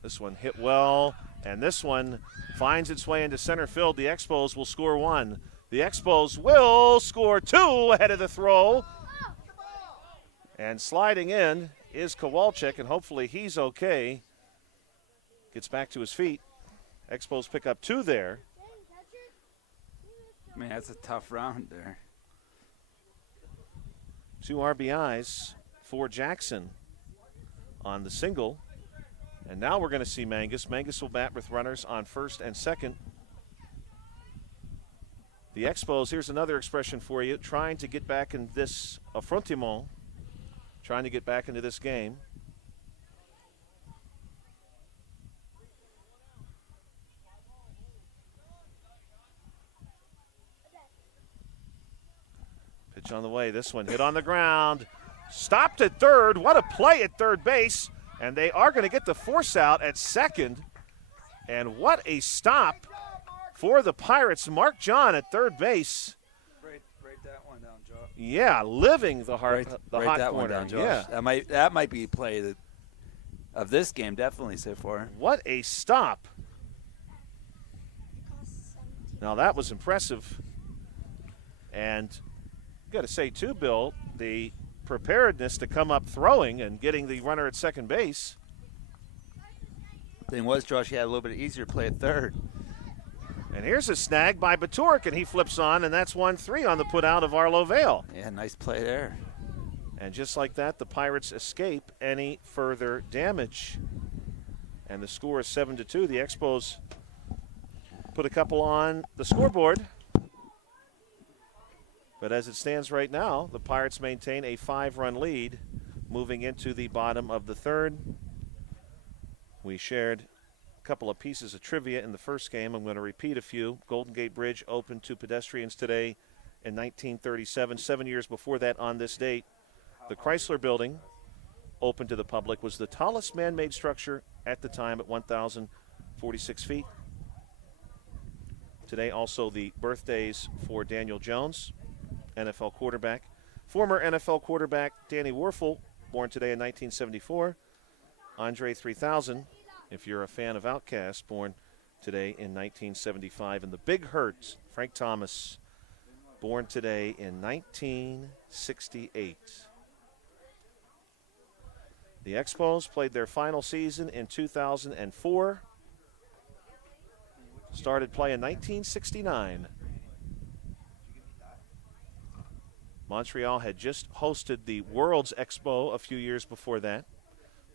This one hit well, and this one finds its way into center field. The Expos will score one. The Expos will score two ahead of the throw. And sliding in is Kowalczyk, and hopefully he's okay. Gets back to his feet. Expos pick up 2 there. Man, that's a tough round there. 2 RBIs for Jackson on the single. And now we're going to see Mangus. Mangus will bat with runners on first and second. The Expos, here's another expression for you, trying to get back in this affrontement, trying to get back into this game. Pitch on the way. This one hit on the ground. Stopped at third. What a play at third base. And they are going to get the force out at second. And what a stop for the Pirates. Mark John at third base. Break that one down, Josh. Yeah, living the hot Break that corner. one down, Josh. Yeah. That might be play of this game, definitely so far. What a stop. Now that was impressive. And got to say, too, Bill, the preparedness to come up throwing and getting the runner at second base. Thing was, Josh, he had a little bit easier play at third. And here's a snag by Baturk, and he flips on, and that's 1-3 on the put out of Arlo Vale. Yeah, nice play there. And just like that, the Pirates escape any further damage. And the score is 7-2. The Expos put a couple on the scoreboard. But as it stands right now, the Pirates maintain a 5-run lead moving into the bottom of the third. We shared a couple of pieces of trivia in the first game. I'm going to repeat a few. Golden Gate Bridge opened to pedestrians today in 1937. 7 years before that on this date, the Chrysler Building, open to the public, was the tallest man-made structure at the time at 1,046 feet. Today also the birthdays for Daniel Jones, NFL quarterback. Former NFL quarterback Danny Werfel, born today in 1974. Andre 3000, if you're a fan of Outkast, born today in 1975. And the Big Hurt, Frank Thomas, born today in 1968. The Expos played their final season in 2004. Started play in 1969. Montreal had just hosted the World's Expo a few years before that.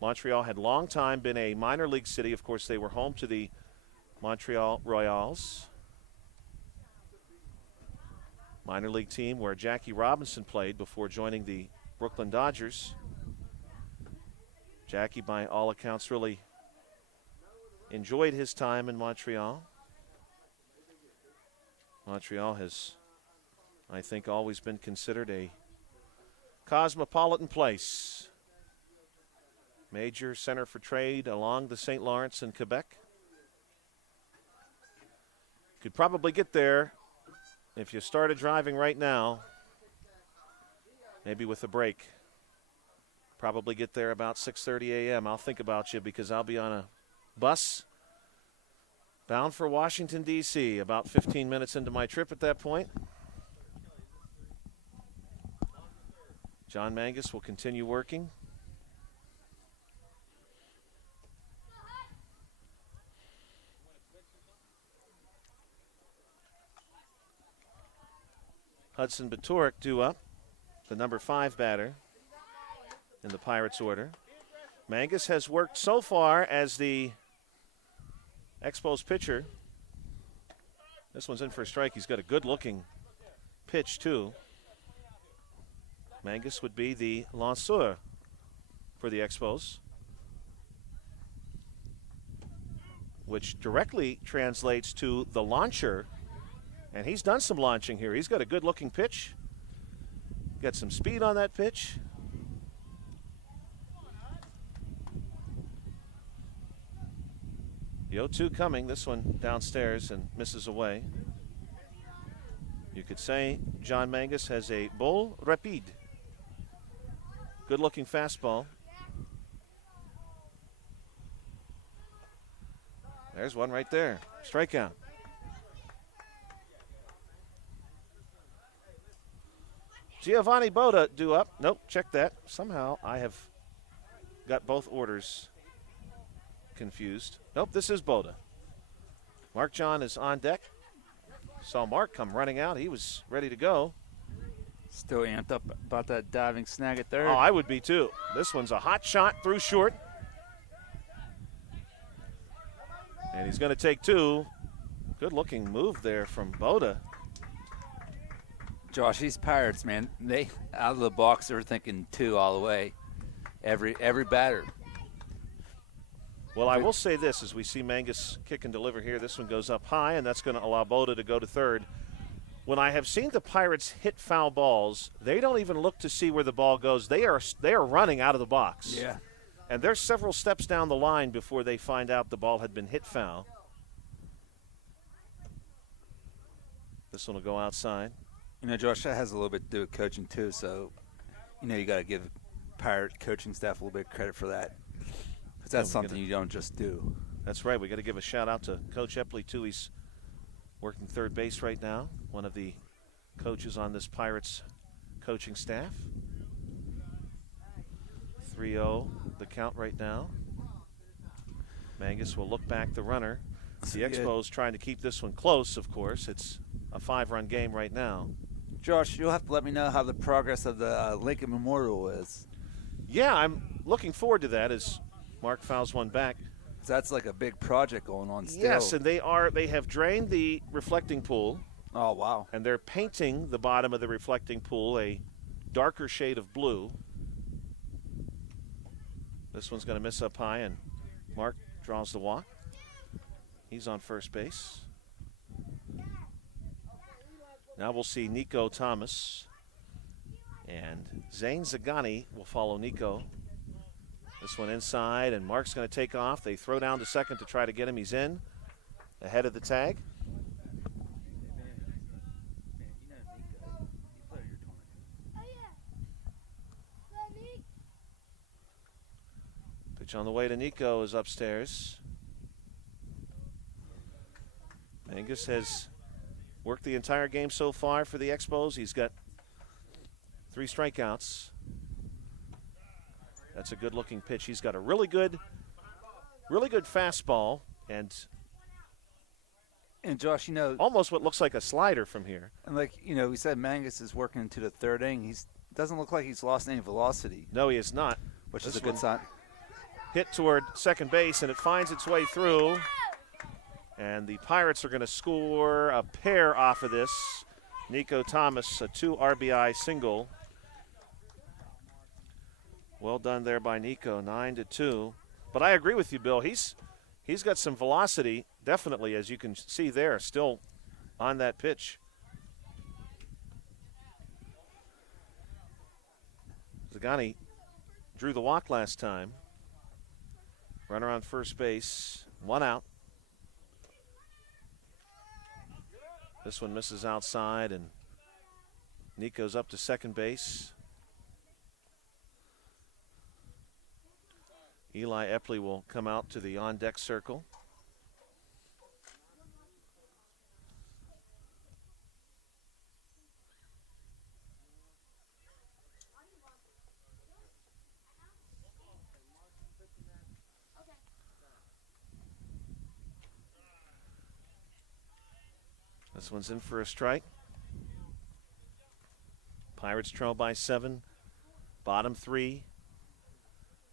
Montreal had long time been a minor league city. Of course, they were home to the Montreal Royals, minor league team where Jackie Robinson played before joining the Brooklyn Dodgers. Jackie, by all accounts, really enjoyed his time in Montreal. Montreal has, I think, always been considered a cosmopolitan place. Major center for trade along the St. Lawrence in Quebec. Could probably get there if you started driving right now, maybe with a break. Probably get there about 6:30 a.m. I'll think about you because I'll be on a bus bound for Washington, D.C., about 15 minutes into my trip at that point. John Mangus will continue working. Hudson Baturk due up, the number 5 batter in the Pirates order. Mangus has worked so far as the Expos pitcher. This one's in for a strike. He's got a good-looking pitch, too. Mangus would be the lanceur for the Expos, which directly translates to the launcher. And he's done some launching here. He's got a good-looking pitch. Got some speed on that pitch. The 0-2 coming. This one downstairs and misses away. You could say John Mangus has a bull rapide. Good-looking fastball. There's one right there. Strikeout. Giovanni Boda due up. Nope, check that. Somehow I have got both orders confused. Nope, this is Boda. Mark John is on deck. Saw Mark come running out. He was ready to go. Still amped up about that diving snag at third. Oh, I would be too. This one's a hot shot through short. And he's going to take two. Good-looking move there from Boda. Josh, these Pirates, man, they out of the box, they're thinking two all the way. Every batter. Well, I will say this as we see Mangus kick and deliver here. This one goes up high, and that's going to allow Boda to go to third. When I have seen the Pirates hit foul balls, they don't even look to see where the ball goes. They are running out of the box. Yeah. And they're several steps down the line before they find out the ball had been hit foul. This one will go outside. You know, Josh, that has a little bit to do with coaching too. So, you know, you got to give Pirate coaching staff a little bit of credit for that, because that's something you don't just do. That's right. We got to give a shout out to Coach Epley too. He's working third base right now. One of the coaches on this Pirates coaching staff. 3-0 the count right now. Mangus will look back the runner. The Expos trying to keep this one close, of course. It's a 5-run game right now. Josh, you'll have to let me know how the progress of the Lincoln Memorial is. Yeah, I'm looking forward to that as Mark fouls one back. That's like a big project going on still. Yes, and they have drained the reflecting pool. Oh, wow. And they're painting the bottom of the reflecting pool a darker shade of blue. This one's going to miss up high, and Mark draws the walk. He's on first base. Now we'll see Nico Thomas. And Zane Zagani will follow Nico. This one inside, and Mark's going to take off. They throw down to second to try to get him. He's in, ahead of the tag. Pitch on the way to Nico is upstairs. Mangus has worked the entire game so far for the Expos. He's got 3 strikeouts. That's a good-looking pitch. He's got a really good fastball, and Josh, you know, almost what looks like a slider from here. And like, you know, we said Mangus is working into the third inning. Doesn't look like he's lost any velocity. No, he is not. Which is a good sign. Hit toward second base, and it finds its way through. And the Pirates are going to score a pair off of this. Nico Thomas, a 2 RBI single. Well done there by Nico, 9-2. But I agree with you, Bill. He's got some velocity, definitely, as you can see there, still on that pitch. Zagani drew the walk last time. Runner on first base, 1 out. This one misses outside, and Nico's up to second base. Eli Epley will come out to the on-deck circle. This one's in for a strike. Pirates trail by 7. Bottom 3.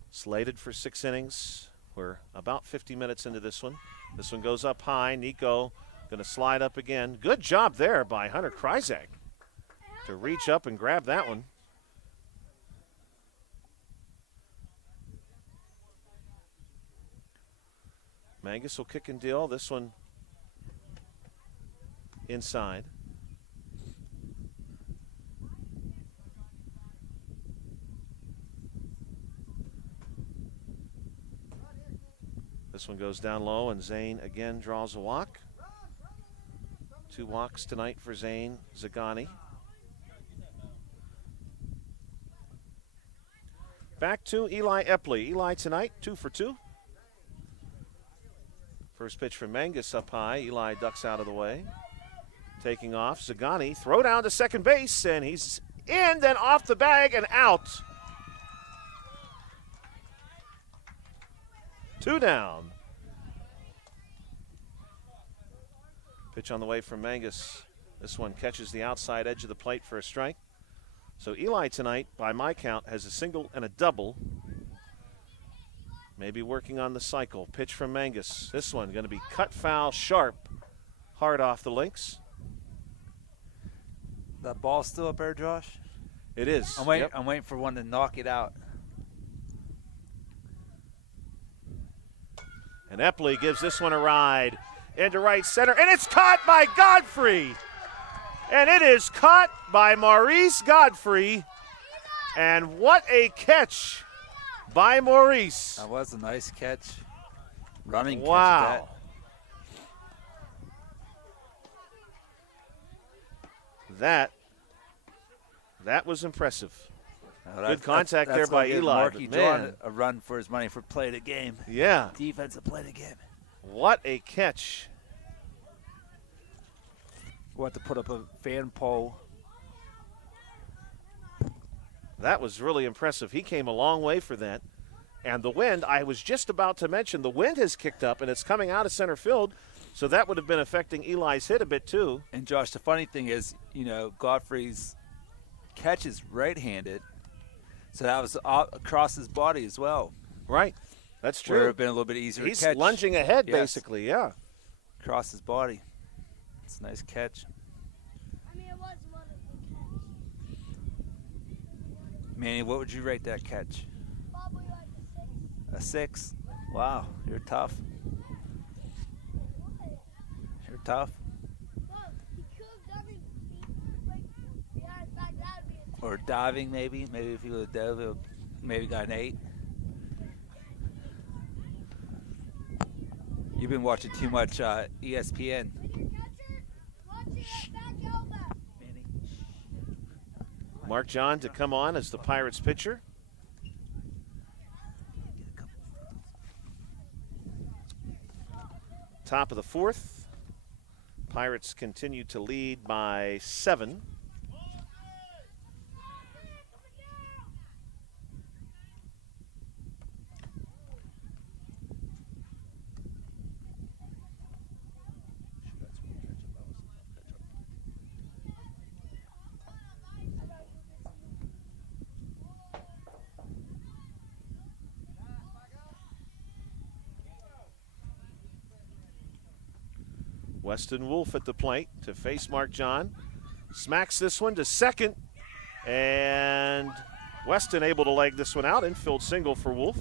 Slated for 6 innings. We're about 50 minutes into this one. This one goes up high. Nico going to slide up again. Good job there by Hunter Kryzak to reach up and grab that one. Mangus will kick and deal. This one inside. This one goes down low, and Zane again draws a walk. 2 walks tonight for Zane Zagani. Back to Eli Epley. Eli tonight, 2 for 2. First pitch from Mangus up high. Eli ducks out of the way. Taking off, Zagani, throw down to second base, and he's in, then off the bag and out. 2 down. Pitch on the way from Mangus. This one catches the outside edge of the plate for a strike. So Eli tonight, by my count, has a single and a double. Maybe working on the cycle. Pitch from Mangus. This one going to be cut foul, sharp, hard off the links. That ball's still up there, Josh? It is. I'm waiting for one to knock it out. And Epley gives this one a ride into right center, and it's caught by Godfrey. And it is caught by Maurice Godfrey. And what a catch by Maurice. That was a nice catch. Running wow. catch. That was impressive. Well, good contact there by Eli. Marky John a run for his money for play the game. Yeah. Defensive play the game. What a catch. We'll have to put up a fan pole. That was really impressive. He came a long way for that. And the wind, I was just about to mention, the wind has kicked up and it's coming out of center field. So that would have been affecting Eli's hit a bit too. And Josh, the funny thing is, Godfrey's catch is right-handed. So that was across his body as well. Right. That's true. Where it would have been a little bit easier He's to catch. He's lunging ahead, yes. basically, yeah. Across his body. It's a nice catch. I mean, it was one of the catch. Manny, what would you rate that catch? Probably like a 6. A 6? Wow, you're tough. You're tough. No, he could have done it like behind back. That would be a 10. Or diving, maybe. Maybe if he would have dove, it would maybe got an 8. You've been watching too much ESPN. Mark John to come on as the Pirates pitcher. Top of the 4th. Pirates continue to lead by 7. Weston Wolf at the plate to face Mark John. Smacks this one to second. And Weston able to leg this one out. Infield single for Wolf.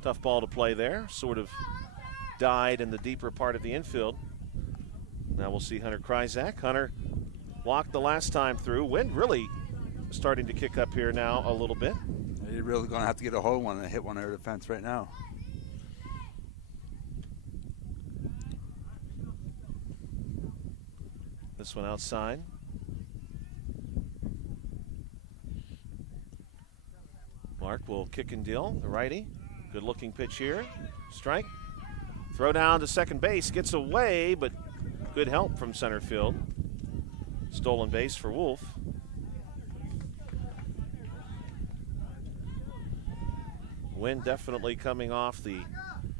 Tough ball to play there. Sort of died in the deeper part of the infield. Now we'll see Hunter Kryzak. Hunter walked the last time through. Wind really starting to kick up here now a little bit. You're really going to have to get a hold of one and hit one over the fence right now. This one outside. Mark will kick and deal, the righty. Good looking pitch here. Strike. Throw down to second base. Gets away, but good help from center field. Stolen base for Wolf. Wind definitely coming off the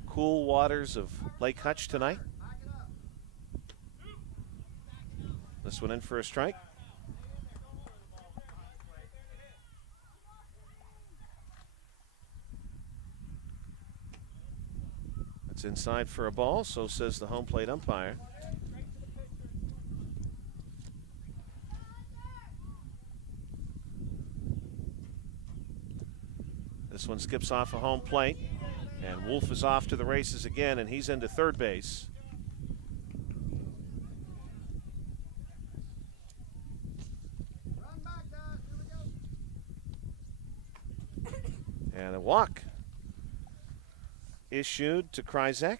cool waters of Lake Hutch tonight. This one in for a strike. It's inside for a ball, so says the home plate umpire. This one skips off a home plate, and Wolf is off to the races again, and he's into third base. And a walk issued to Kryzak.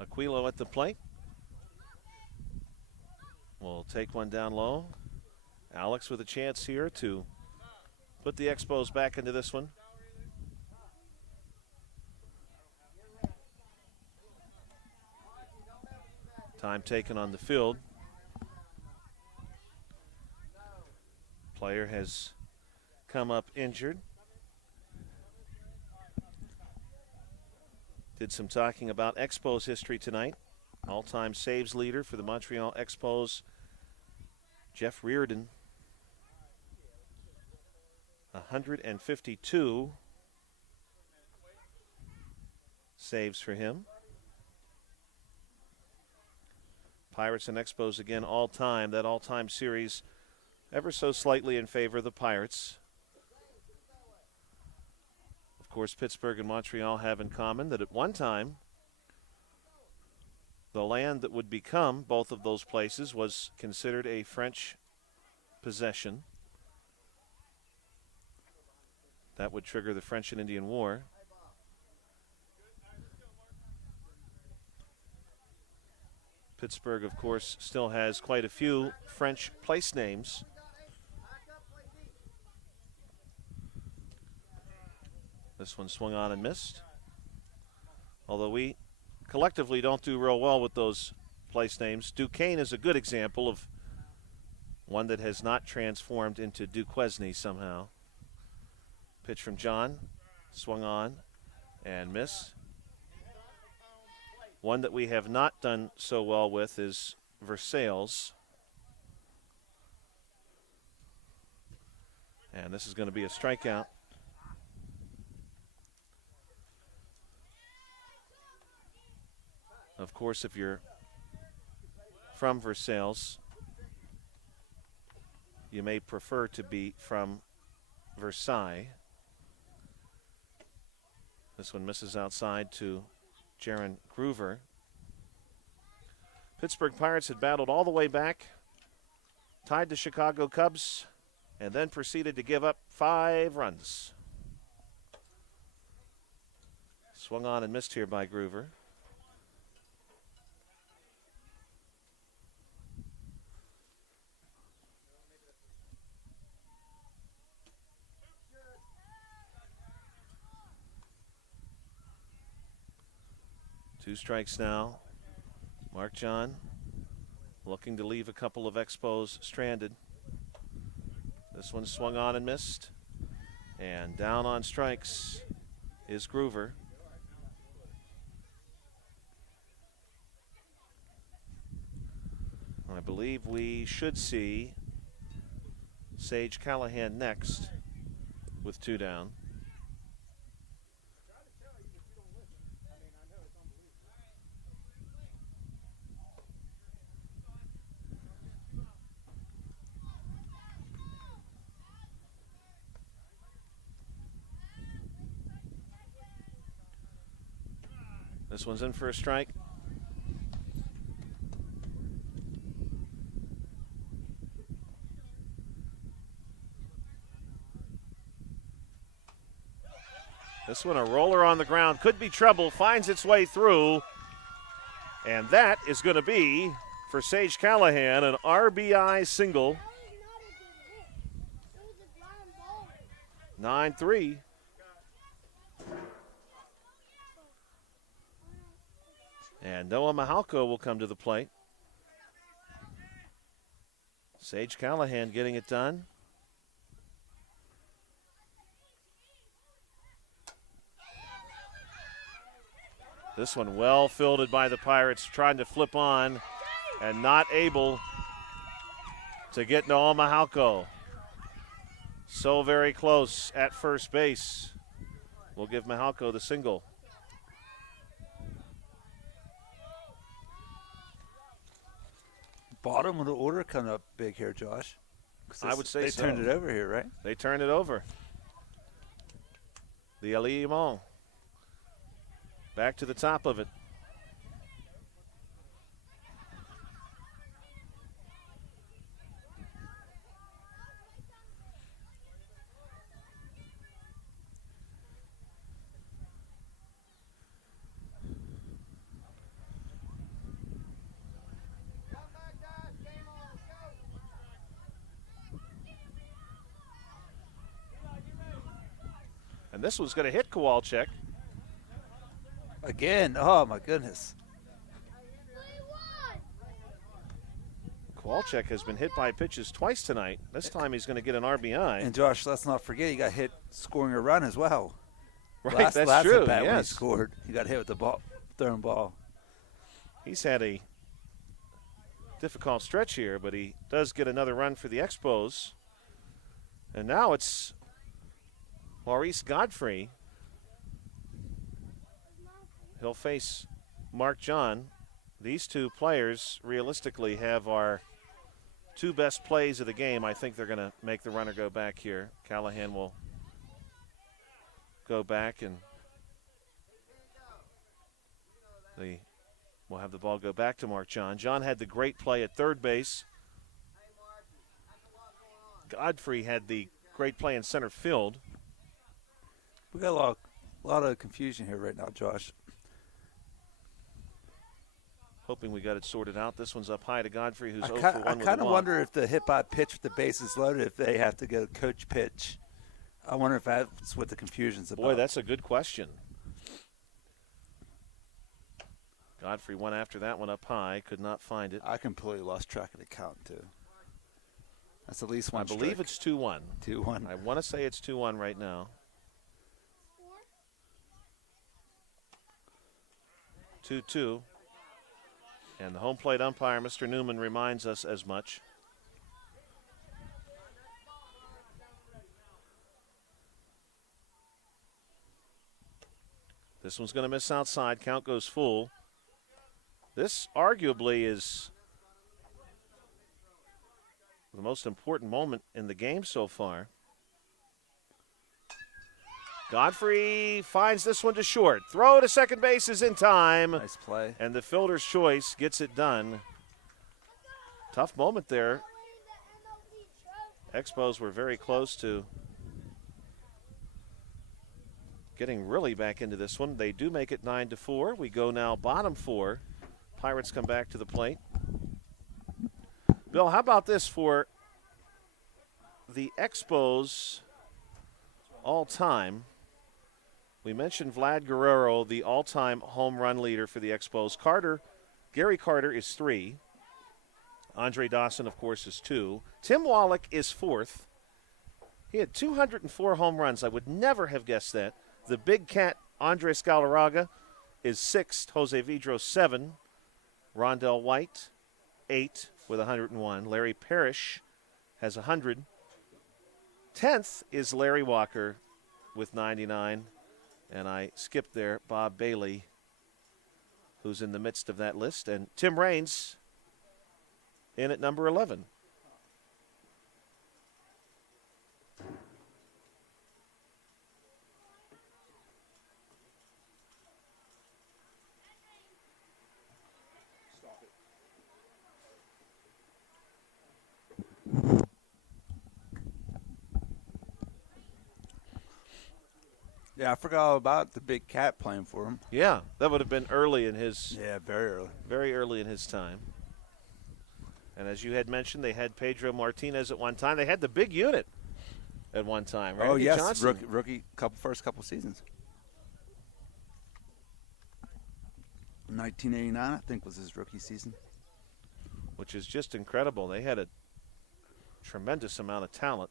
Aquilo at the plate. Will take one down low. Alex with a chance here to put the Expos back into this one. Time taken on the field. Player has come up injured. Did some talking about Expos history tonight. All-time saves leader for the Montreal Expos, Jeff Reardon. 152 saves for him. Pirates and Expos again all-time. That all-time series ever so slightly in favor of the Pirates. Of course, Pittsburgh and Montreal have in common that at one time, the land that would become both of those places was considered a French possession. That would trigger the French and Indian War. Pittsburgh, of course, still has quite a few French place names. This one swung on and missed. Although we collectively don't do real well with those place names. Duquesne is a good example of one that has not transformed into Duquesne somehow. Pitch from John, swung on and miss. One that we have not done so well with is Versailles. And this is going to be a strikeout. Of course, if you're from Versailles, you may prefer to be from Versailles. This one misses outside to Jaron Groover. Pittsburgh Pirates had battled all the way back, tied the Chicago Cubs, and then proceeded to give up 5 runs. Swung on and missed here by Groover. Two strikes now. Mark John looking to leave a couple of Expos stranded. This one swung on and missed. And down on strikes is Groover. I believe we should see Sage Callahan next with 2 down. This one's in for a strike. This one a roller on the ground. Could be trouble. Finds its way through. And that is going to be, for Sage Callahan, an RBI single. 9-3. And Noah Mahalko will come to the plate. Sage Callahan getting it done. This one well fielded by the Pirates, trying to flip on and not able to get Noah Mahalko. So very close at first base. We'll give Mahalko the single. Bottom of the order coming up big here, Josh. I would say they so. turned it over here, right? They turned it over. The Alliement back to the top of it. And this one's going to hit Kowalczyk. Again, oh my goodness. Kowalczyk has been hit by pitches twice tonight. This time he's going to get an RBI. And Josh, let's not forget he got hit scoring a run as well. Right, that's true. At bat yes. when he scored. He got hit with the ball, thrown ball. He's had a difficult stretch here, but he does get another run for the Expos. And now it's Maurice Godfrey. He'll face Mark John. These two players realistically have our two best plays of the game. I think they're going to make the runner go back here. Callahan will go back, and we'll have the ball go back to Mark John. John had the great play at third base. Godfrey had the great play in center field. We got a lot of confusion here right now, Josh. Hoping we got it sorted out. This one's up high to Godfrey, who's 0 for 1 with a walk. I kind of wonder if the hit by pitch with the bases loaded, if they have to get a coach pitch. I wonder if that's what the confusion's about. Boy, that's a good question. Godfrey went after that one up high, could not find it. I completely lost track of the count, too. That's at least one I believe it's 2-1. 2-1. I want to say it's 2-1 right now. 2-2. And the home plate umpire, Mr. Newman, reminds us as much. This one's going to miss outside. Count goes full. This arguably is the most important moment in the game so far. Godfrey finds this one to short. Throw to second base is in time. Nice play. And the fielder's choice gets it done. Tough moment there. Expos were very close to getting really back into this one. They do make it 9-4. We go now bottom 4. Pirates come back to the plate. Bill, how about this for the Expos all-time? We mentioned Vlad Guerrero, the all-time home run leader for the Expos. Gary Carter is 3. Andre Dawson, of course, is 2. Tim Wallach is 4th. He had 204 home runs. I would never have guessed that. The big cat, Andres Galarraga, is 6th. Jose Vidro, 7. Rondell White, 8 with 101. Larry Parrish has 100. 10th is Larry Walker with 99. And I skipped there, Bob Bailey, who's in the midst of that list. And Tim Raines in at number 11. Yeah, I forgot all about the big cat playing for him. Yeah, that would have been early in his. Yeah, very early. Very early in his time. And as you had mentioned, they had Pedro Martinez at one time. They had the big unit at one time, right? Oh, yes, Johnson. rookie first couple seasons. 1989, I think, was his rookie season. Which is just incredible. They had a tremendous amount of talent.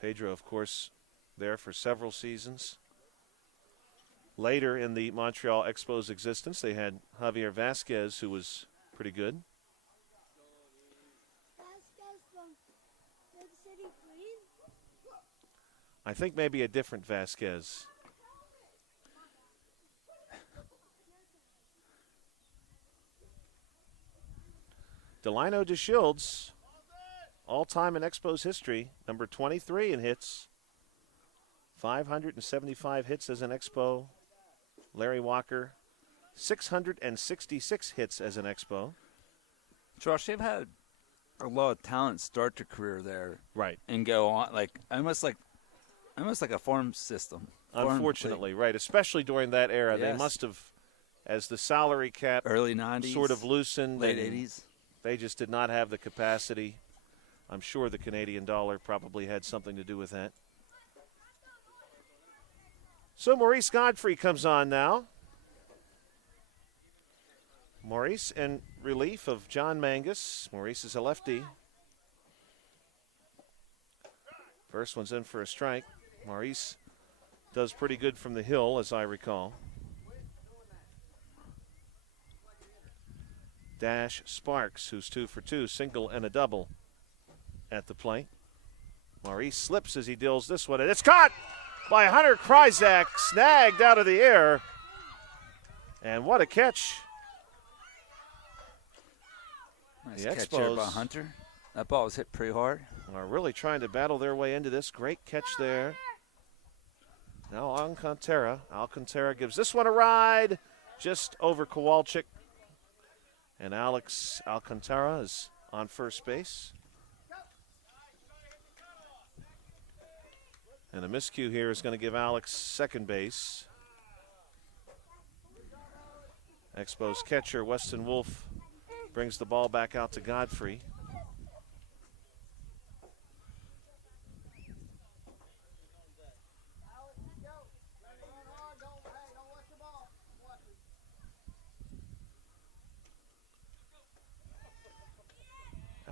Pedro, of course, there for several seasons. Later in the Montreal Expos existence, they had Javier Vasquez, who was pretty good. Vasquez from Big City Green? I think maybe a different Vasquez. Delino DeShields, all-time in Expos history, number 23 in hits. 575 hits as an Expo. Larry Walker, 666 hits as an Expo. Josh, they've had a lot of talent start their career there, Right. and go on almost like a farm system. Unfortunately, right, especially during that era. They Yes. must have, as the salary cap Early 90s, sort of loosened. late and 80s. They just did not have the capacity. I'm sure the Canadian dollar probably had something to do with that. So Maurice Godfrey comes on now. Maurice in relief of John Mangus. Maurice is a lefty. First one's in for a strike. Maurice does pretty good from the hill, as I recall. Dash Sparks, who's 2 for 2, single and a double at the plate. Maurice slips as he deals this one, and it's caught by Hunter Kryzak, snagged out of the air. And what a catch. Nice catch there by Hunter. That ball was hit pretty hard. Are really trying to battle their way into this. Great catch there. Now Alcantara. Alcantara gives this one a ride just over Kowalczyk. And Alex Alcantara is on first base. And a miscue here is going to give Alex second base. Expos catcher Weston Wolf brings the ball back out to Godfrey.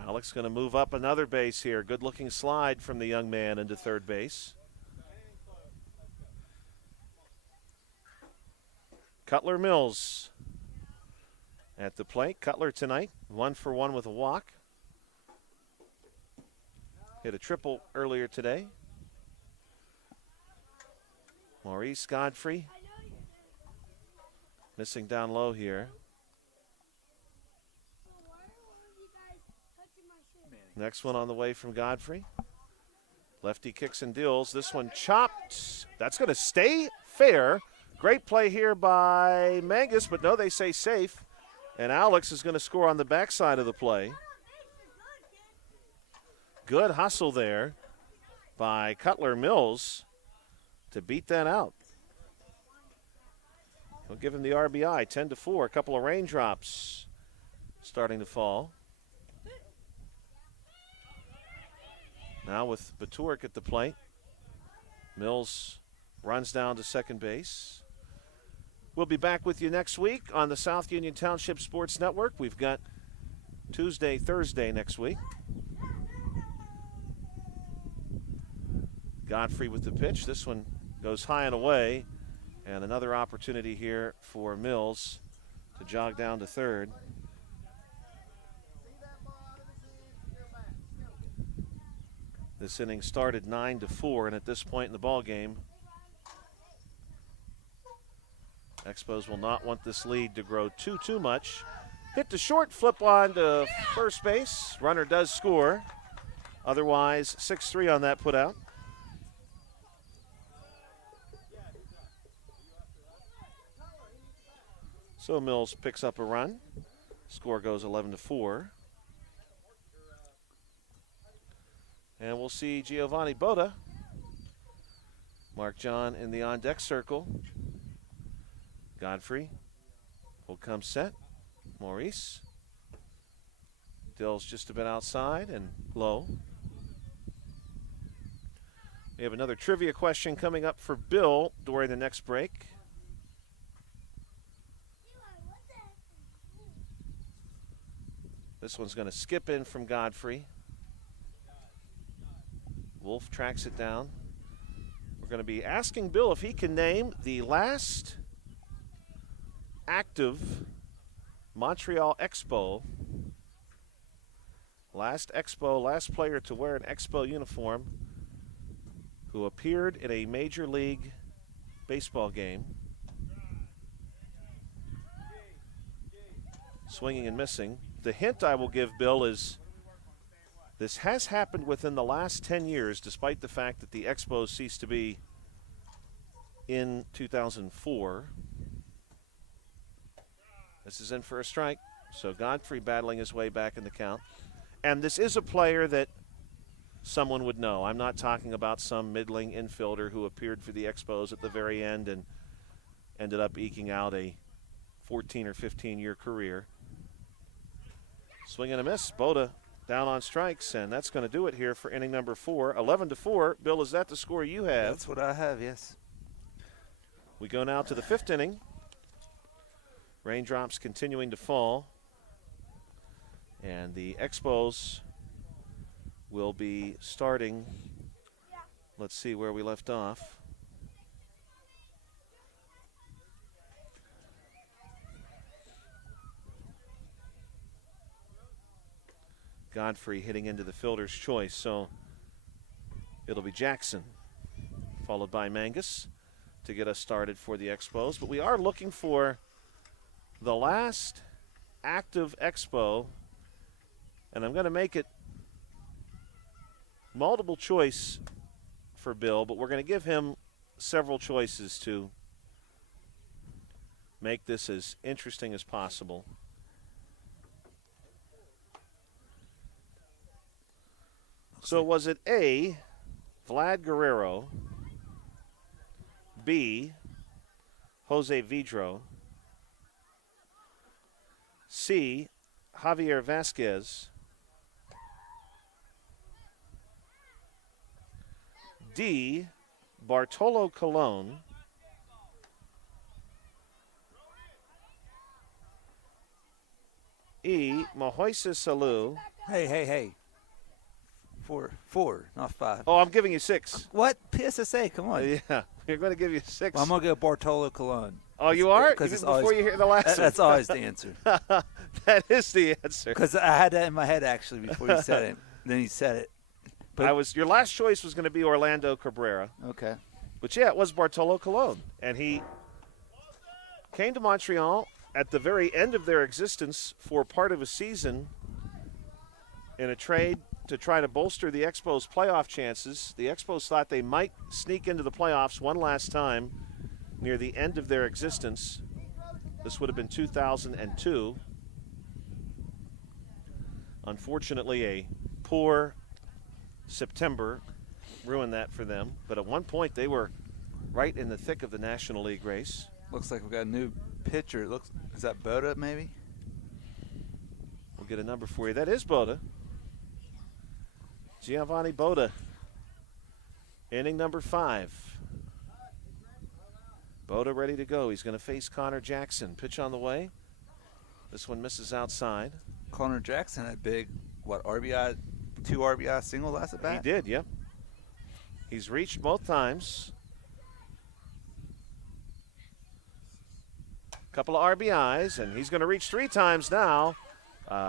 Alex going to move up another base here. Good-looking slide from the young man into third base. Cutler Mills at the plate. Cutler tonight, 1 for 1 with a walk. Hit a triple earlier today. Maurice Godfrey missing down low here. Next one on the way from Godfrey. Lefty kicks and deals. This one chopped. That's going to stay fair. Great play here by Mangus, but no, they say safe. And Alex is going to score on the backside of the play. Good hustle there by Cutler Mills to beat that out. We'll give him the RBI, 10-4. A couple of raindrops starting to fall. Now with Baturik at the plate, Mills runs down to second base. We'll be back with you next week on the South Union Township Sports Network. We've got Tuesday, Thursday next week. Godfrey with the pitch. This one goes high and away. And another opportunity here for Mills to jog down to third. This inning started 9-4, and at this point in the ball game, Expos will not want this lead to grow too much. Hit the short, flip on to first base. Runner does score. Otherwise, 6-3 on that put out. So Mills picks up a run. Score goes 11-4. And we'll see Giovanni Boda. Mark John in the on-deck circle. Godfrey will come set. Maurice. Dill's just a bit outside and low. We have another trivia question coming up for Bill during the next break. This one's going to skip in from Godfrey. Wolf tracks it down. We're going to be asking Bill if he can name the last active Montreal Expo. Last player to wear an Expo uniform who appeared in a Major League Baseball game. Swinging and missing. The hint I will give Bill is this has happened within the last 10 years, despite the fact that the Expos ceased to be in 2004. This is in for a strike. So Godfrey battling his way back in the count. And this is a player that someone would know. I'm not talking about some middling infielder who appeared for the Expos at the very end and ended up eking out a 14 or 15-year career. Swing and a miss. Boda down on strikes, and that's going to do it here for inning number 4. 11-4. Bill, is that the score you have? That's what I have, yes. We go now to the 5th inning. Raindrops continuing to fall. And the Expos will be starting. Let's see where we left off. Godfrey hitting into the fielder's choice, so it'll be Jackson, followed by Mangus to get us started for the Expos. But we are looking for the last active Expo, and I'm going to make it multiple choice for Bill, but we're going to give him several choices to make this as interesting as possible. So was it A, Vlad Guerrero, B, Jose Vidro, C, Javier Vasquez, D, Bartolo Colon, E, Moises Salou. Hey. Four, not 5. Oh, I'm giving you 6. What? PSSA, come on. Yeah, we're going to give you 6. Well, I'm going to go Bartolo Colon. Oh, you are? Because Even before you hear the last one. That's always the answer. That is the answer. Because I had that in my head, actually, before you said it. Then he said it. But Your last choice was going to be Orlando Cabrera. Okay. But, yeah, it was Bartolo Colon. And he came to Montreal at the very end of their existence for part of a season in a trade to try to bolster the Expos' playoff chances. The Expos thought they might sneak into the playoffs one last time near the end of their existence. This would have been 2002. Unfortunately, a poor September ruined that for them. But at one point, they were right in the thick of the National League race. Looks like we've got a new pitcher. Is that Boda, maybe? We'll get a number for you. That is Boda. Giovanni Boda, inning number 5. Boda ready to go. He's going to face Connor Jackson. Pitch on the way. This one misses outside. Connor Jackson had big, RBI, 2 RBI single last at bat? He did, yep. He's reached both times. Couple of RBIs, and he's going to reach 3 times now.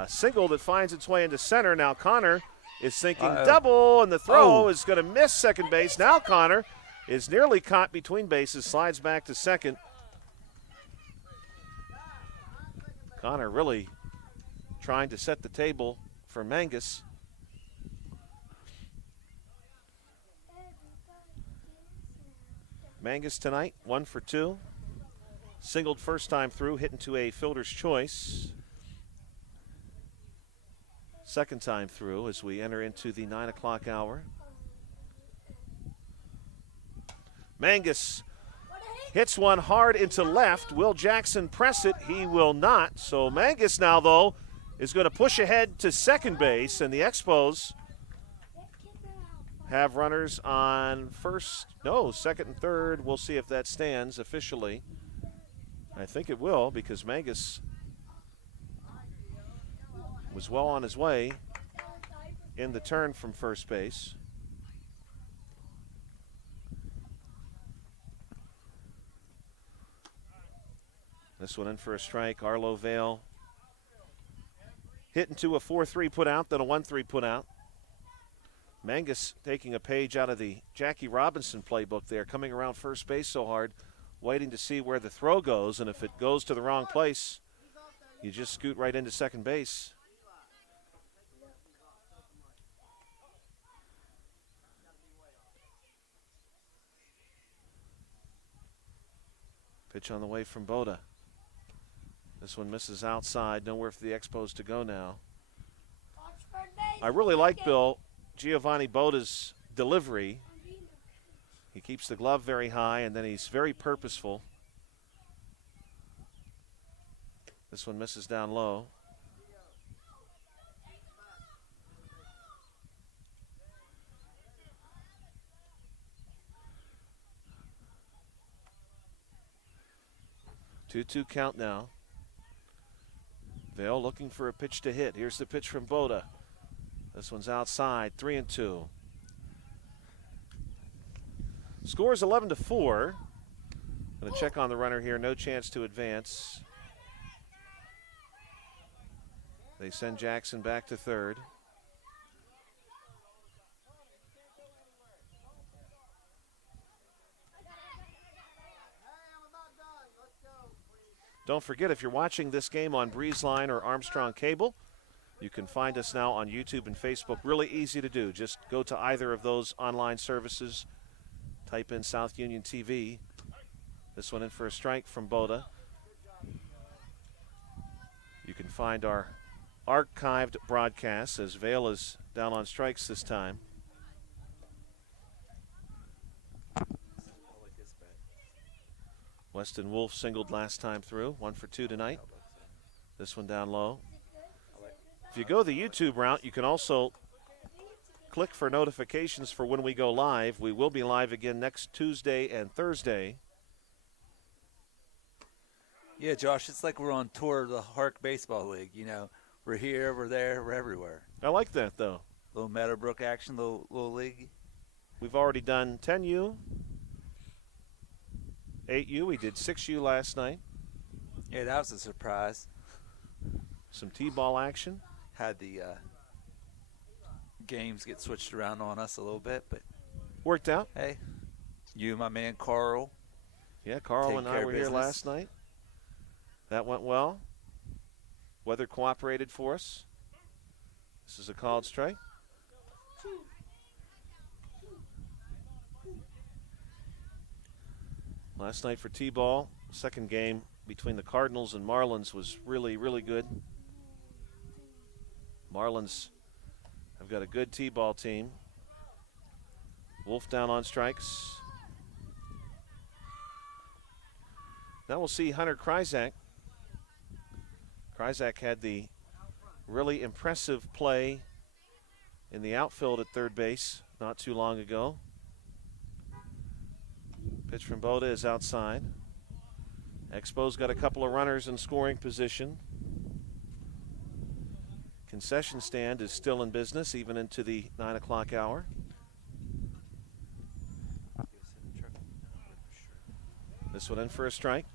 Single that finds its way into center. Now Connor is thinking double, and the throw is going to miss second base. Now Connor is nearly caught between bases, slides back to second. Connor really trying to set the table for Mangus. Mangus tonight, 1 for 2. Singled first time through, hit into a fielder's choice. Second time through as we enter into the 9 o'clock hour. Mangus hits one hard into left. Will Jackson press it? He will not. So Mangus now, though, is going to push ahead to second base, and the Expos have runners on second and third. We'll see if that stands officially. I think it will, because Mangus was well on his way in the turn from first base. This one in for a strike. Arlo Vale hit into a 4-3 put out, then a 1-3 put out. Mangus taking a page out of the Jackie Robinson playbook there, coming around first base so hard, waiting to see where the throw goes, and if it goes to the wrong place, you just scoot right into second base. Pitch on the way from Boda. This one misses outside. Nowhere for the Expos to go now. I really like, Bill, Giovanni Boda's delivery. He keeps the glove very high, and then he's very purposeful. This one misses down low. Two-two count now. Vale looking for a pitch to hit. Here's the pitch from Boda. This one's outside, 3-2. Score is 11-4. Going to check on the runner here. No chance to advance. They send Jackson back to third. Don't forget, if you're watching this game on BreezeLine or Armstrong Cable, you can find us now on YouTube and Facebook. Really easy to do. Just go to either of those online services. Type in South Union TV. This one in for a strike from Boda. You can find our archived broadcasts as Vale is down on strikes this time. Weston Wolf singled last time through, 1 for 2 tonight. This one down low. If you go the YouTube route, you can also click for notifications for when we go live. We will be live again next Tuesday and Thursday. Yeah, Josh, it's like we're on tour of the HARC Baseball League. You know, we're here, we're there, we're everywhere. I like that, though. Little Meadowbrook action, little league. We've already done 10U, 8U. We did 6U last night. Yeah, that was a surprise. Some T-ball action. Had the games get switched around on us a little bit, but worked out. Hey, you, my man Carl. Yeah, Carl and I were here last night. That went well. Weather cooperated for us. This is a called strike. Last night for T-ball, second game between the Cardinals and Marlins was really, really good. Marlins have got a good T-ball team. Wolf down on strikes. Now we'll see Hunter Kryzak. Kryzak had the really impressive play in the outfield at third base not too long ago. Pitch from Boda is outside. Expos got a couple of runners in scoring position. Concession stand is still in business even into the 9 o'clock hour. This one in for a strike.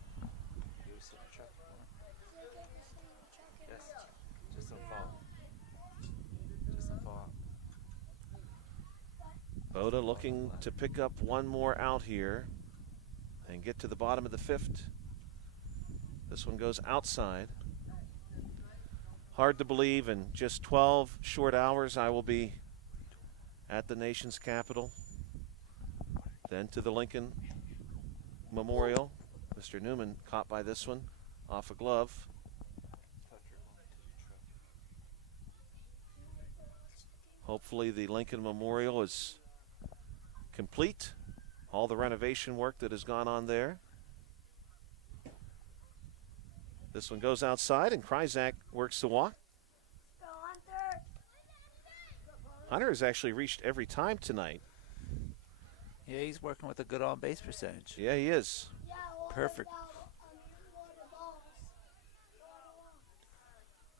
Boda looking to pick up one more out here and get to the bottom of the fifth. This one goes outside. Hard to believe in just 12 short hours I will be at the nation's capital. Then to the Lincoln Memorial. Mr. Newman caught by this one off a glove. Hopefully the Lincoln Memorial is complete. All the renovation work that has gone on there. This one goes outside and Kryzak works the walk. Hunter has actually reached every time tonight. Yeah, he's working with a good on-base percentage. Yeah, he is. Perfect.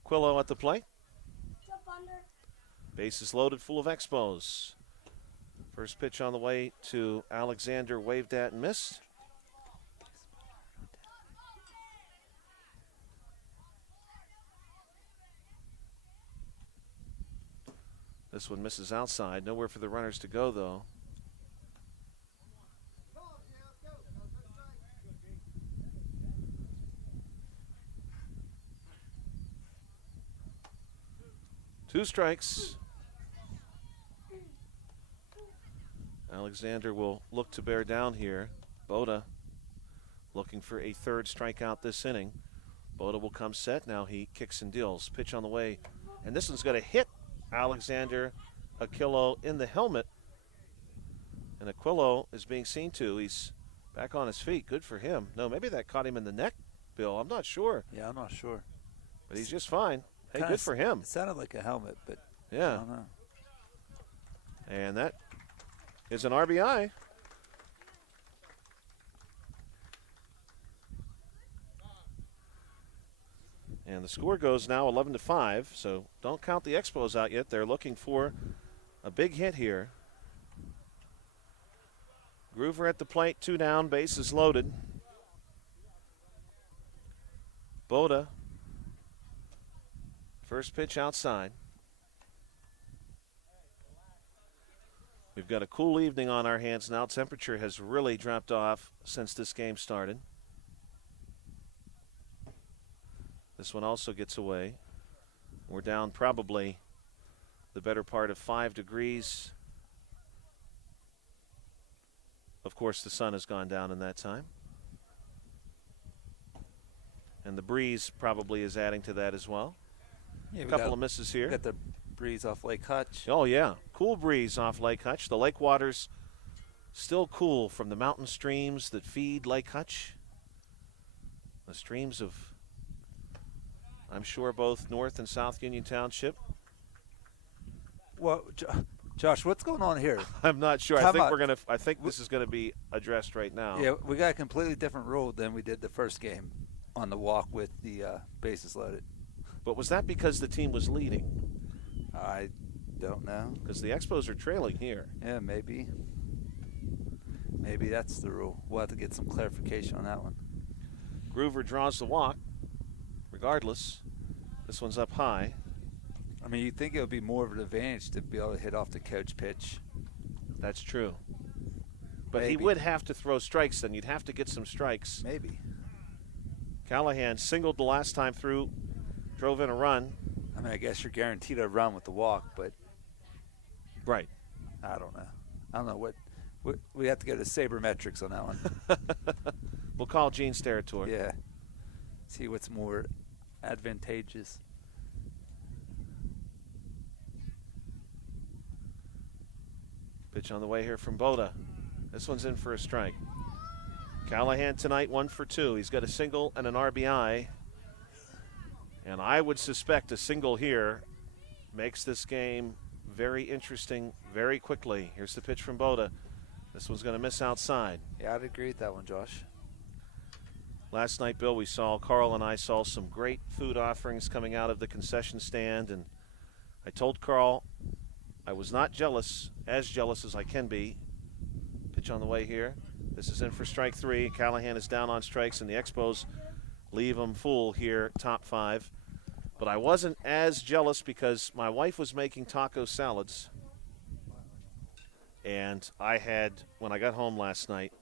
Quillo at the plate. Bases loaded, full of Expos. First pitch on the way to Alexander, waved at and missed. This one misses outside. Nowhere for the runners to go, though. Two strikes. Alexander will look to bear down here. Boda looking for a third strikeout this inning. Boda will come set. Now he kicks and deals. Pitch on the way. And this one's going to hit Alexander Aquillo in the helmet. And Aquillo is being seen to. He's back on his feet. Good for him. No, maybe that caught him in the neck, Bill. I'm not sure. Yeah, I'm not sure. But he's just fine. Hey, Kinda good for him. It sounded like a helmet, but yeah. I don't know. And that is an RBI. And the score goes now 11-5, so don't count the Expos out yet. They're looking for a big hit here. Groover at the plate, 2 down, bases loaded. Boda, first pitch outside. We've got a cool evening on our hands now. Temperature has really dropped off since this game started. This one also gets away. We're down probably the better part of 5 degrees. Of course, the sun has gone down in that time. And the breeze probably is adding to that as well. Yeah, a couple of misses here. Got the breeze off Lake Hutch. Oh, yeah. Cool breeze off Lake Hutch. The lake water's still cool from the mountain streams that feed Lake Hutch. The streams of, I'm sure, both North and South Union Township. Well, Josh, what's going on here? I'm not sure. I think this is gonna be addressed right now. Yeah, we got a completely different rule than we did the first game on the walk with the bases loaded. But was that because the team was leading? I don't know. Because the Expos are trailing here. Yeah, maybe. Maybe that's the rule. We'll have to get some clarification on that one. Groover draws the walk. Regardless, this one's up high. I mean, you'd think it would be more of an advantage to be able to hit off the coach pitch. That's true. But Maybe. he would have to throw strikes then. You'd have to get some strikes. Maybe. Callahan singled the last time through, drove in a run. I mean, I guess you're guaranteed a run with the walk, but Right. I don't know. I don't know what we have to go to sabermetrics on that one. We'll call Gene Steratore. Yeah. See what's more advantageous. Pitch on the way here from Boda. This one's in for a strike. Callahan tonight 1 for 2. He's got a single and an RBI. And I would suspect a single here makes this game very interesting very quickly. Here's the pitch from Boda. This one's going to miss outside. Yeah, I'd agree with that one, Josh. Last night, Bill, Carl and I saw some great food offerings coming out of the concession stand. And I told Carl I was not jealous, as jealous as I can be. Pitch on the way here. This is in for strike 3. Callahan is down on strikes, and the Expos leave them full here, top 5. But I wasn't as jealous because my wife was making taco salads. And I had, when I got home last night,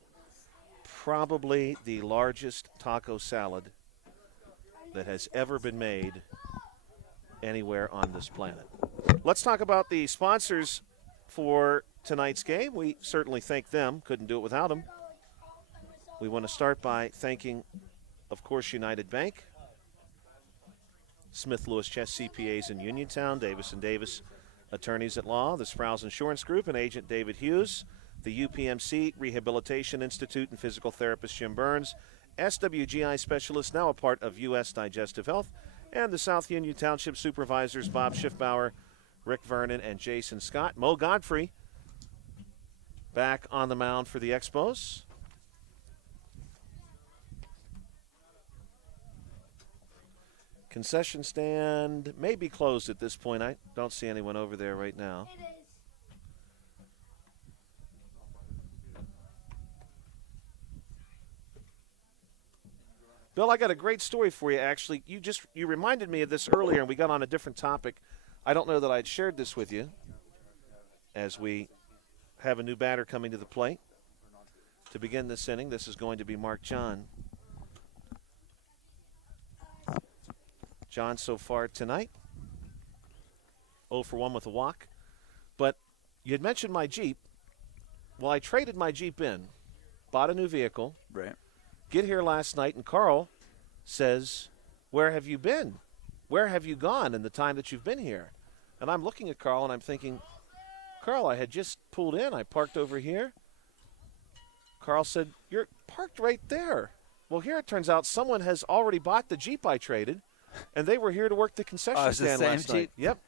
probably the largest taco salad that has ever been made anywhere on this planet. Let's talk about the sponsors for tonight's game. We certainly thank them. Couldn't do it without them. We want to start by thanking, of course, United Bank, Smith Lewis Chess CPAs in Uniontown, Davis & Davis Attorneys at Law, the Sprouse Insurance Group, and Agent David Hughes, the UPMC Rehabilitation Institute and physical therapist Jim Burns, SWGI Specialist, now a part of U.S. Digestive Health, and the South Union Township Supervisors Bob Schiffbauer, Rick Vernon, and Jason Scott. Mo Godfrey back on the mound for the Expos. Concession stand may be closed at this point. I don't see anyone over there right now. It is. Bill, I got a great story for you, actually. You reminded me of this earlier, and we got on a different topic. I don't know that I'd shared this with you as we have a new batter coming to the plate. To begin this inning, this is going to be Mark John. John so far tonight, 0 for 1 with a walk. But you had mentioned my Jeep. Well, I traded my Jeep in, bought a new vehicle. Right. Get here last night, and Carl says, "Where have you been? Where have you gone in the time that you've been here?" And I'm looking at Carl, and I'm thinking, Carl, I had just pulled in. I parked over here. Carl said, "You're parked right there." Well, here it turns out someone has already bought the Jeep I traded, and they were here to work the concession it's the stand same last night. Jeep? Yep.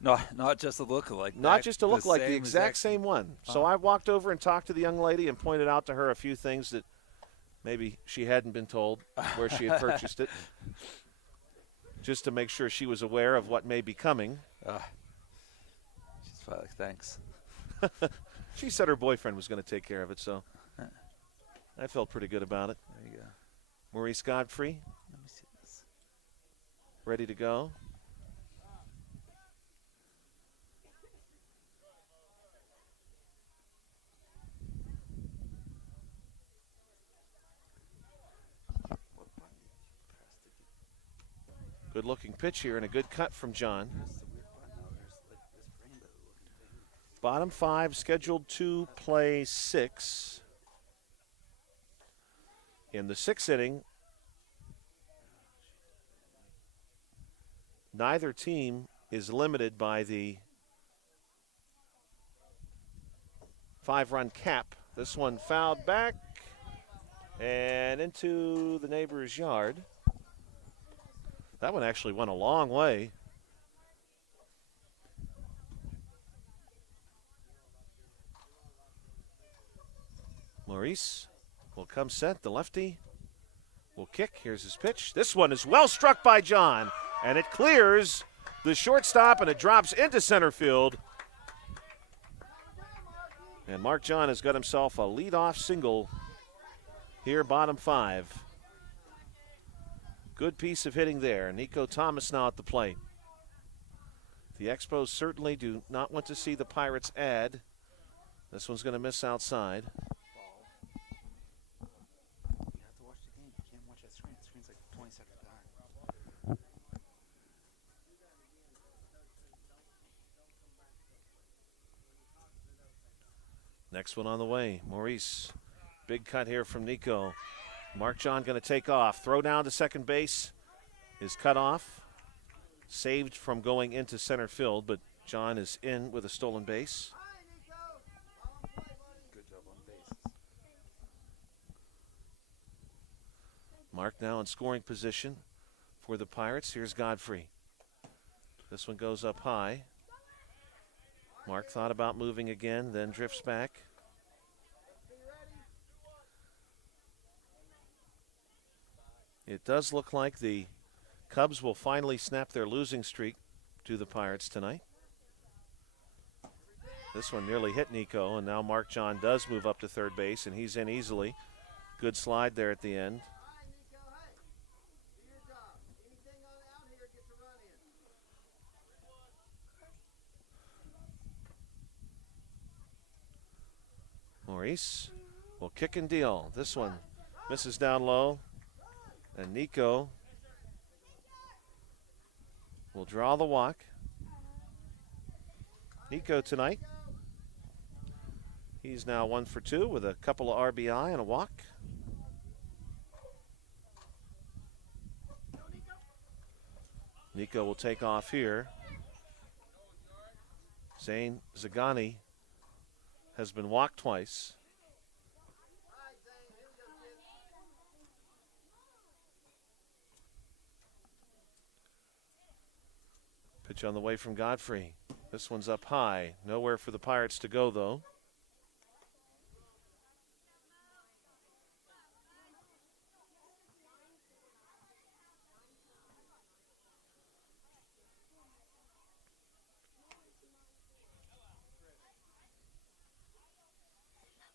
No, not just a look-alike. Not just to look like the same exact same one. So I walked over and talked to the young lady and pointed out to her a few things that maybe she hadn't been told where she had purchased it. just to make sure she was aware of what may be coming. She's probably like, thanks. She said her boyfriend was going to take care of it, so I felt pretty good about it. There you go. Maurice Godfrey, Let me see this. ready to go. Good-looking pitch here and a good cut from John. Bottom 5 scheduled to play 6. In the 6th inning, neither team is limited by the 5-run cap. This one fouled back and into the neighbor's yard. That one actually went a long way. Maurice will come set. The lefty will kick. Here's his pitch. This one is well struck by John, and it clears the shortstop, and it drops into center field. And Mark John has got himself a leadoff single here, bottom 5. Good piece of hitting there. Nico Thomas now at the plate. The Expos certainly do not want to see the Pirates add. This one's going to miss outside. You have to watch the game. You can't watch that screen. The screen's like 20 seconds behind. Next one on the way. Maurice. Big cut here from Nico. Mark John going to take off. Throw down to second base is cut off. Saved from going into center field, but John is in with a stolen base. Good job on bases. Mark now in scoring position for the Pirates. Here's Godfrey. This one goes up high. Mark thought about moving again, then drifts back. It does look like the Cubs will finally snap their losing streak to the Pirates tonight. This one nearly hit Nico, and now Mark John does move up to third base, and he's in easily. Good slide there at the end. Maurice will kick and deal. This one misses down low. And Nico will draw the walk. Nico tonight, he's now 1 for 2 with a couple of RBI and a walk. Nico will take off here. Zane Zagani has been walked twice. Pitch on the way from Godfrey. This one's up high. Nowhere for the Pirates to go, though.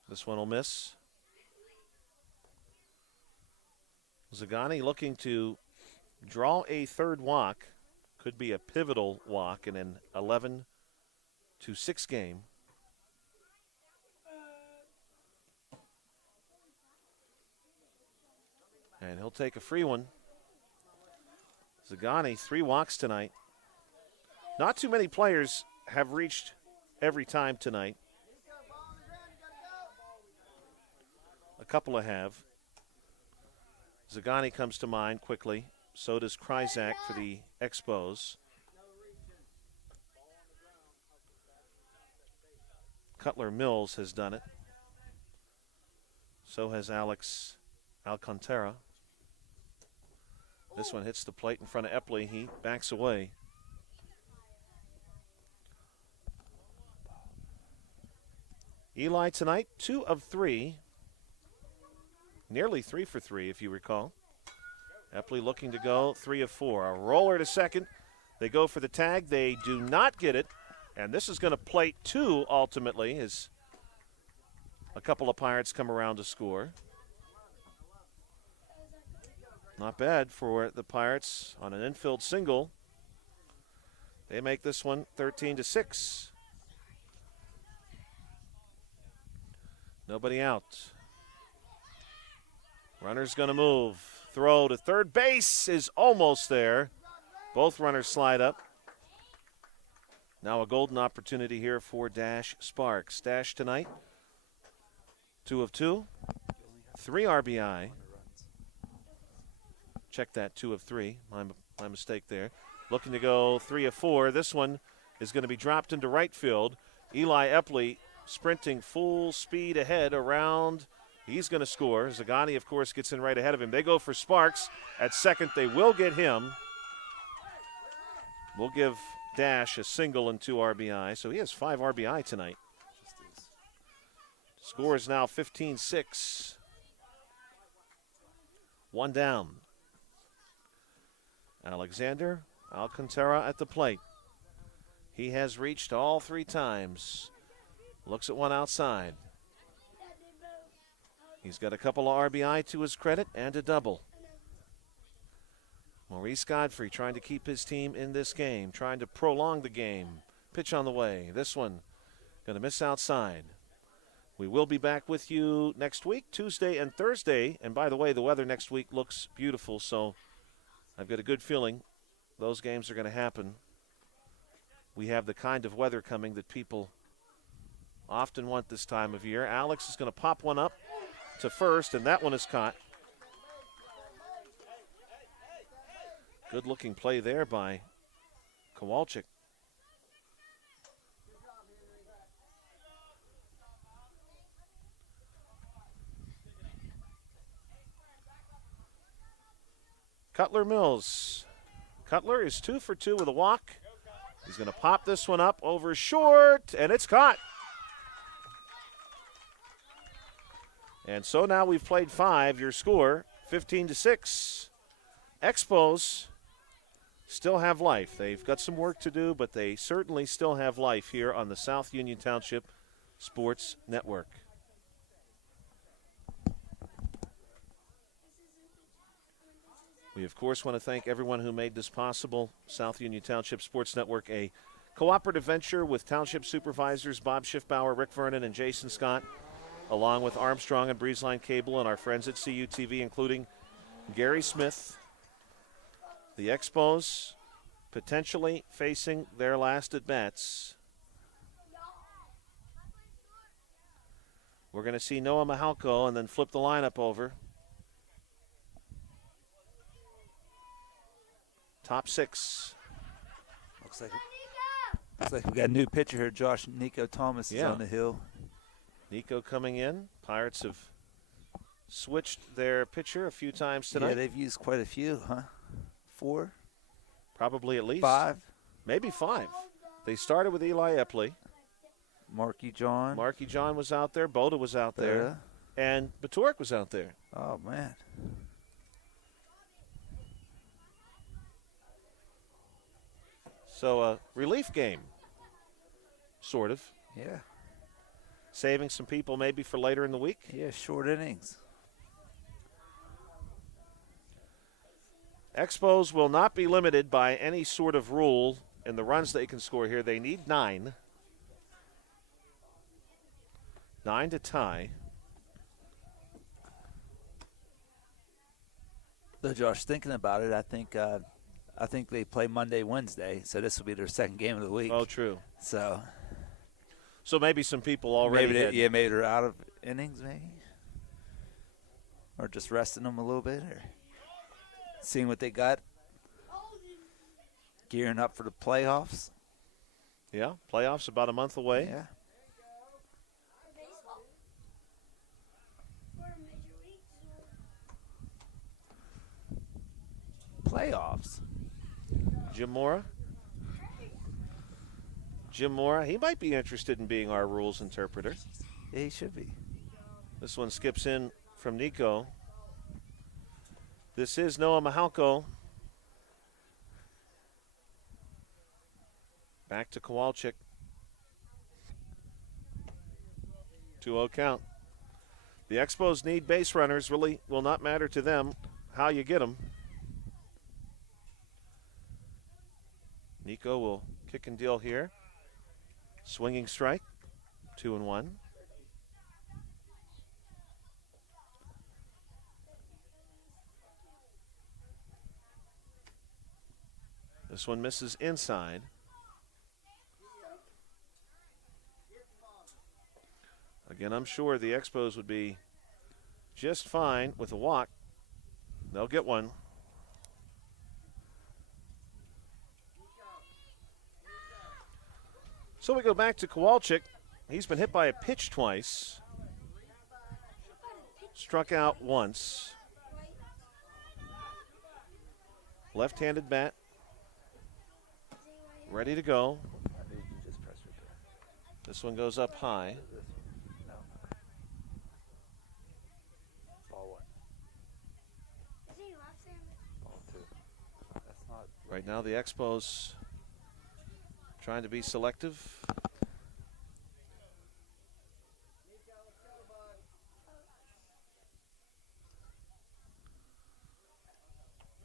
This one will miss. Zagani looking to draw a third walk. Could be a pivotal walk in an 11-6 game. And he'll take a free one. Zagani, 3 walks tonight. Not too many players have reached every time tonight. A couple have. Zagani comes to mind quickly. So does Kryzak for the Expos. Cutler Mills has done it. So has Alex Alcantara. This one hits the plate in front of Epley. He backs away. Eli tonight, 2 of 3. Nearly 3 for 3, if you recall. Epley looking to go 3 of 4. A roller to second. They go for the tag. They do not get it. And this is going to plate 2 ultimately as a couple of Pirates come around to score. Not bad for the Pirates on an infield single. They make this one 13-6. Nobody out. Runner's going to move. Throw to third base is almost there. Both runners slide up. Now a golden opportunity here for Dash Sparks. Dash tonight, 2 of 2, 3 RBI. Check that, 2 of 3. My mistake there. Looking to go 3 of 4. This one is going to be dropped into right field. Eli Epley sprinting full speed ahead around. He's going to score. Zagani, of course, gets in right ahead of him. They go for Sparks. At second, they will get him. We'll give Dash a single and 2 RBI. So he has 5 RBI tonight. Score is now 15-6. 1 down. Alexander Alcantara at the plate. He has reached all 3 times. Looks at one outside. He's got a couple of RBI to his credit and a double. Maurice Godfrey trying to keep his team in this game, trying to prolong the game. Pitch on the way. This one going to miss outside. We will be back with you next week, Tuesday and Thursday. And by the way, the weather next week looks beautiful, so I've got a good feeling those games are going to happen. We have the kind of weather coming that people often want this time of year. Alex is going to pop one up to first, and that one is caught. Good looking play there by Kowalczyk. Cutler Mills. Cutler is 2 for 2 with a walk. He's going to pop this one up over short, and it's caught. And so now we've played 5. Your score, 15-6. Expos still have life. They've got some work to do, but they certainly still have life here on the South Union Township Sports Network. We, of course, want to thank everyone who made this possible. South Union Township Sports Network, a cooperative venture with Township Supervisors Bob Schiffbauer, Rick Vernon, and Jason Scott, along with Armstrong and Breezeline Cable and our friends at CUTV, including Gary Smith. The Expos potentially facing their last at-bats. We're going to see Noah Mahalko and then flip the lineup over. Top 6. Looks like we got a new pitcher here, Josh. Nico Thomas is on the hill. Nico coming in. Pirates have switched their pitcher a few times tonight. Yeah, they've used quite a few, huh? 4? Probably at least. 5? Maybe 5. They started with Eli Epley. Marky John. Marky John was out there. Boda was out there. And Batorik was out there. Oh, man. So a relief game, sort of. Yeah. Saving some people maybe for later in the week. Yeah, short innings. Expos will not be limited by any sort of rule in the runs they can score here. They need 9. 9 to tie. Though, Josh, thinking about it, I think they play Monday, Wednesday, so this will be their second game of the week. Oh, true. So maybe some people already maybe they're out of innings, maybe, or just resting them a little bit, or seeing what they got, gearing up for the playoffs. Yeah, playoffs about a month away. Yeah. Playoffs. Jim Mora, he might be interested in being our rules interpreter. Yeah, he should be. This one skips in from Nico. This is Noah Mahalko. Back to Kowalczyk. 2-0 count. The Expos need base runners. Really will not matter to them how you get them. Nico will kick and deal here. Swinging strike. 2-1. This one misses inside. Again, I'm sure the Expos would be just fine with a walk. They'll get one. So we go back to Kowalczyk. He's been hit by a pitch twice. Struck out once. Left-handed bat. Ready to go. This one goes up high. Right now the Expos trying to be selective.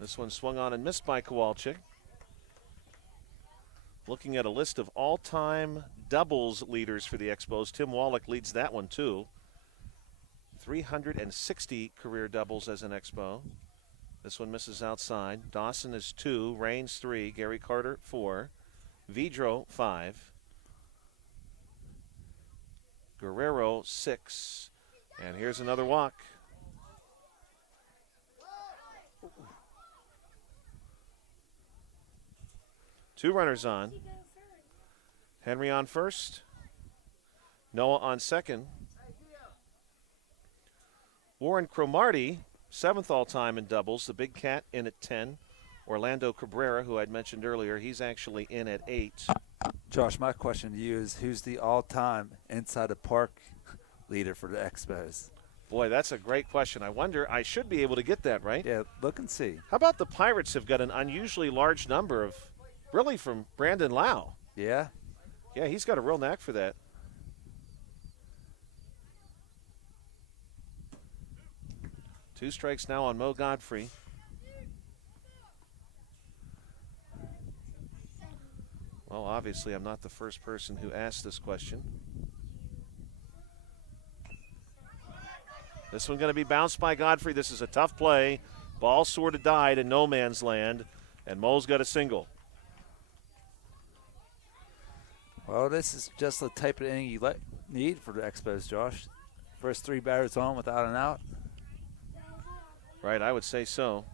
This one swung on and missed by Kowalczyk. Looking at a list of all-time doubles leaders for the Expos, Tim Wallach leads that one too. 360 career doubles as an Expo. This one misses outside. Dawson is 2, Raines 3, Gary Carter 4, Vidro 5, Guerrero 6, and here's another walk. Two runners on. Henry on first. Noah on second. Warren Cromartie, 7th all-time in doubles. The big cat in at 10. Orlando Cabrera, who I'd mentioned earlier, he's actually in at 8. Josh, my question to you is, who's the all-time inside the park leader for the Expos? Boy, that's a great question. I wonder, I should be able to get that, right? Yeah, look and see. How about the Pirates have got an unusually large number of, really from Brandon Lau. Yeah? Yeah, he's got a real knack for that. Two strikes now on Mo Godfrey. Well, obviously, I'm not the first person who asked this question. This one going to be bounced by Godfrey. This is a tough play. Ball sort of died in no man's land, and Mo's got a single. Well, this is just the type of inning you need for the Expos, Josh. First 3 batters on without an out. Right, I would say so.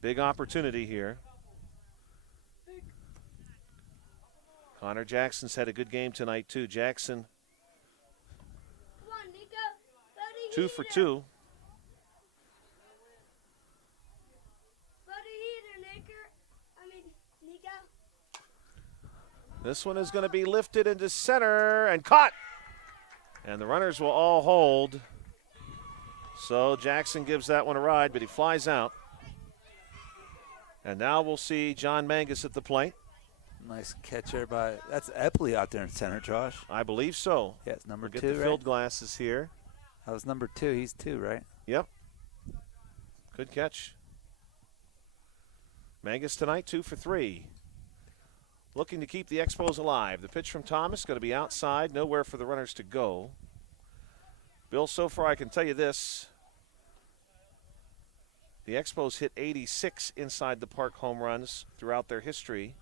Big opportunity here. Connor Jackson's had a good game tonight, too. Jackson, 2 for 2. This one is going to be lifted into center and caught. And the runners will all hold. So Jackson gives that one a ride, but he flies out. And now we'll see John Mangus at the plate. Nice catch there by, that's Epley out there in center, Josh. I believe so. Yeah, it's number we'll 2, get the right? field glasses here. That was number 2. He's 2, right? Yep. Good catch. Mangus tonight, 2 for 3. Looking to keep the Expos alive. The pitch from Thomas going to be outside, nowhere for the runners to go. Bill, so far I can tell you this. The Expos hit 86 inside the park home runs throughout their history.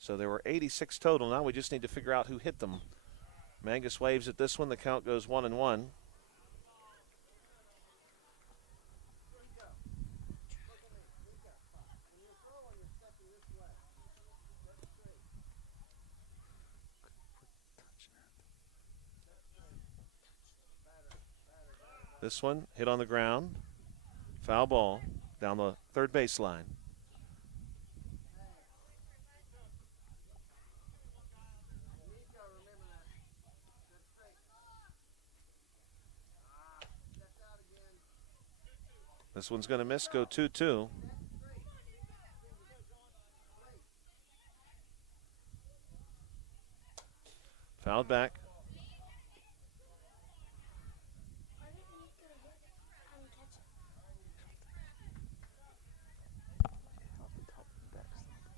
So there were 86 total. Now we just need to figure out who hit them. Mangus waves at this one. The count goes 1-1. This one hit on the ground. Foul ball down the third baseline. This one's going to miss, go 2-2. Fouled back.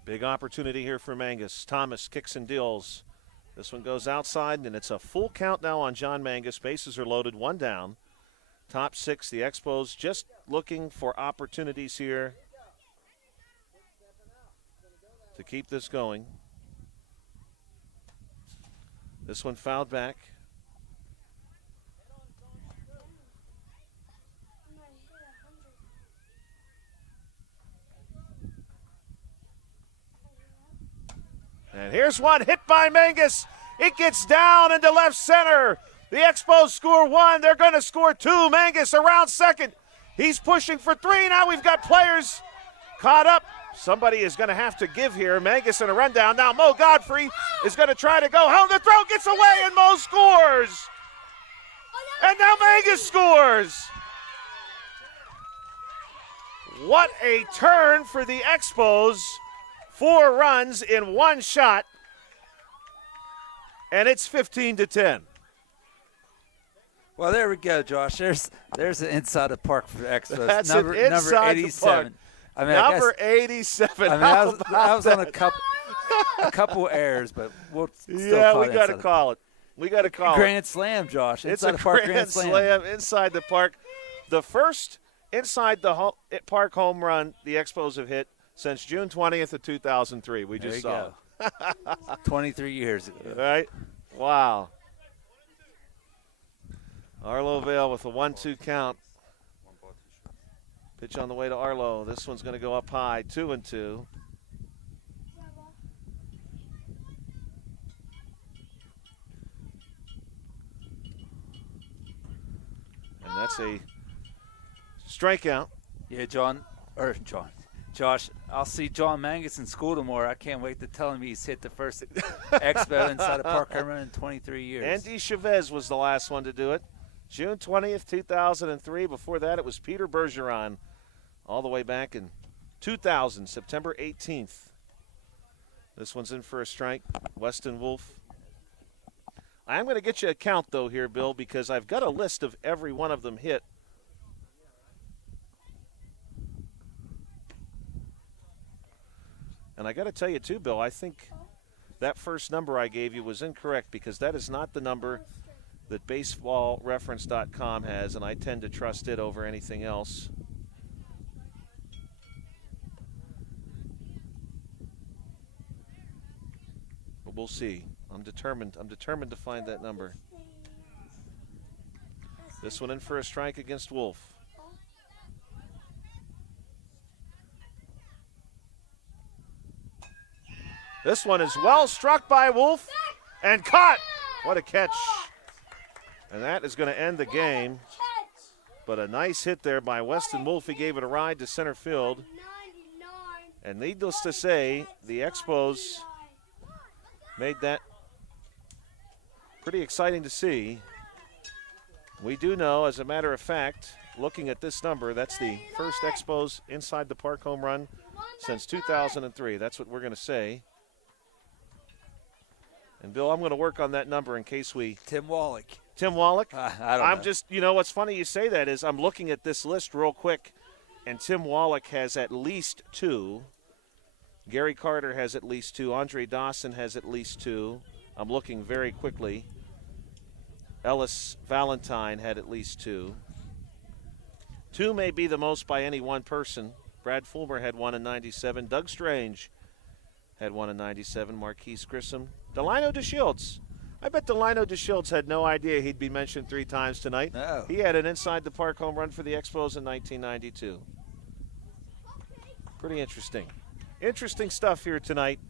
Big opportunity here for Mangus. Thomas kicks and deals. This one goes outside, and it's a full count now on John Mangus. Bases are loaded, one down. Top six, the Expos just looking for opportunities here to keep this going. This one fouled back. And here's one hit by Mangus. It gets down into left center. The Expos score one. They're going to score two. Mangus around second. He's pushing for three. Now we've got players caught up. Somebody is going to have to give here. Mangus in a rundown. Now Mo Godfrey is going to try to go home. The throw gets away and Mo scores. And now Mangus scores. What a turn for the Expos. 4 runs in one shot. And it's 15-10. Well, there we go, Josh. There's an inside the park for the Expos. That's number 87. I mean, number 87. I mean, I was on a couple errors, but we'll still call we got to call it. We got to call Grand Slam, Josh. It's a Grand Slam inside the park. The first inside the park home run the Expos have hit since June 20th of 2003. We just saw it. 23 years ago. Right? Wow. Arlo Vale with a 1-2 count. Pitch on the way to Arlo. This one's going to go up high, 2-2. And that's a strikeout. Yeah, Josh, I'll see John Mangus in school tomorrow. I can't wait to tell him he's hit the first Expo inside the park home run in 23 years. Andy Chavez was the last one to do it. June 20th, 2003. Before that, it was Peter Bergeron all the way back in 2000, September 18th. This one's in for a strike. Weston Wolf. I'm going to get you a count, though, here, Bill, because I've got a list of every one of them hit. And I got to tell you, too, Bill, I think that first number I gave you was incorrect because that is not the number that baseballreference.com has, and I tend to trust it over anything else. But we'll see. I'm determined to find that number. This one in for a strike against Wolf. This one is well struck by Wolf and caught. What a catch. And that is going to end the game. But a nice hit there by Weston Wolf. He gave it a ride to center field. And needless to say, the Expos made that pretty exciting to see. We do know, as a matter of fact, looking at this number, that's the first Expos inside the park home run since 2003. That's what we're going to say. And, Bill, I'm going to work on that number in case we – Tim Wallach. Tim Wallach? I don't know. Just, what's funny you say that is I'm looking at this list real quick, and Tim Wallach has at least 2. Gary Carter has at least 2. Andre Dawson has at least 2. I'm looking very quickly. Ellis Valentine had at least 2. 2 may be the most by any one person. Brad Fulmer had 1 in 97. Doug Strange had 1 in 97. Marquise Grissom. Delino DeShields. I bet Delino DeShields had no idea he'd be mentioned 3 times tonight. No. He had an inside-the-park home run for the Expos in 1992. Pretty interesting. Interesting stuff here tonight.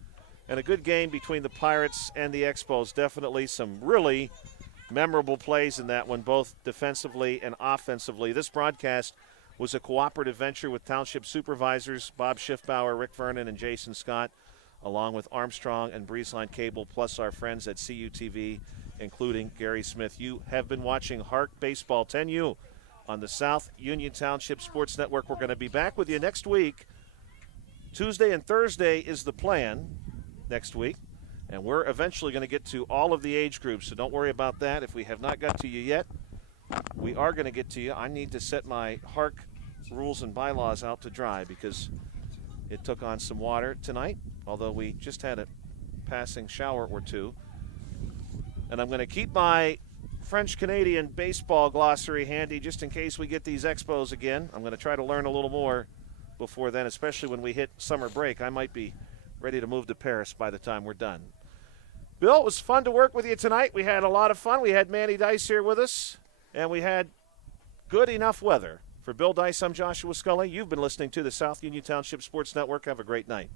And a good game between the Pirates and the Expos. Definitely some really memorable plays in that one, both defensively and offensively. This broadcast was a cooperative venture with Township Supervisors Bob Schiffbauer, Rick Vernon, and Jason Scott, along with Armstrong and Breezeline Cable, plus our friends at CUTV, including Gary Smith. You have been watching HARC Baseball 10U on the South Union Township Sports Network. We're going to be back with you next week. Tuesday and Thursday is the plan next week. And we're eventually going to get to all of the age groups, so don't worry about that. If we have not got to you yet, we are going to get to you. I need to set my HARC rules and bylaws out to dry because it took on some water tonight, although we just had a passing shower or two. And I'm going to keep my French-Canadian baseball glossary handy just in case we get these Expos again. I'm going to try to learn a little more before then, especially when we hit summer break. I might be ready to move to Paris by the time we're done. Bill, it was fun to work with you tonight. We had a lot of fun. We had Manny Dice here with us, and we had good enough weather. For Bill Dice, I'm Joshua Scully. You've been listening to the South Union Township Sports Network. Have a great night.